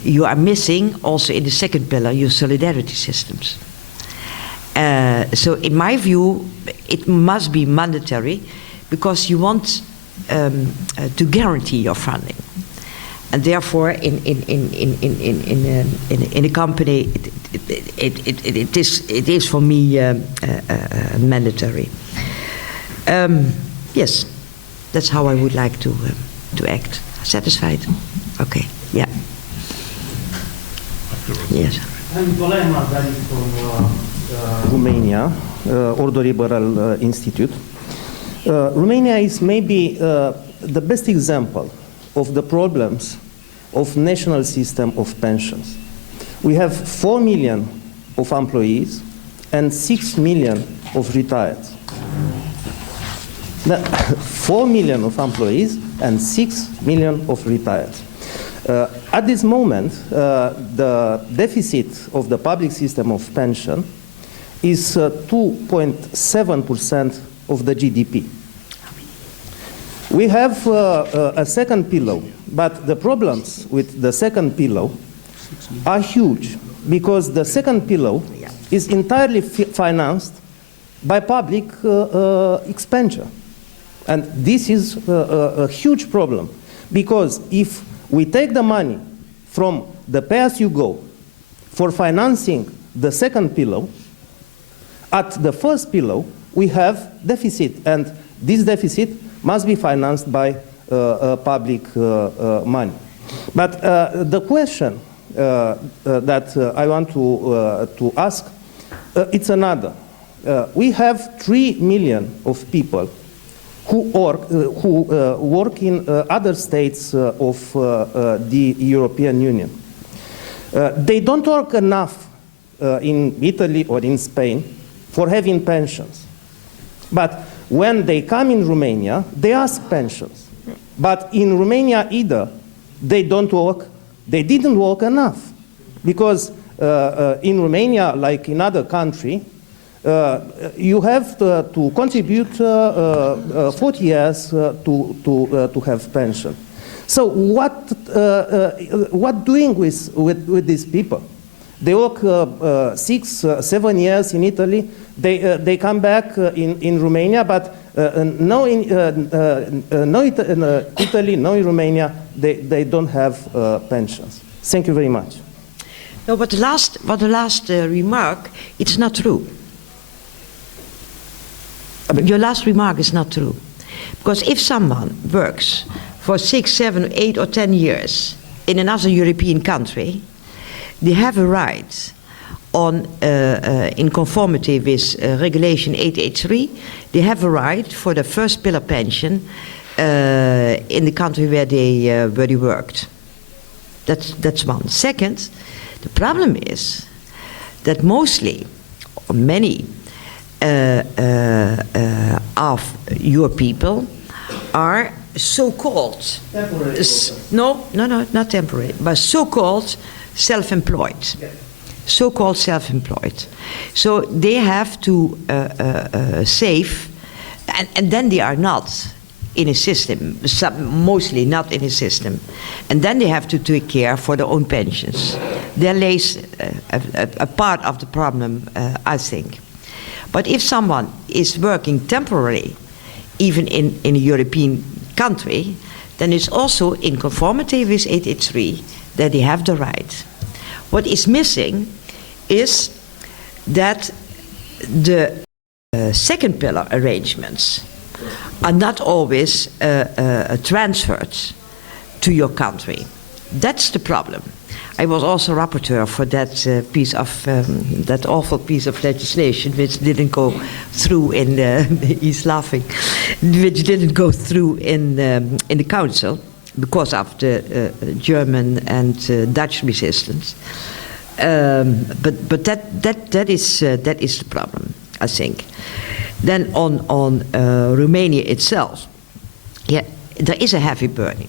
you are missing also in the second pillar your solidarity systems. So in my view, it must be mandatory because you want to guarantee your funding, and therefore in a company it is for me mandatory. Yes, that's how I would like to act. Satisfied? Okay. Yeah. Yes. I'm Golem Margari from Romania, Ordo Liberal Institute. Romania is maybe the best example of the problems of national system of pensions. We have 4 million of employees and 6 million of retired. 4 million of employees and 6 million of retired. At this moment, the deficit of the public system of pension is 2.7% of the GDP. We have a second pillar, but the problems with the second pillar are huge because the second pillar is entirely financed by public expenditure. And this is a huge problem because if we take the money from the pay-as-you-go for financing the second pillar, at the first pillar we have deficit, and this deficit must be financed by public money. But the question that I want to ask, it's another. we have 3 million of people who work in other states of the European Union. They don't work enough in Italy or in Spain for having pensions. But when they come in Romania, they ask pensions. But in Romania either, they don't work, they didn't work enough. Because in Romania, like in other countries, you have to contribute 40 years to have pension. So what doing with these people? They work 6, 7 years in Italy. They come back in Romania, but no in Italy, no in Romania, they don't have pensions. Thank you very much. No, but the last remark, it's not true. Your last remark is not true. Because if someone works for 6, 7, 8 or 10 years in another European country, they have a right on, in conformity with Regulation 883, they have a right for the first pillar pension in the country where they worked. That's one. Second, the problem is that mostly, or many of your people are so-called, not temporary, but so-called self-employed. So-called self-employed. So they have to save, and then they are not in a system, mostly not in a system. And then they have to take care for their own pensions. There lays a part of the problem, I think. But if someone is working temporarily, even in a European country, then it's also in conformity with 883 that they have the right. What is missing is that the second pillar arrangements are not always transferred to your country. That's the problem. I was also rapporteur for that piece of that awful piece of legislation which didn't go through in he's laughing, which didn't go through in the council because of the German and Dutch resistance. But that is the problem, I think. Then on Romania itself, yeah, there is a heavy burden.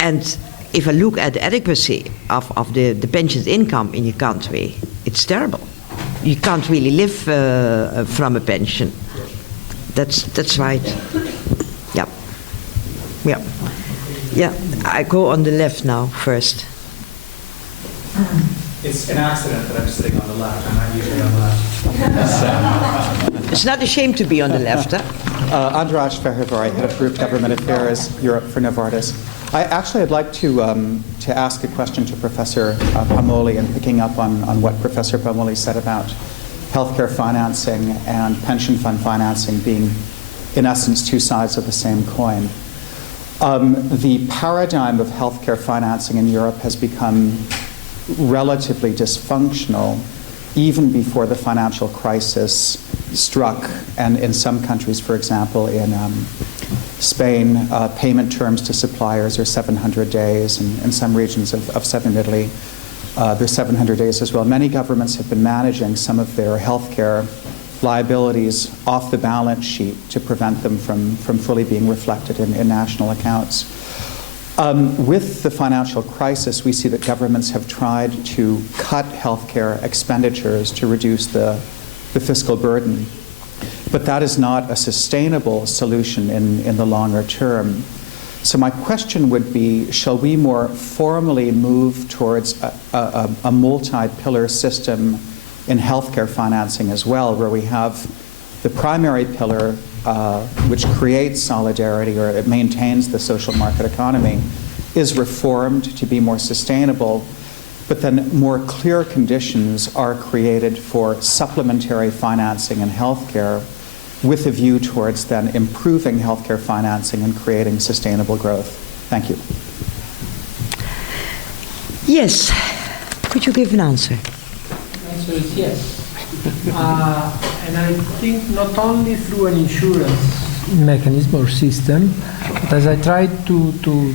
And if I look at the adequacy of the pensions income in your country, it's terrible. You can't really live from a pension. That's right. Yeah. Yeah. Yeah. I go on the left now first. It's an accident that I'm sitting on the left. I'm not usually on the left. It's not a shame to be on the left, huh? András Fehervary, Head of Group Government Affairs, Europe for Novartis. I'd like to ask a question to Professor Pomoli, and picking up on what Professor Pomoli said about healthcare financing and pension fund financing being, in essence, two sides of the same coin. The paradigm of healthcare financing in Europe has become relatively dysfunctional even before the financial crisis struck, and in some countries, for example, in Spain, payment terms to suppliers are 700 days, and in some regions of southern Italy, they're 700 days as well. Many governments have been managing some of their healthcare liabilities off the balance sheet to prevent them from fully being reflected in national accounts. With the financial crisis, we see that governments have tried to cut healthcare expenditures to reduce the fiscal burden. But that is not a sustainable solution in the longer term. So my question would be, shall we more formally move towards a multi-pillar system in healthcare financing as well, where we have the primary pillar, which creates solidarity, or it maintains the social market economy, is reformed to be more sustainable, but then more clear conditions are created for supplementary financing in healthcare with a view towards then improving healthcare financing and creating sustainable growth. Thank you. Yes. Could you give an answer? The answer is yes. And I think not only through an insurance mechanism or system, but as I tried to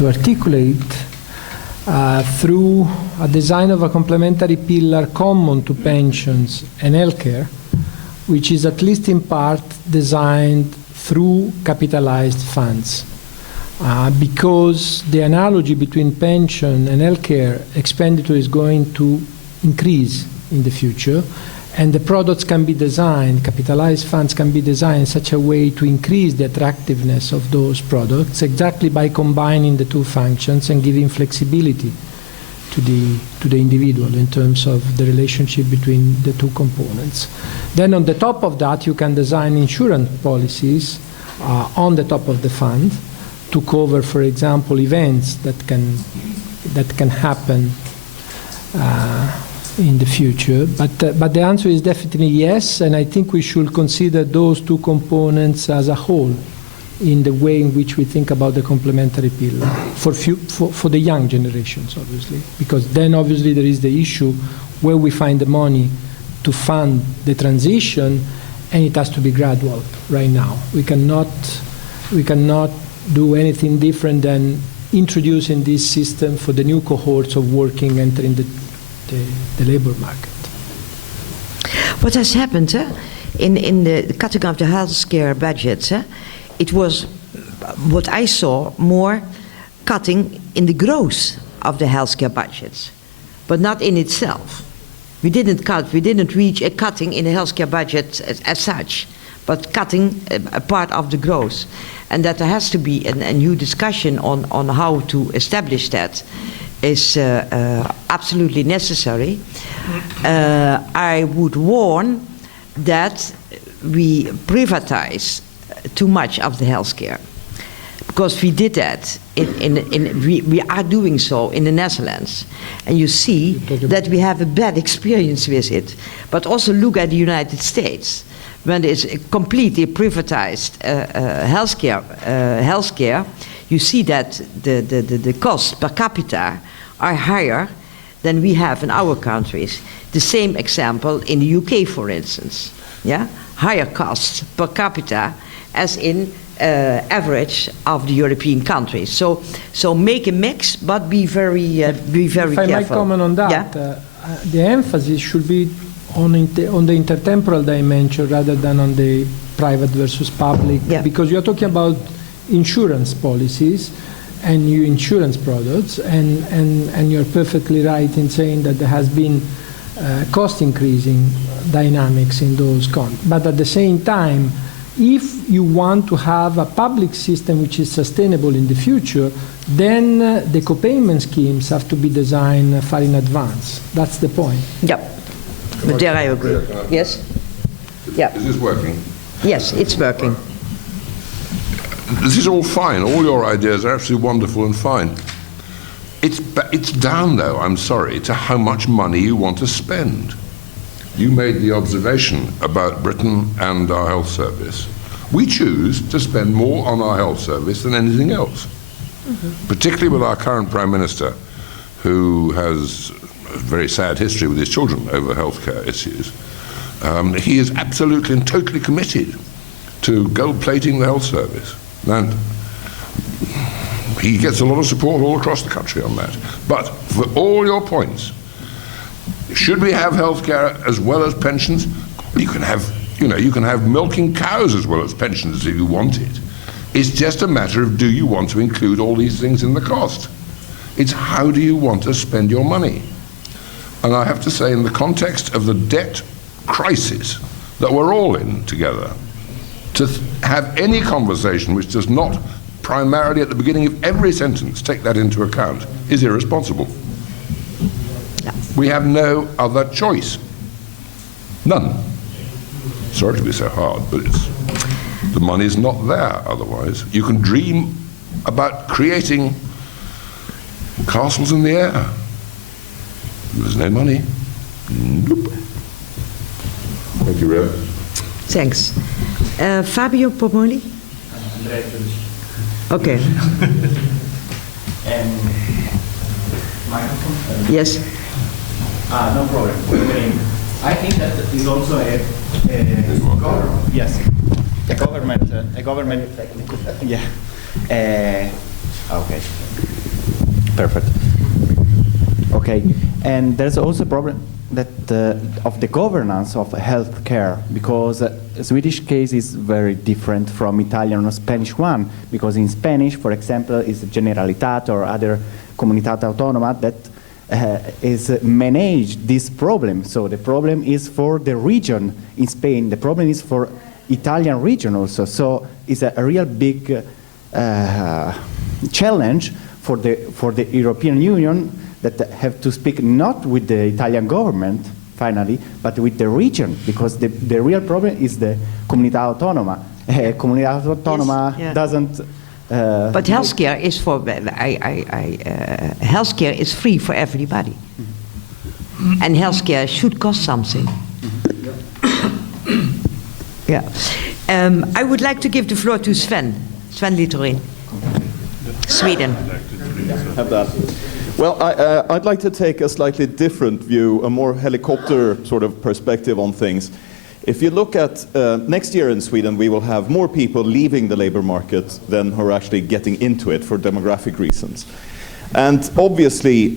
articulate, through a design of a complementary pillar common to pensions and healthcare, which is at least in part designed through capitalized funds. Because the analogy between pension and healthcare expenditure is going to increase in the future, and the products can be designed, capitalized funds can be designed in such a way to increase the attractiveness of those products exactly by combining the two functions and giving flexibility to the individual in terms of the relationship between the two components. Then on the top of that, you can design insurance policies on the top of the fund to cover, for example, events that can happen in the future, but the answer is definitely yes, and I think we should consider those two components as a whole in the way in which we think about the complementary pillar for the young generations, obviously, because then obviously there is the issue where we find the money to fund the transition, and it has to be gradual right now. We cannot do anything different than introducing this system for the new cohorts of working entering the labor market. What has happened in the cutting of the healthcare budgets? It was what I saw more cutting in the growth of the healthcare budgets, but not in itself. We didn't reach a cutting in the healthcare budget as such, but cutting a part of the growth, and that there has to be a new discussion on how to establish that is absolutely necessary. I would warn that we privatize too much of the healthcare, because we did that we are doing so in the Netherlands, and you see that we have a bad experience with it. But also look at the United States, when it's completely privatized healthcare. You see that the costs per capita are higher than we have in our countries. The same example in the UK, for instance. Yeah, higher costs per capita as in average of the European countries. So make a mix, but be very careful. If I might comment on that, yeah? The emphasis should be on the intertemporal dimension rather than on the private versus public, yeah. Because you're talking about insurance policies and new insurance products, and you're perfectly right in saying that there has been cost increasing dynamics in those but at the same time, if you want to have a public system which is sustainable in the future, then the co-payment schemes have to be designed far in advance. That's the point. Yep. But there I agree. Yes? Yeah. Is this working? Yes, it's working. This is all fine. All your ideas are absolutely wonderful and fine. It's down, though, I'm sorry, to how much money you want to spend. You made the observation about Britain and our health service. We choose to spend more on our health service than anything else, particularly with our current Prime Minister, who has a very sad history with his children over healthcare issues. He is absolutely and totally committed to gold-plating the health service. And he gets a lot of support all across the country on that. But for all your points, should we have healthcare as well as pensions? You can have milking cows as well as pensions if you want it. It's just a matter of, do you want to include all these things in the cost? It's how do you want to spend your money? And I have to say, in the context of the debt crisis that we're all in together, to have any conversation which does not primarily at the beginning of every sentence take that into account is irresponsible. We have no other choice. None. Sorry to be so hard, but the money's not there otherwise. You can dream about creating castles in the air. There's no money. Nope. Thank you, Ria. Thanks. Fabio Pomoli? Okay. Microphone? Yes. No problem. I think that is also a government, yeah. Okay, perfect. Okay, and there's also a problem that of the governance of healthcare, because Swedish case is very different from Italian or Spanish one, because in Spanish, for example, is Generalitat or other Comunidad Autónoma that is manage this problem. So the problem is for the region in Spain. The problem is for Italian region also. So it's a real big challenge for the European Union that have to speak not with the Italian government finally, but with the region, because the real problem is the Comunidad Autónoma. Comunidad Autónoma doesn't. But healthcare is healthcare is free for everybody, and healthcare should cost something. Yeah. I would like to give the floor to Sven Littorin, Sweden. Have that. Well, I'd like to take a slightly different view, a more helicopter sort of perspective on things. If you look at next year in Sweden, we will have more people leaving the labor market than who are actually getting into it for demographic reasons. And obviously,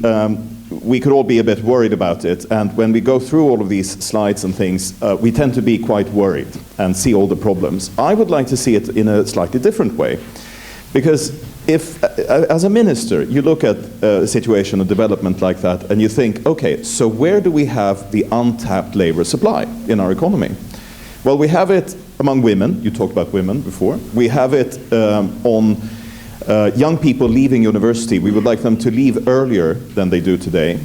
we could all be a bit worried about it. And when we go through all of these slides and things, we tend to be quite worried and see all the problems. I would like to see it in a slightly different way. Because if, as a minister, you look at a situation, a development like that, and you think, okay, so where do we have the untapped labor supply in our economy? Well, we have it among women. You talked about women before. We have it on young people leaving university. We would like them to leave earlier than they do today.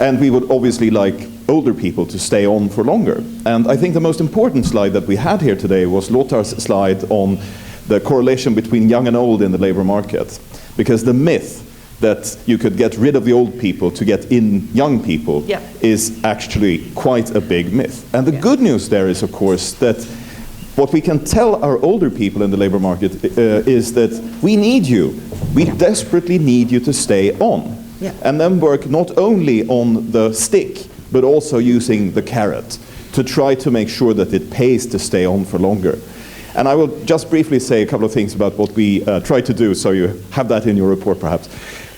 And we would obviously like older people to stay on for longer. And I think the most important slide that we had here today was Lothar's slide on the correlation between young and old in the labor market. Because the myth that you could get rid of the old people to get in young people is actually quite a big myth. And the good news there is, of course, that what we can tell our older people in the labor market is that we need you. We desperately need you to stay on. And then work not only on the stick, but also using the carrot to try to make sure that it pays to stay on for longer. And I will just briefly say a couple of things about what we tried to do, so you have that in your report perhaps.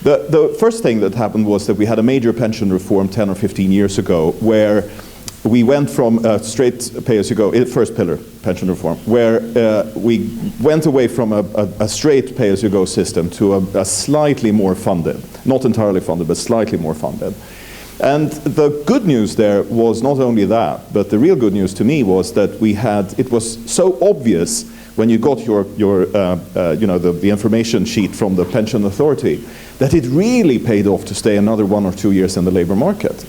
The first thing that happened was that we had a major pension reform 10 or 15 years ago, where we went from a straight pay-as-you-go, first pillar pension reform, where we went away from a straight pay-as-you-go system to a slightly more funded, not entirely funded, but slightly more funded. And the good news there was not only that, but the real good news to me was that it was so obvious when you got the information sheet from the pension authority that it really paid off to stay another 1 or 2 years in the labor market.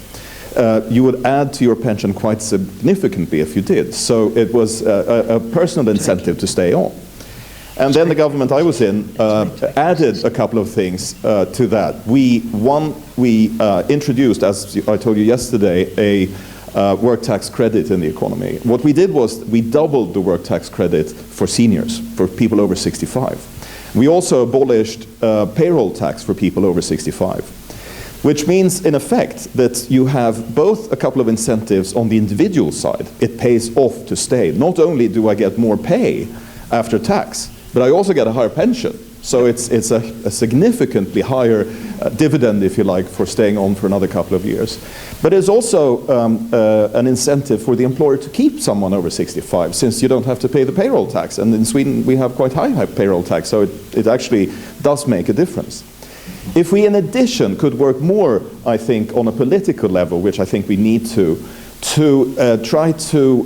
You would add to your pension quite significantly if you did. So it was a personal incentive to stay on. And then the government I was in added a couple of things to that. We introduced, as I told you yesterday, a work tax credit in the economy. What we did was we doubled the work tax credit for seniors, for people over 65. We also abolished payroll tax for people over 65, which means, in effect, that you have both a couple of incentives on the individual side. It pays off to stay. Not only do I get more pay after tax, but I also get a higher pension. So it's a significantly higher dividend, if you like, for staying on for another couple of years. But it's also an incentive for the employer to keep someone over 65, since you don't have to pay the payroll tax. And in Sweden, we have quite high payroll tax, so it actually does make a difference. If we, in addition, could work more, I think, on a political level, which I think we need to try to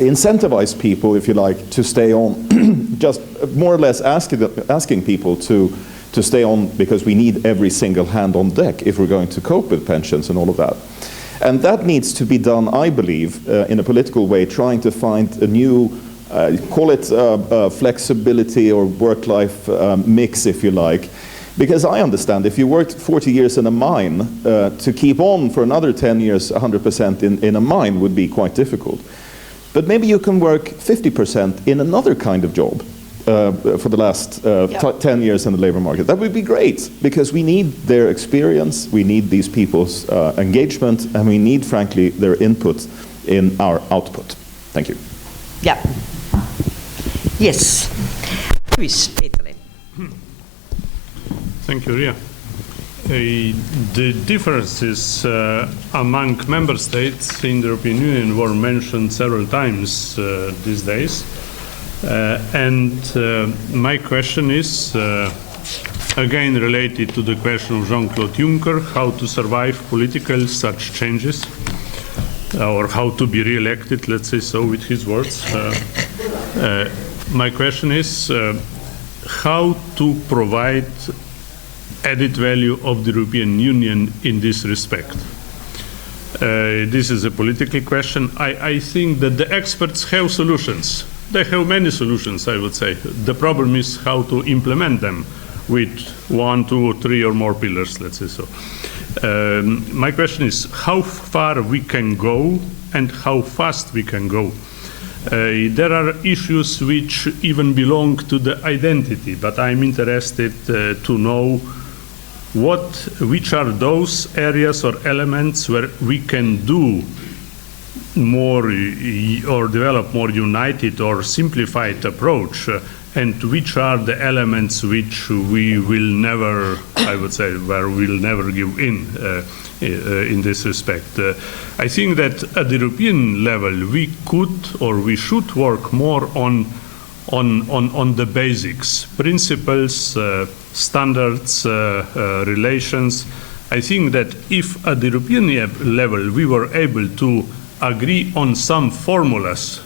incentivize people, if you like, to stay on, just more or less asking people to stay on because we need every single hand on deck if we're going to cope with pensions and all of that. And that needs to be done, I believe, in a political way, trying to find a new, call it flexibility or work-life mix, if you like. Because I understand if you worked 40 years in a mine, to keep on for another 10 years 100% in a mine would be quite difficult. But maybe you can work 50% in another kind of job. for the last 10 years in the labor market. That would be great, because we need their experience, we need these people's engagement, and we need, frankly, their input in our output. Thank you. Yeah. Yes. Luis Peterlin. Thank you, Ria. The differences among member states in the European Union were mentioned several times these days. My question is, again related to the question of Jean-Claude Juncker, how to survive political such changes, or how to be re-elected, let's say so with his words. My question is, how to provide added value of the European Union in this respect. This is a political question. I think that the experts have solutions. They have many solutions, I would say. The problem is how to implement them with 1, 2, 3 or more pillars, let's say so. My question is how far we can go and how fast we can go. There are issues which even belong to the identity, but I'm interested to know which are those areas or elements where we can do more or develop more united or simplified approach, and which are the elements which we will never, I would say, where we'll never give in this respect. I think that at the European level we could or we should work more on the basics, principles, standards, relations. I think that if at the European level we were able to agree on some formulas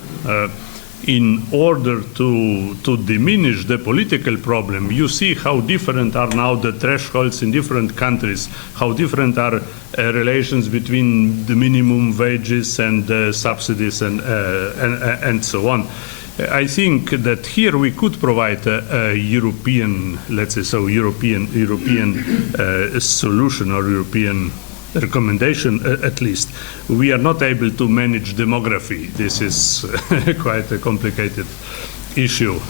in order to diminish the political problem, you see how different are now the thresholds in different countries, how different are relations between the minimum wages and subsidies and so on. I think that here we could provide a European, let's say so, European solution or European recommendation at least. We are not able to manage demography. This is quite a complicated issue,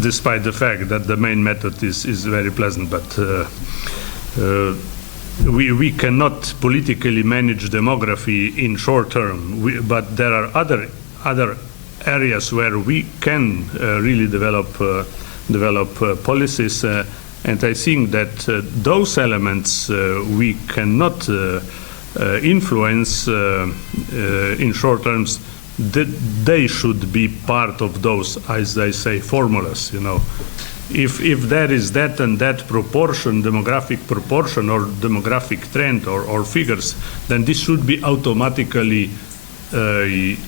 despite the fact that the main method is very pleasant, but we cannot politically manage demography in short term, but there are other areas where we can really develop policies, and I think that those elements we cannot influence in short terms. That they should be part of those, as I say, formulas. You know, if there is that and that proportion, demographic proportion or demographic trend or figures, then this should be automatically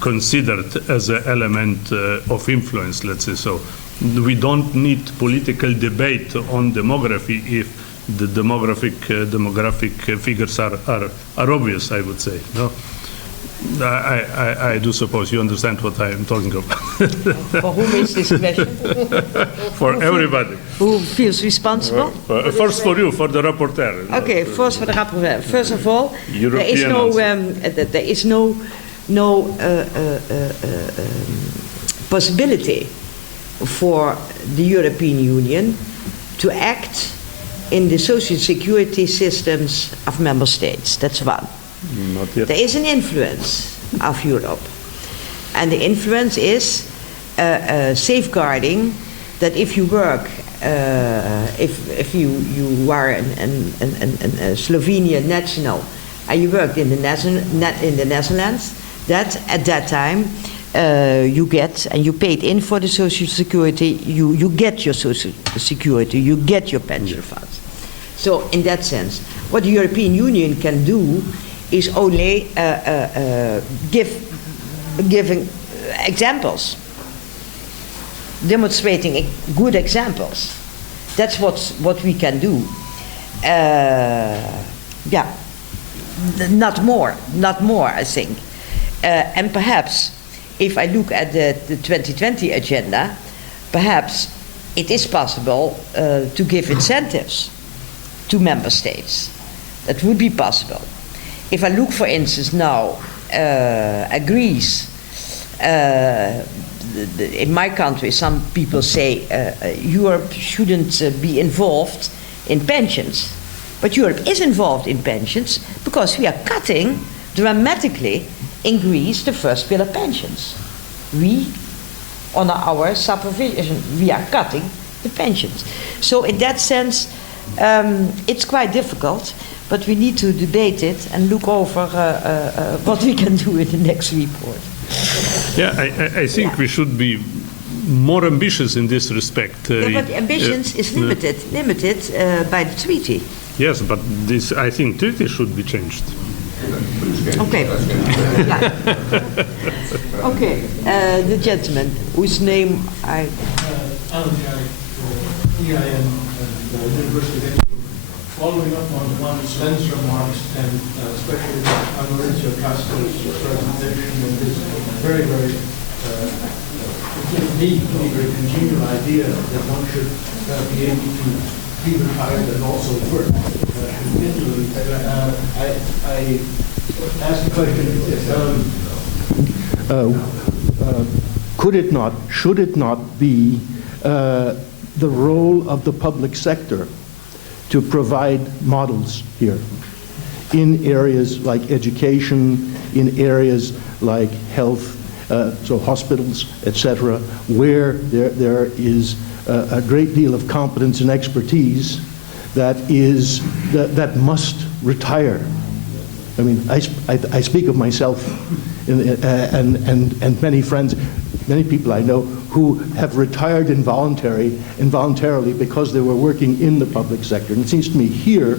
considered as an element of influence, let's say so. We don't need political debate on demography if the demographic figures are obvious, I would say. No? I do suppose you understand what I am talking about. For whom is this question? For everybody. Who feels responsible? First for you, for the rapporteur. Okay, first for the rapporteur. First of all, there is no possibility for the European Union to act in the social security systems of member states. That's one. Not yet. There is an influence of Europe, and the influence is safeguarding that if you work, if you are a Slovenian national and you worked in the Netherlands, that at that time you get, and you paid in for the social security, you get your social security, you get your pension funds. So in that sense, what the European Union can do is only giving examples, demonstrating good examples. That's what we can do. Yeah, not more, I think. And perhaps, if I look at the 2020 agenda, perhaps it is possible to give incentives to member states. That would be possible. If I look, for instance, now at Greece, in my country, some people say Europe shouldn't be involved in pensions. But Europe is involved in pensions because we are cutting dramatically in Greece the first pillar pensions. We, under our supervision, we are cutting the pensions. So in that sense, it's quite difficult, but we need to debate it and look over what we can do in the next report. Yeah, I think we should be more ambitious in this respect. But the ambitions is limited by the treaty. Yes, but this, I think, treaty should be changed. Okay. Yeah. Okay, the gentleman whose name I... Alan Jarek, EIN, University of Edinburgh. Following up on Sven's remarks, and especially Mauricio Castro's presentation, and this very, very, very congenial idea that one should be able to be retired and also work continually. I asked the question, could it not, should it not be the role of the public sector to provide models here in areas like education, in areas like health, so hospitals, etc., where there is a great deal of competence and expertise that must retire. I mean, I speak of myself and many friends, many people I know who have retired involuntarily because they were working in the public sector. And it seems to me here,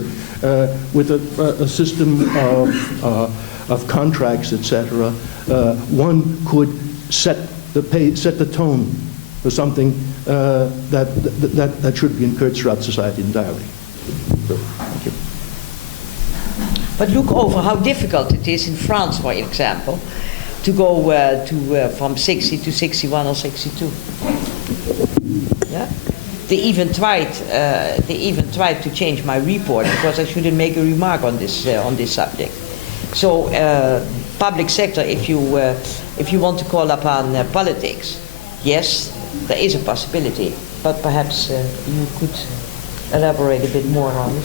with a system of contracts, etc., one could set the tone for something that should be encouraged throughout society entirely. So, thank you. But look over how difficult it is in France, for example, to go from 60 to 61 or 62. Yeah? They even tried to change my report because I shouldn't make a remark on this subject. So, public sector, if you want to call upon politics, yes, there is a possibility, but perhaps you could elaborate a bit more on it.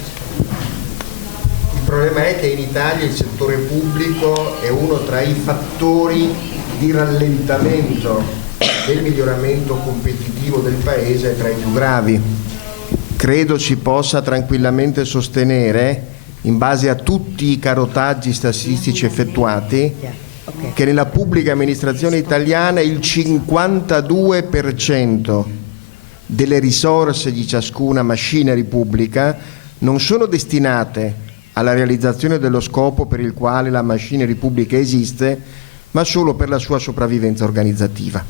Il problema è che in Italia il settore pubblico è uno tra i fattori di rallentamento del miglioramento competitivo del Paese, tra i più gravi. Credo si possa tranquillamente sostenere, in base a tutti i carotaggi statistici effettuati, che nella pubblica amministrazione italiana il 52% delle risorse di ciascuna machinery pubblica non sono destinate alla realizzazione dello scopo per il quale la machinery pubblica esiste, ma solo per la sua sopravvivenza organizzativa.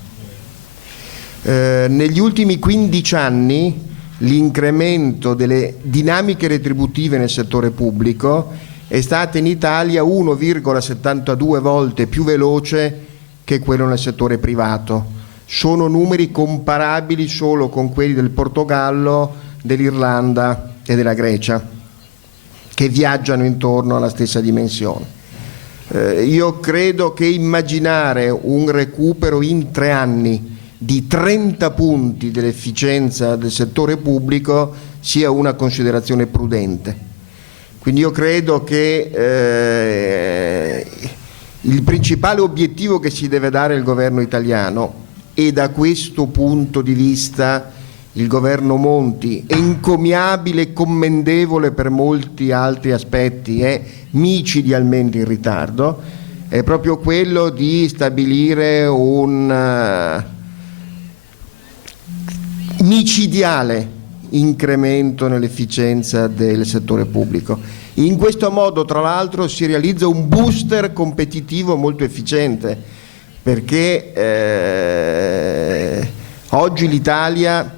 Negli ultimi 15 anni l'incremento delle dinamiche retributive nel settore pubblico è stato in Italia 1,72 volte più veloce che quello nel settore privato. Sono numeri comparabili solo con quelli del Portogallo, dell'Irlanda e della Grecia, che viaggiano intorno alla stessa dimensione. Io credo che immaginare un recupero in 3 anni di 30 punti dell'efficienza del settore pubblico sia una considerazione prudente. Quindi io credo che il principale obiettivo che si deve dare il governo italiano, e da questo punto di vista il governo Monti, encomiabile e commendevole per molti altri aspetti, è micidialmente in ritardo, è proprio quello di stabilire un micidiale incremento nell'efficienza del settore pubblico. In questo modo, tra l'altro, si realizza un booster competitivo molto efficiente, perché oggi l'Italia,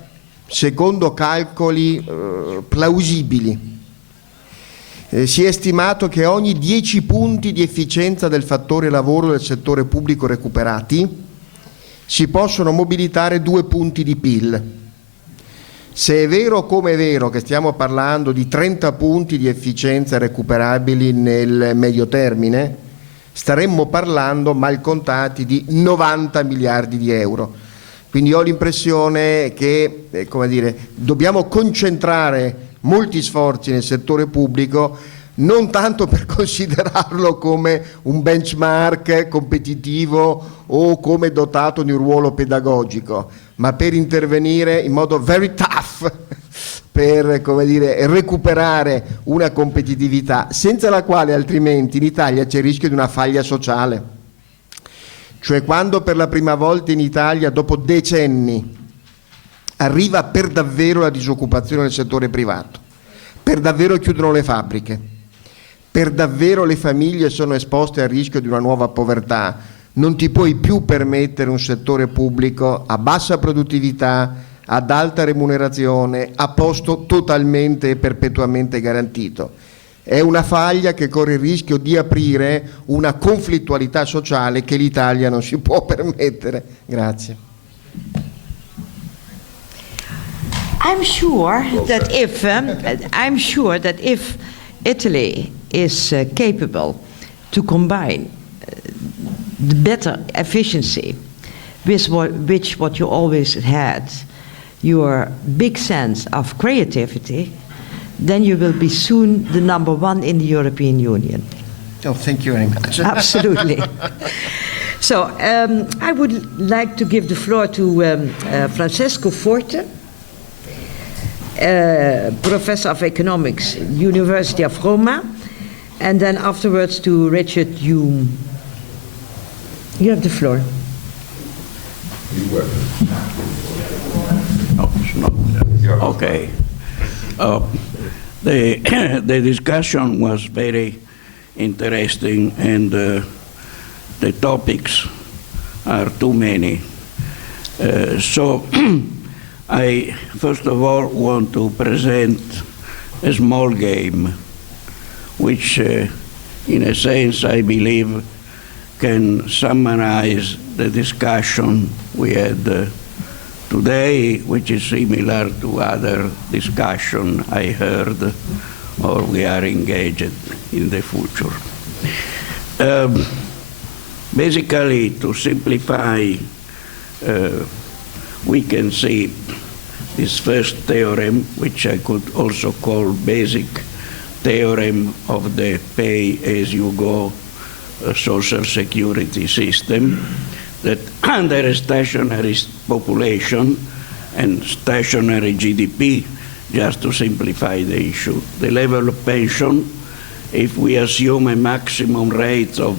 secondo calcoli plausibili, si è stimato che ogni 10 punti di efficienza del fattore lavoro del settore pubblico recuperati si possono mobilitare 2 punti di PIL. Se è vero come è vero che stiamo parlando di 30 punti di efficienza recuperabili nel medio termine, staremmo parlando, mal contati, di 90 miliardi di euro. Quindi ho l'impressione che come dire, dobbiamo concentrare molti sforzi nel settore pubblico, non tanto per considerarlo come un benchmark competitivo o come dotato di un ruolo pedagogico, ma per intervenire in modo very tough per come dire, recuperare una competitività senza la quale altrimenti in Italia c'è il rischio di una faglia sociale. Cioè quando per la prima volta in Italia, dopo decenni, arriva per davvero la disoccupazione nel settore privato, per davvero chiudono le fabbriche, per davvero le famiglie sono esposte al rischio di una nuova povertà, non ti puoi più permettere un settore pubblico a bassa produttività, ad alta remunerazione, a posto totalmente e perpetuamente garantito. È una faglia che corre il rischio di aprire una conflittualità sociale che l'Italia non si può permettere. Grazie. I'm sure that if Italy is capable to combine the better efficiency with what you always had, your big sense of creativity, then you will be soon the #1 in the European Union. Oh, thank you very much. Absolutely. So I would like to give the floor to Francesco Forte, Professor of Economics, University of Roma, and then afterwards to Richard Hume. You have the floor. Okay. The discussion was very interesting, and the topics are too many. So I first of all want to present a small game, which in a sense I believe can summarize the discussion we had today, which is similar to other discussion I heard or we are engaged in the future. Basically, to simplify, we can see this first theorem, which I could also call basic theorem of the pay-as-you-go social security system, that under a stationary population and stationary GDP, just to simplify the issue, the level of pension, if we assume a maximum rate of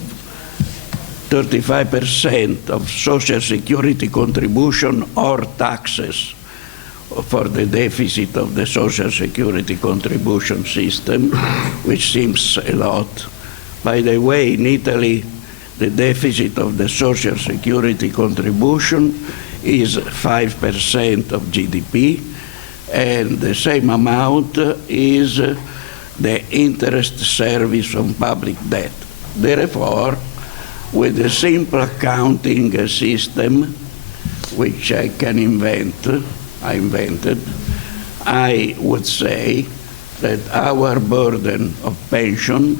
35% of social security contribution or taxes for the deficit of the social security contribution system, which seems a lot. By the way, in Italy, the deficit of the social security contribution is 5% of GDP, and the same amount is the interest service on public debt. Therefore, with a simple accounting system, which I invented, I would say that our burden of pension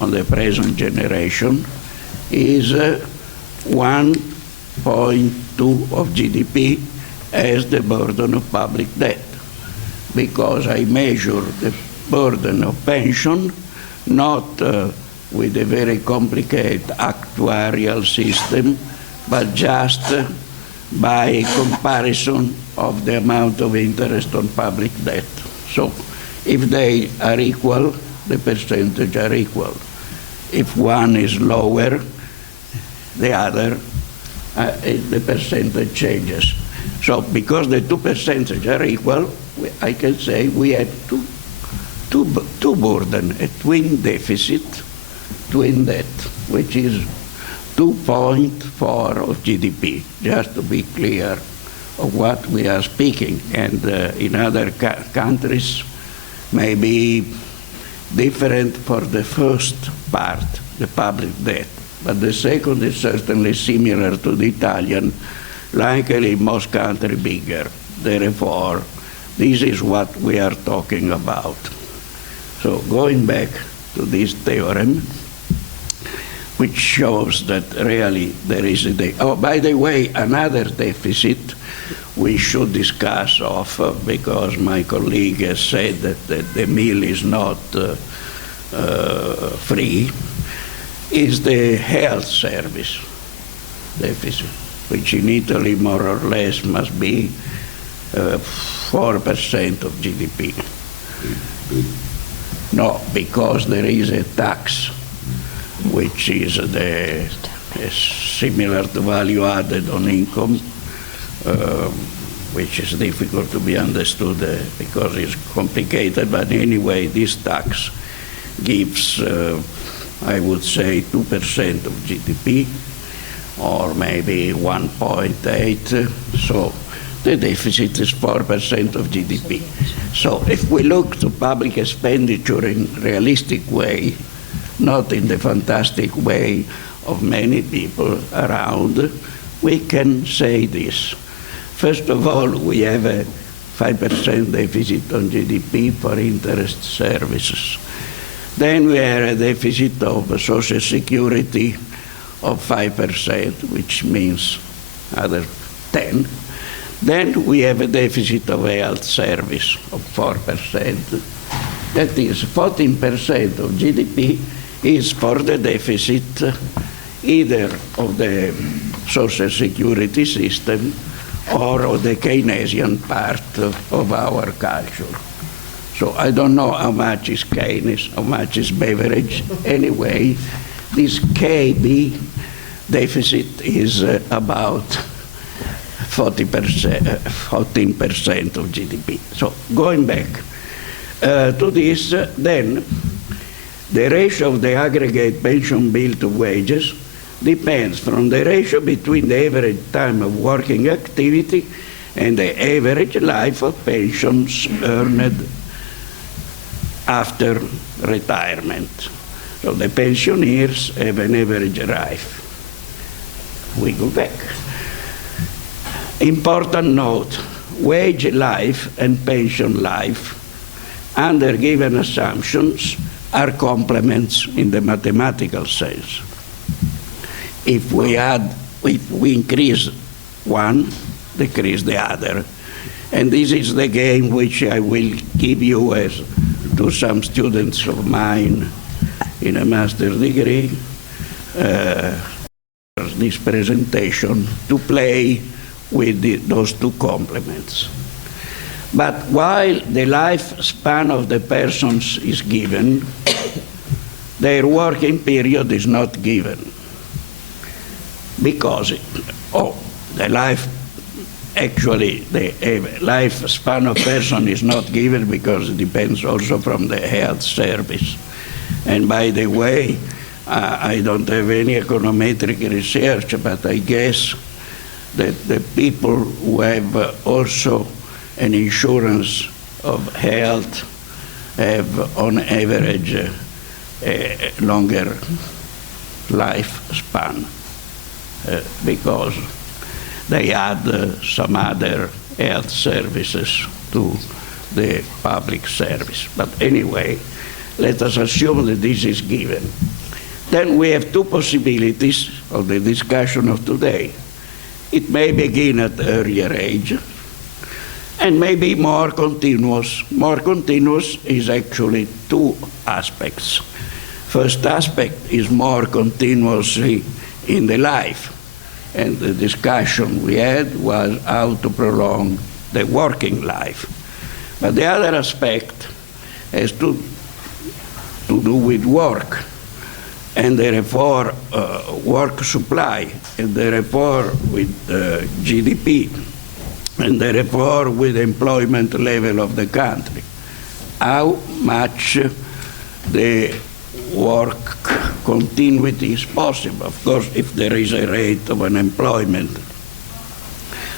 on the present generation is 1.2 of GDP as the burden of public debt, because I measure the burden of pension not with a very complicated actuarial system, but just by comparison of the amount of interest on public debt. So if they are equal, the percentage are equal. If one is lower, the other, the percentage changes. So because the two percentages are equal, I can say we have two burden, a twin deficit, twin debt, which is 2.4 of GDP, just to be clear of what we are speaking. And in other countries, maybe different for the first part, the public debt, but the second is certainly similar to the Italian, likely in most countries bigger. Therefore, this is what we are talking about. So going back to this theorem, which shows that really there is a oh, by the way, another deficit we should discuss of, because my colleague has said that the meal is not free, is the health service deficit, which in Italy more or less must be 4% of GDP. No, because there is a tax which is similar to value added on income, which is difficult to be understood because it's complicated, but anyway, this tax gives, I would say, 2% of GDP, or maybe 1.8, so the deficit is 4% of GDP. So if we look to public expenditure in a realistic way, not in the fantastic way of many people around, we can say this. First of all, we have a 5% deficit on GDP for interest services. Then we have a deficit of Social Security of 5%, which means other 10. Then we have a deficit of health service of 4%. That is 14% of GDP is for the deficit either of the Social Security system or of the Keynesian part of our culture. So I don't know how much is Keynes, how much is beverage. Anyway, this KB deficit is about 14% of GDP. So going back to this, then the ratio of the aggregate pension bill to wages depends from the ratio between the average time of working activity and the average life of pensions earned after retirement. So the pensioners have an average life. We go back. Important note, wage life and pension life, under given assumptions, are complements in the mathematical sense. If we increase one, decrease the other. And this is the game which I will give you as to some students of mine in a master's degree, this presentation, to play with those two complements. But while the lifespan of the persons is given, their working period is not given. Because, the lifespan of person is not given because it depends also from the health service. And by the way, I don't have any econometric research, but I guess that the people who have also an insurance of health have on average a longer lifespan because they add some other health services to the public service. But anyway, let us assume that this is given. Then we have two possibilities of the discussion of today. It may begin at earlier age and may be more continuous. More continuous is actually two aspects. First aspect is more continuously in the life. And the discussion we had was how to prolong the working life. But the other aspect has to do with work, and therefore work supply, and therefore with GDP, and therefore with employment level of the country. How much the work continuity is possible. Of course, if there is a rate of unemployment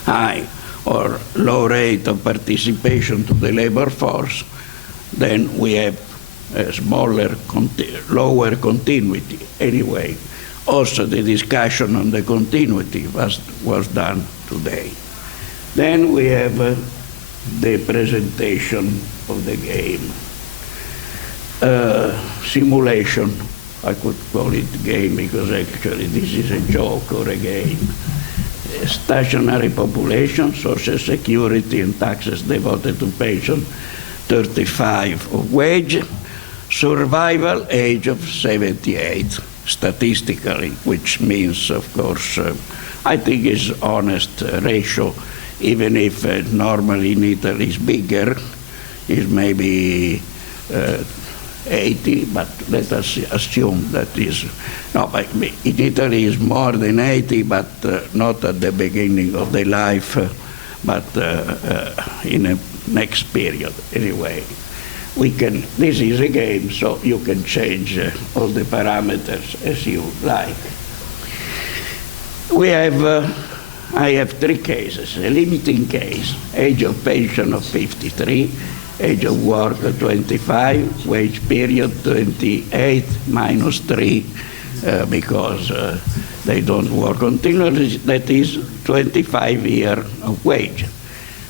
high or low rate of participation to the labor force, then we have a lower continuity. Anyway, also the discussion on the continuity was done today. Then we have the presentation of the game. Simulation I could call it game because actually this is a joke or a game. Stationary population, social security and taxes devoted to pension, 35 of wage, survival age of 78 statistically, which means, of course, I think is honest ratio, even if normally in Italy is bigger, is maybe 80, but let us assume that is, no, but in Italy is more than 80, but not at the beginning of the life, but in a next period. Anyway, we can, this is a game, so you can change all the parameters as you like. We have, I have 3 cases. A limiting case, age of pension of 53, age of work 25, wage period 28 minus 3 because they don't work continuously, that is 25 years of wage.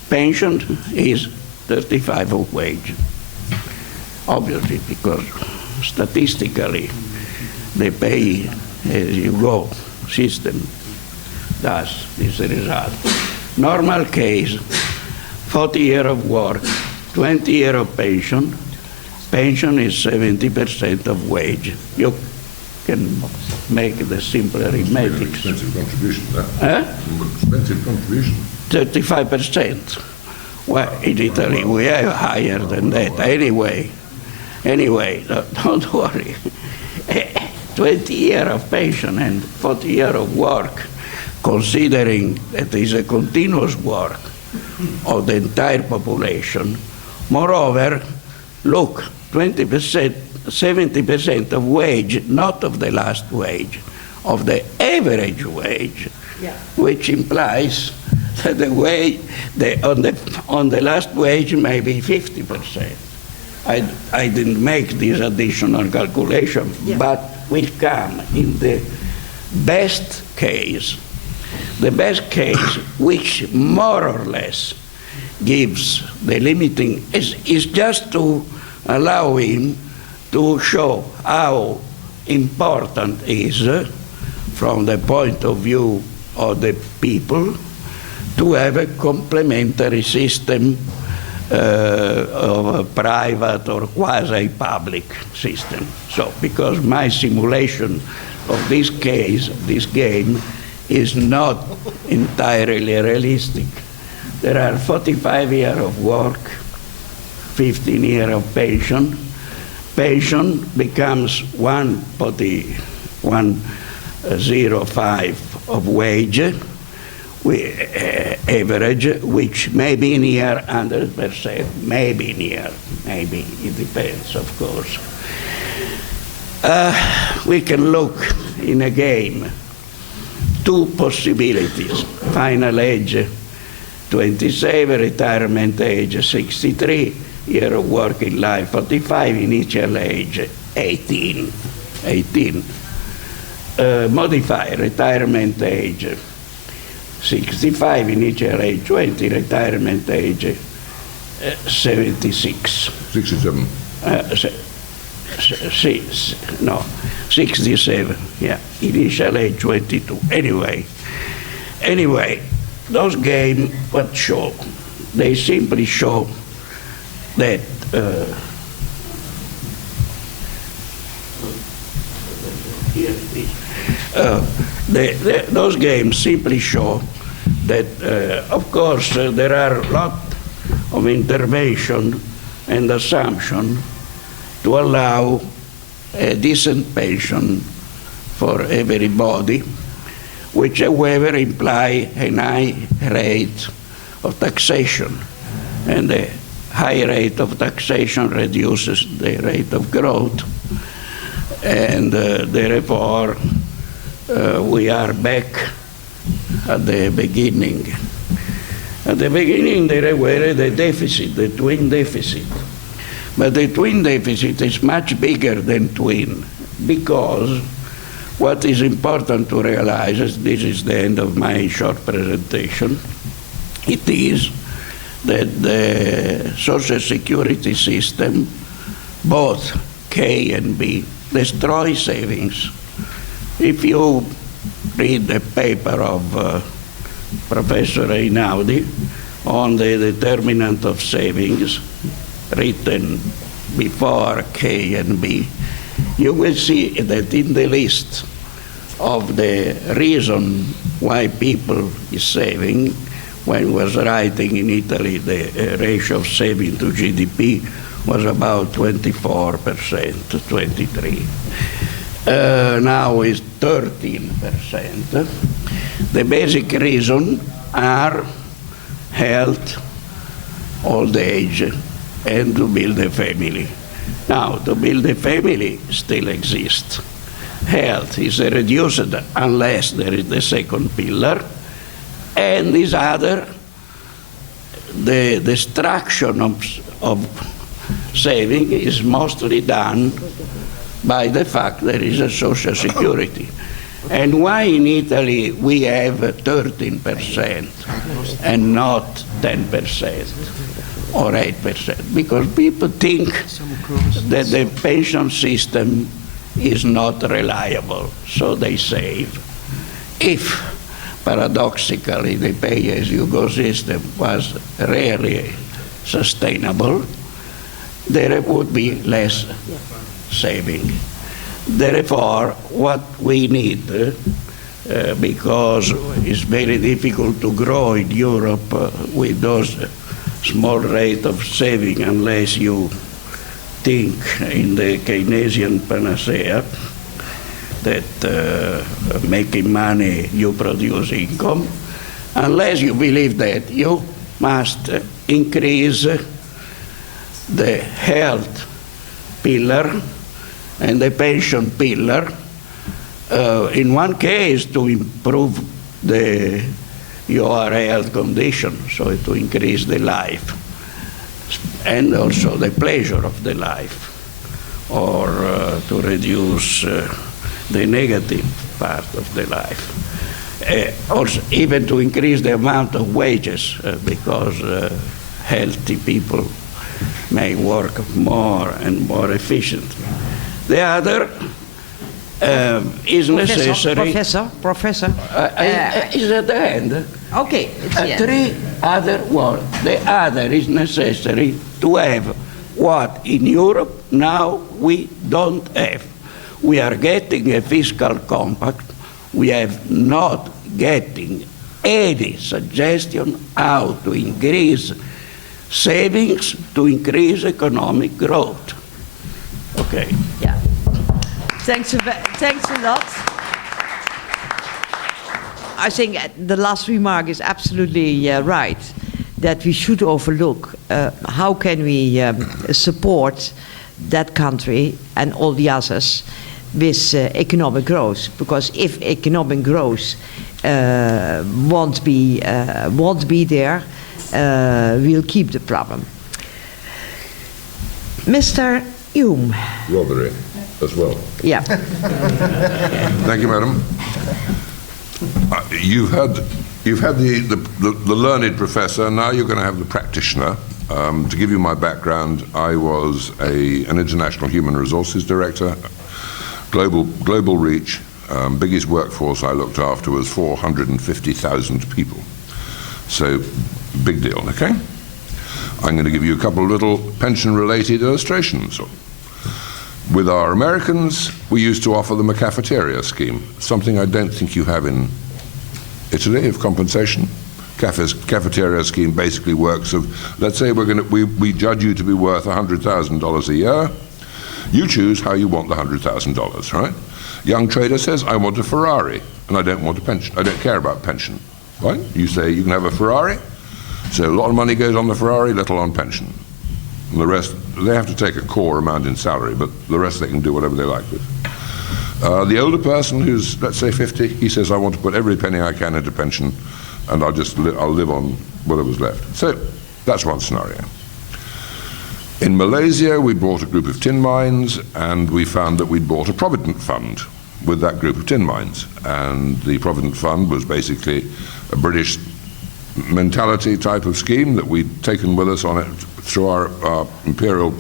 Pension is 35 of wage. Obviously, because statistically the pay as you go system does this result. Normal case, 40 years of work, 20 years of pension. Pension is 70% of wage. You can make the simple arithmetic. Expensive contribution, expensive contribution. 35%. Well, in Italy we have higher than that. Anyway, don't worry. 20 years of pension and 40 years of work, considering that is a continuous work of the entire population. Moreover, look, 20%, 70% of wage, not of the last wage, of the average wage, which implies that the wage, on the last wage may be 50%. I didn't make this additional calculation, but will come in the best case. The best case, which more or less gives the limiting, is just to allow him to show how important is, from the point of view of the people, to have a complementary system of a private or quasi-public system. So, because my simulation of this case, this game, is not entirely realistic. There are 45 years of work, 15 years of pension. Pension becomes 1.105 of wage, average, which may be near 100%, maybe near, maybe, it depends, of course. We can look in a game, 2 possibilities, final age 27, retirement age 63, year of working life 45, initial age 18. Modify retirement age 65, initial age 20, retirement age 76. 67. 67, yeah, initial age 22. Anyway, those games, what show? They simply show that those games simply show that, of course, there are a lot of intervention and assumption to allow a decent pension for everybody, which, however, imply a high rate of taxation. And the high rate of taxation reduces the rate of growth. And therefore, we are back at the beginning. At the beginning, there were the deficit, the twin deficit. But the twin deficit is much bigger than twin, because what is important to realize, as this is the end of my short presentation, it is that the Social Security system, both K and B, destroy savings. If you read the paper of Professor Einaudi on the determinant of savings, written before K and B, you will see that in the list of the reason why people is saving, when he was writing in Italy, the ratio of saving to GDP was about 24% to 23. Now is 13%. The basic reason are health, old age, and to build a family. Now, to build a family still exists. Health is reduced unless there is the second pillar, and this other, the destruction of saving is mostly done by the fact there is a social security. And why in Italy we have 13% and not 10% or 8%? Because people think that the pension system is not reliable, so they save. If, paradoxically, the pay-as-you-go system was rarely sustainable, there would be less saving. Therefore, what we need, because it's very difficult to grow in Europe with those small rate of saving unless you think in the Keynesian panacea that making money you produce income, unless you believe that, you must increase the health pillar and the pension pillar, in one case to improve your health condition, so to increase the life, and also the pleasure of the life, or to reduce the negative part of the life. Also, even to increase the amount of wages, because healthy people may work more and more efficiently. The other is necessary. Professor. Is at the end. Okay. Three other words. The other is necessary to have what in Europe now we don't have. We are getting a fiscal compact. We have not getting any suggestion how to increase savings to increase economic growth. Okay. Yeah. Thanks a lot. I think the last remark is absolutely right, that we should overlook how can we support that country and all the others with economic growth, because if economic growth won't be there, we'll keep the problem. Mr. Hume. Roderick, as well. Yeah. Thank you, madam. You've had the learned professor. Now you're going to have the practitioner. To give you my background, I was an international human resources director, global reach. Biggest workforce I looked after was 450,000 people. So, big deal. Okay. I'm going to give you a couple of little pension-related illustrations. With our Americans, we used to offer them a cafeteria scheme, something I don't think you have in Italy of compensation. Cafeteria scheme basically works of, let's say we judge you to be worth $100,000 a year. You choose how you want the $100,000, right? Young trader says, I want a Ferrari, and I don't want a pension. I don't care about pension, right? You say you can have a Ferrari, so a lot of money goes on the Ferrari, little on pension. And the rest, they have to take a core amount in salary, but the rest they can do whatever they like with. The older person who's, let's say 50, he says, I want to put every penny I can into pension, and I'll live on whatever's left. So that's one scenario. In Malaysia, we bought a group of tin mines, and we found that we'd bought a provident fund with that group of tin mines. And the provident fund was basically a British mentality type of scheme that we'd taken with us on it through our imperial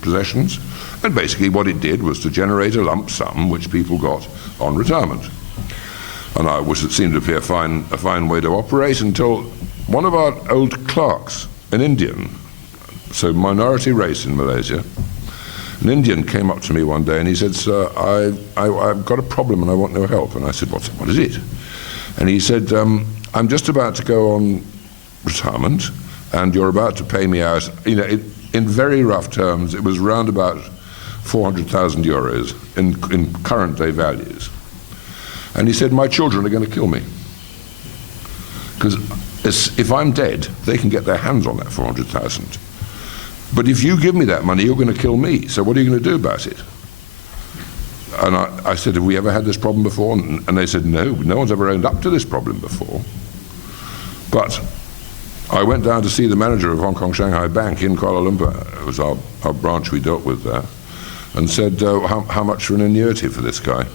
possessions. And basically what it did was to generate a lump sum which people got on retirement. And which it seemed to be a fine way to operate until one of our old clerks, an Indian, so minority race in Malaysia, an Indian came up to me one day and he said, "Sir, I've got a problem and I want your help." And I said, what is it? And he said, "I'm just about to go on retirement and you're about to pay me out." You know, in very rough terms, it was round about 400,000 euros in current day values. And he said, "My children are going to kill me. Because if I'm dead, they can get their hands on that 400,000. But if you give me that money, you're going to kill me. So what are you going to do about it?" And I said, "Have we ever had this problem before?" And they said, no one's ever owned up to this problem before. But I went down to see the manager of Hong Kong Shanghai Bank in Kuala Lumpur. It was our branch we dealt with there. And said, how much for an annuity for this guy?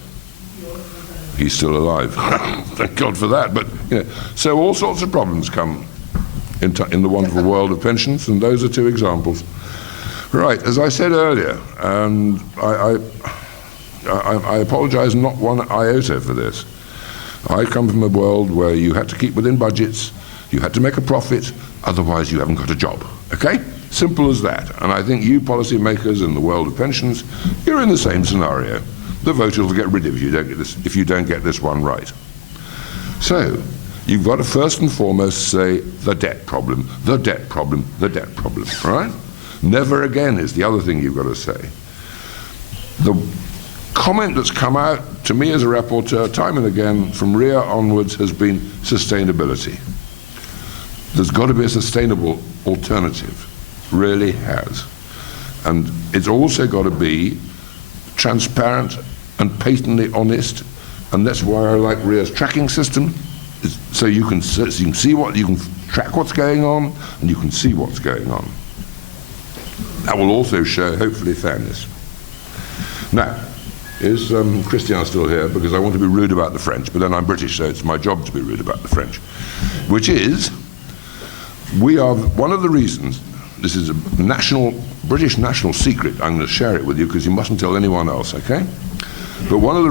He's still alive. Thank God for that. But you know, so all sorts of problems come in the wonderful world of pensions, and those are two examples. Right, as I said earlier, and I apologize not one iota for this. I come from a world where you had to keep within budgets, you had to make a profit, otherwise you haven't got a job, okay? Simple as that. And I think you policymakers in the world of pensions, you're in the same scenario. The voters will get rid of you if you don't get this one right. So, you've got to first and foremost say the debt problem, the debt problem, the debt problem, right? Never again is the other thing you've got to say. The comment that's come out to me as a rapporteur time and again from RIA onwards has been sustainability. There's got to be a sustainable alternative. Really has. And it's also got to be transparent and patently honest, and that's why I like RIA's tracking system, so you can see you can track what's going on, and you can see what's going on. That will also show, hopefully, fairness. Now, is Christian still here? Because I want to be rude about the French, but then I'm British, so it's my job to be rude about the French. Which is, we are one of the reasons. This is a British national secret. I'm going to share it with you because you mustn't tell anyone else, okay? But one of the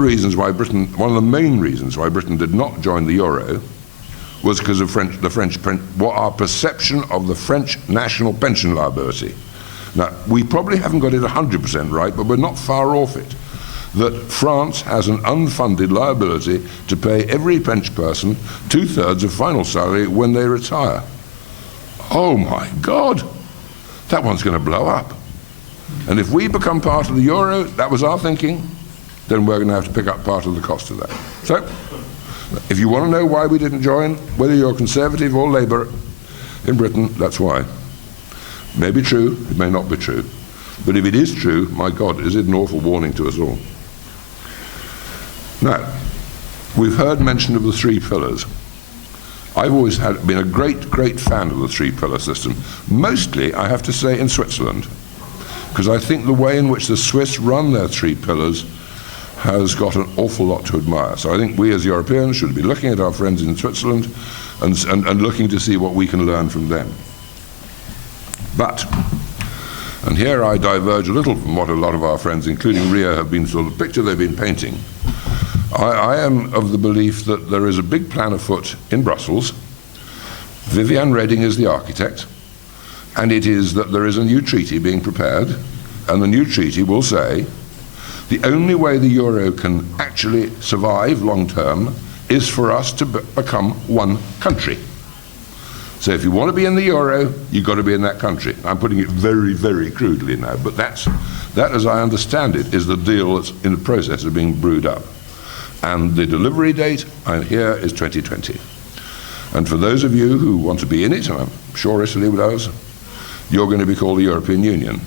main reasons why Britain did not join the euro was because of what our perception of the French national pension liability. Now, we probably haven't got it 100% right, but we're not far off it. That France has an unfunded liability to pay every French person 2/3 of final salary when they retire. Oh my God! That one's going to blow up. And if we become part of the euro, that was our thinking, then we're going to have to pick up part of the cost of that. So, if you want to know why we didn't join, whether you're Conservative or Labour in Britain, that's why. It may be true, it may not be true. But if it is true, my God, is it an awful warning to us all. Now, we've heard mention of the three pillars. I've always been a great fan of the three-pillar system, mostly, I have to say, in Switzerland, because I think the way in which the Swiss run their three pillars has got an awful lot to admire. So I think we as Europeans should be looking at our friends in Switzerland and looking to see what we can learn from them. But, and here I diverge a little from what a lot of our friends, including Ria, have been sort of the picture they've been painting. I am of the belief that there is a big plan afoot in Brussels. Viviane Reding is the architect, and it is that there is a new treaty being prepared, and the new treaty will say the only way the euro can actually survive long term is for us to become one country. So if you want to be in the euro, you've got to be in that country. I'm putting it very, very crudely now, but that, as I understand it, is the deal that's in the process of being brewed up. And the delivery date, I hear, is 2020. And for those of you who want to be in it, and I'm sure Italy does, you're going to be called the European Union.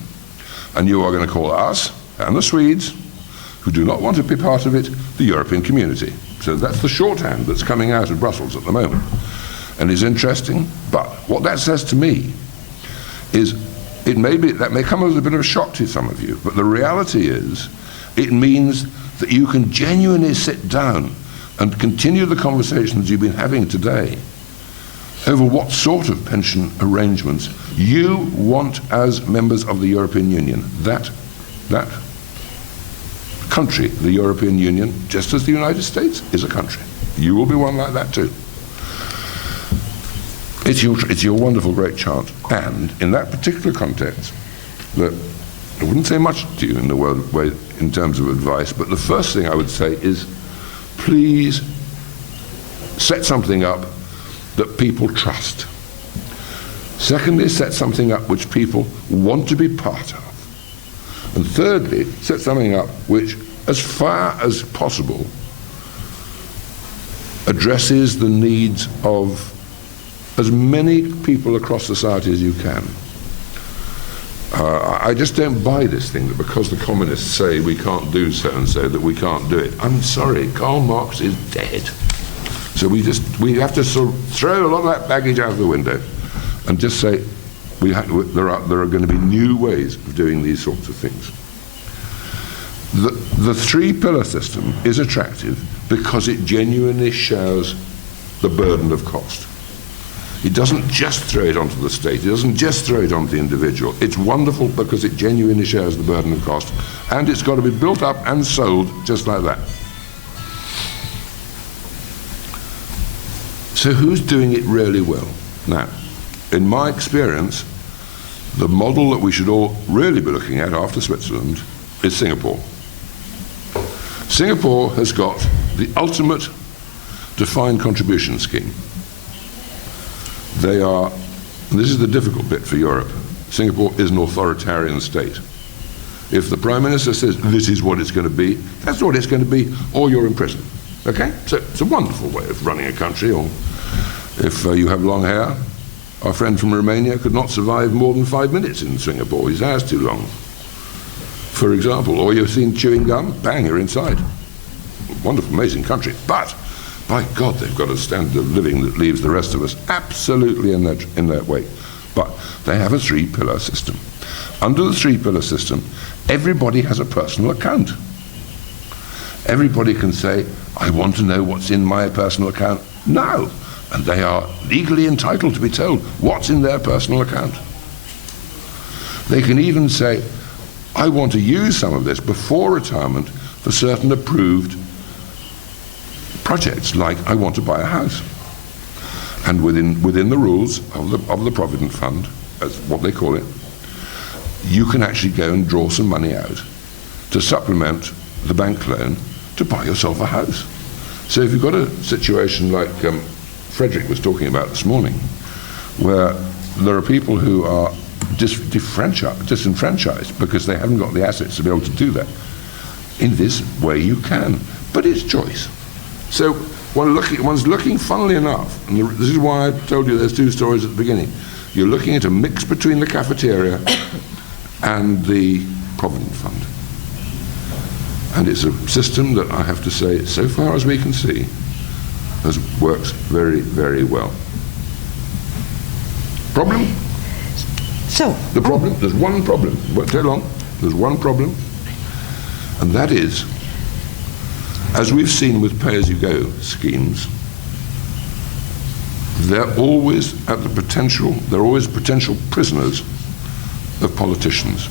And you are going to call us, and the Swedes, who do not want to be part of it, the European Community. So that's the shorthand that's coming out of Brussels at the moment. And it's interesting, but what that says to me is, that may come as a bit of a shock to some of you, but the reality is, it means that you can genuinely sit down and continue the conversations you've been having today over what sort of pension arrangements you want as members of the European Union. That country, the European Union, just as the United States is a country. You will be one like that too. It's your wonderful great chance. And in that particular context, that I wouldn't say much to you in the way in terms of advice, but the first thing I would say is, please set something up that people trust. Secondly, set something up which people want to be part of. And thirdly, set something up which, as far as possible, addresses the needs of as many people across society as you can. I just don't buy this thing that because the communists say we can't do so and so that we can't do it. I'm sorry, Karl Marx is dead. So we have to sort of throw a lot of that baggage out of the window and just say there are going to be new ways of doing these sorts of things. The three-pillar system is attractive because it genuinely shows the burden of cost. It doesn't just throw it onto the state, it doesn't just throw it onto the individual. It's wonderful because it genuinely shows the burden of cost, and it's got to be built up and sold just like that. So who's doing it really well? Now, in my experience, the model that we should all really be looking at after Switzerland is Singapore. Singapore has got the ultimate defined contribution scheme. They are, and this is the difficult bit for Europe, Singapore is an authoritarian state. If the Prime Minister says this is what it's going to be, that's what it's going to be, or you're in prison. Okay? So it's a wonderful way of running a country. Or if you have long hair, our friend from Romania could not survive more than 5 minutes in Singapore. His hair's too long, for example. Or you've seen chewing gum, bang, you're inside. Wonderful, amazing country. But by God, they've got a standard of living that leaves the rest of us absolutely in that way. But they have a three-pillar system. Under the three-pillar system, everybody has a personal account. Everybody can say, I want to know what's in my personal account now. And they are legally entitled to be told what's in their personal account. They can even say, I want to use some of this before retirement for certain approved projects, like I want to buy a house. And within the rules of the Provident Fund, as what they call it, you can actually go and draw some money out to supplement the bank loan to buy yourself a house. So if you've got a situation like Frederick was talking about this morning, where there are people who are disenfranchised because they haven't got the assets to be able to do that, in this way you can, but it's choice. So one's looking, funnily enough, and this is why I told you there's two stories at the beginning. You're looking at a mix between the cafeteria and the Provident Fund. And it's a system that I have to say, so far as we can see, works very, very well. Problem? So the problem, there's one problem. It won't take long. There's one problem, and that is, as we've seen with pay-as-you-go schemes, they're always potential prisoners of politicians.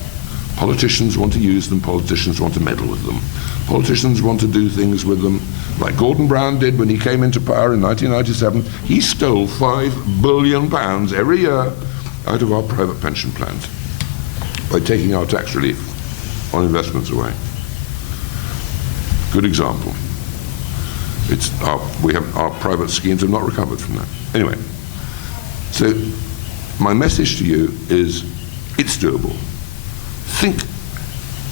Politicians want to use them, politicians want to meddle with them. Politicians want to do things with them, like Gordon Brown did when he came into power in 1997. He stole £5 billion every year out of our private pension plans by taking our tax relief on investments away. Good example. Our private schemes have not recovered from that. Anyway, so my message to you is, it's doable. Think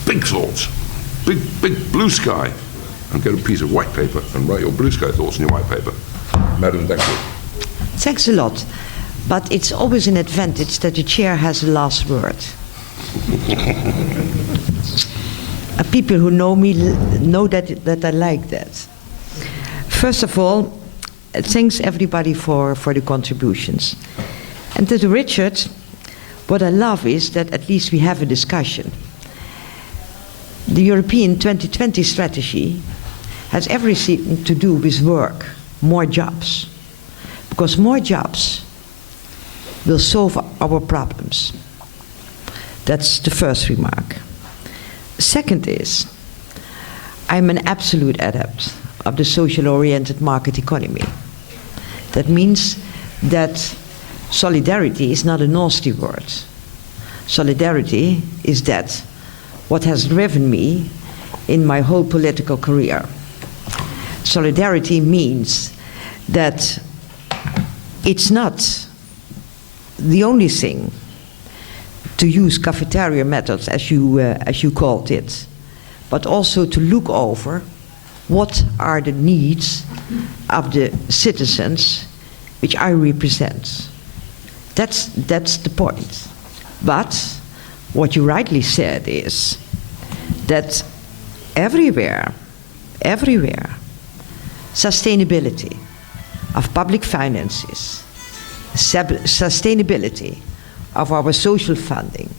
big thoughts, big blue sky, and get a piece of white paper and write your blue sky thoughts in your white paper. Madam, thank you. Thanks a lot. But it's always an advantage that the chair has the last word. People who know me know that I like that. First of all, thanks everybody for the contributions. And to Richard, what I love is that at least we have a discussion. The European 2020 strategy has everything to do with work, more jobs. Because more jobs will solve our problems. That's the first remark. Second is, I'm an absolute adept of the social-oriented market economy. That means that solidarity is not a nasty word. Solidarity is that what has driven me in my whole political career. Solidarity means that it's not the only thing to use cafeteria methods, as you called it, but also to look over what are the needs of the citizens which I represent. That's the point. But what you rightly said is that everywhere, sustainability of public finances, sustainability of our social funding,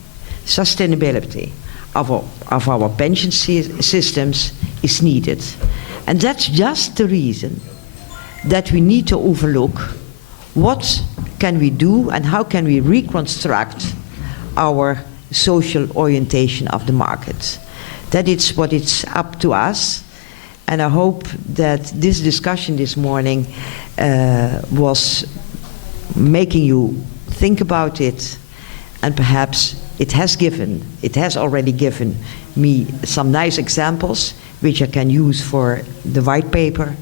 sustainability of our pension systems is needed. And that's just the reason that we need to overlook what can we do and how can we reconstruct our social orientation of the market. That is what it's up to us, and I hope that this discussion this morning was making you think about it, and perhaps it has already given me some nice examples which I can use for the white paper,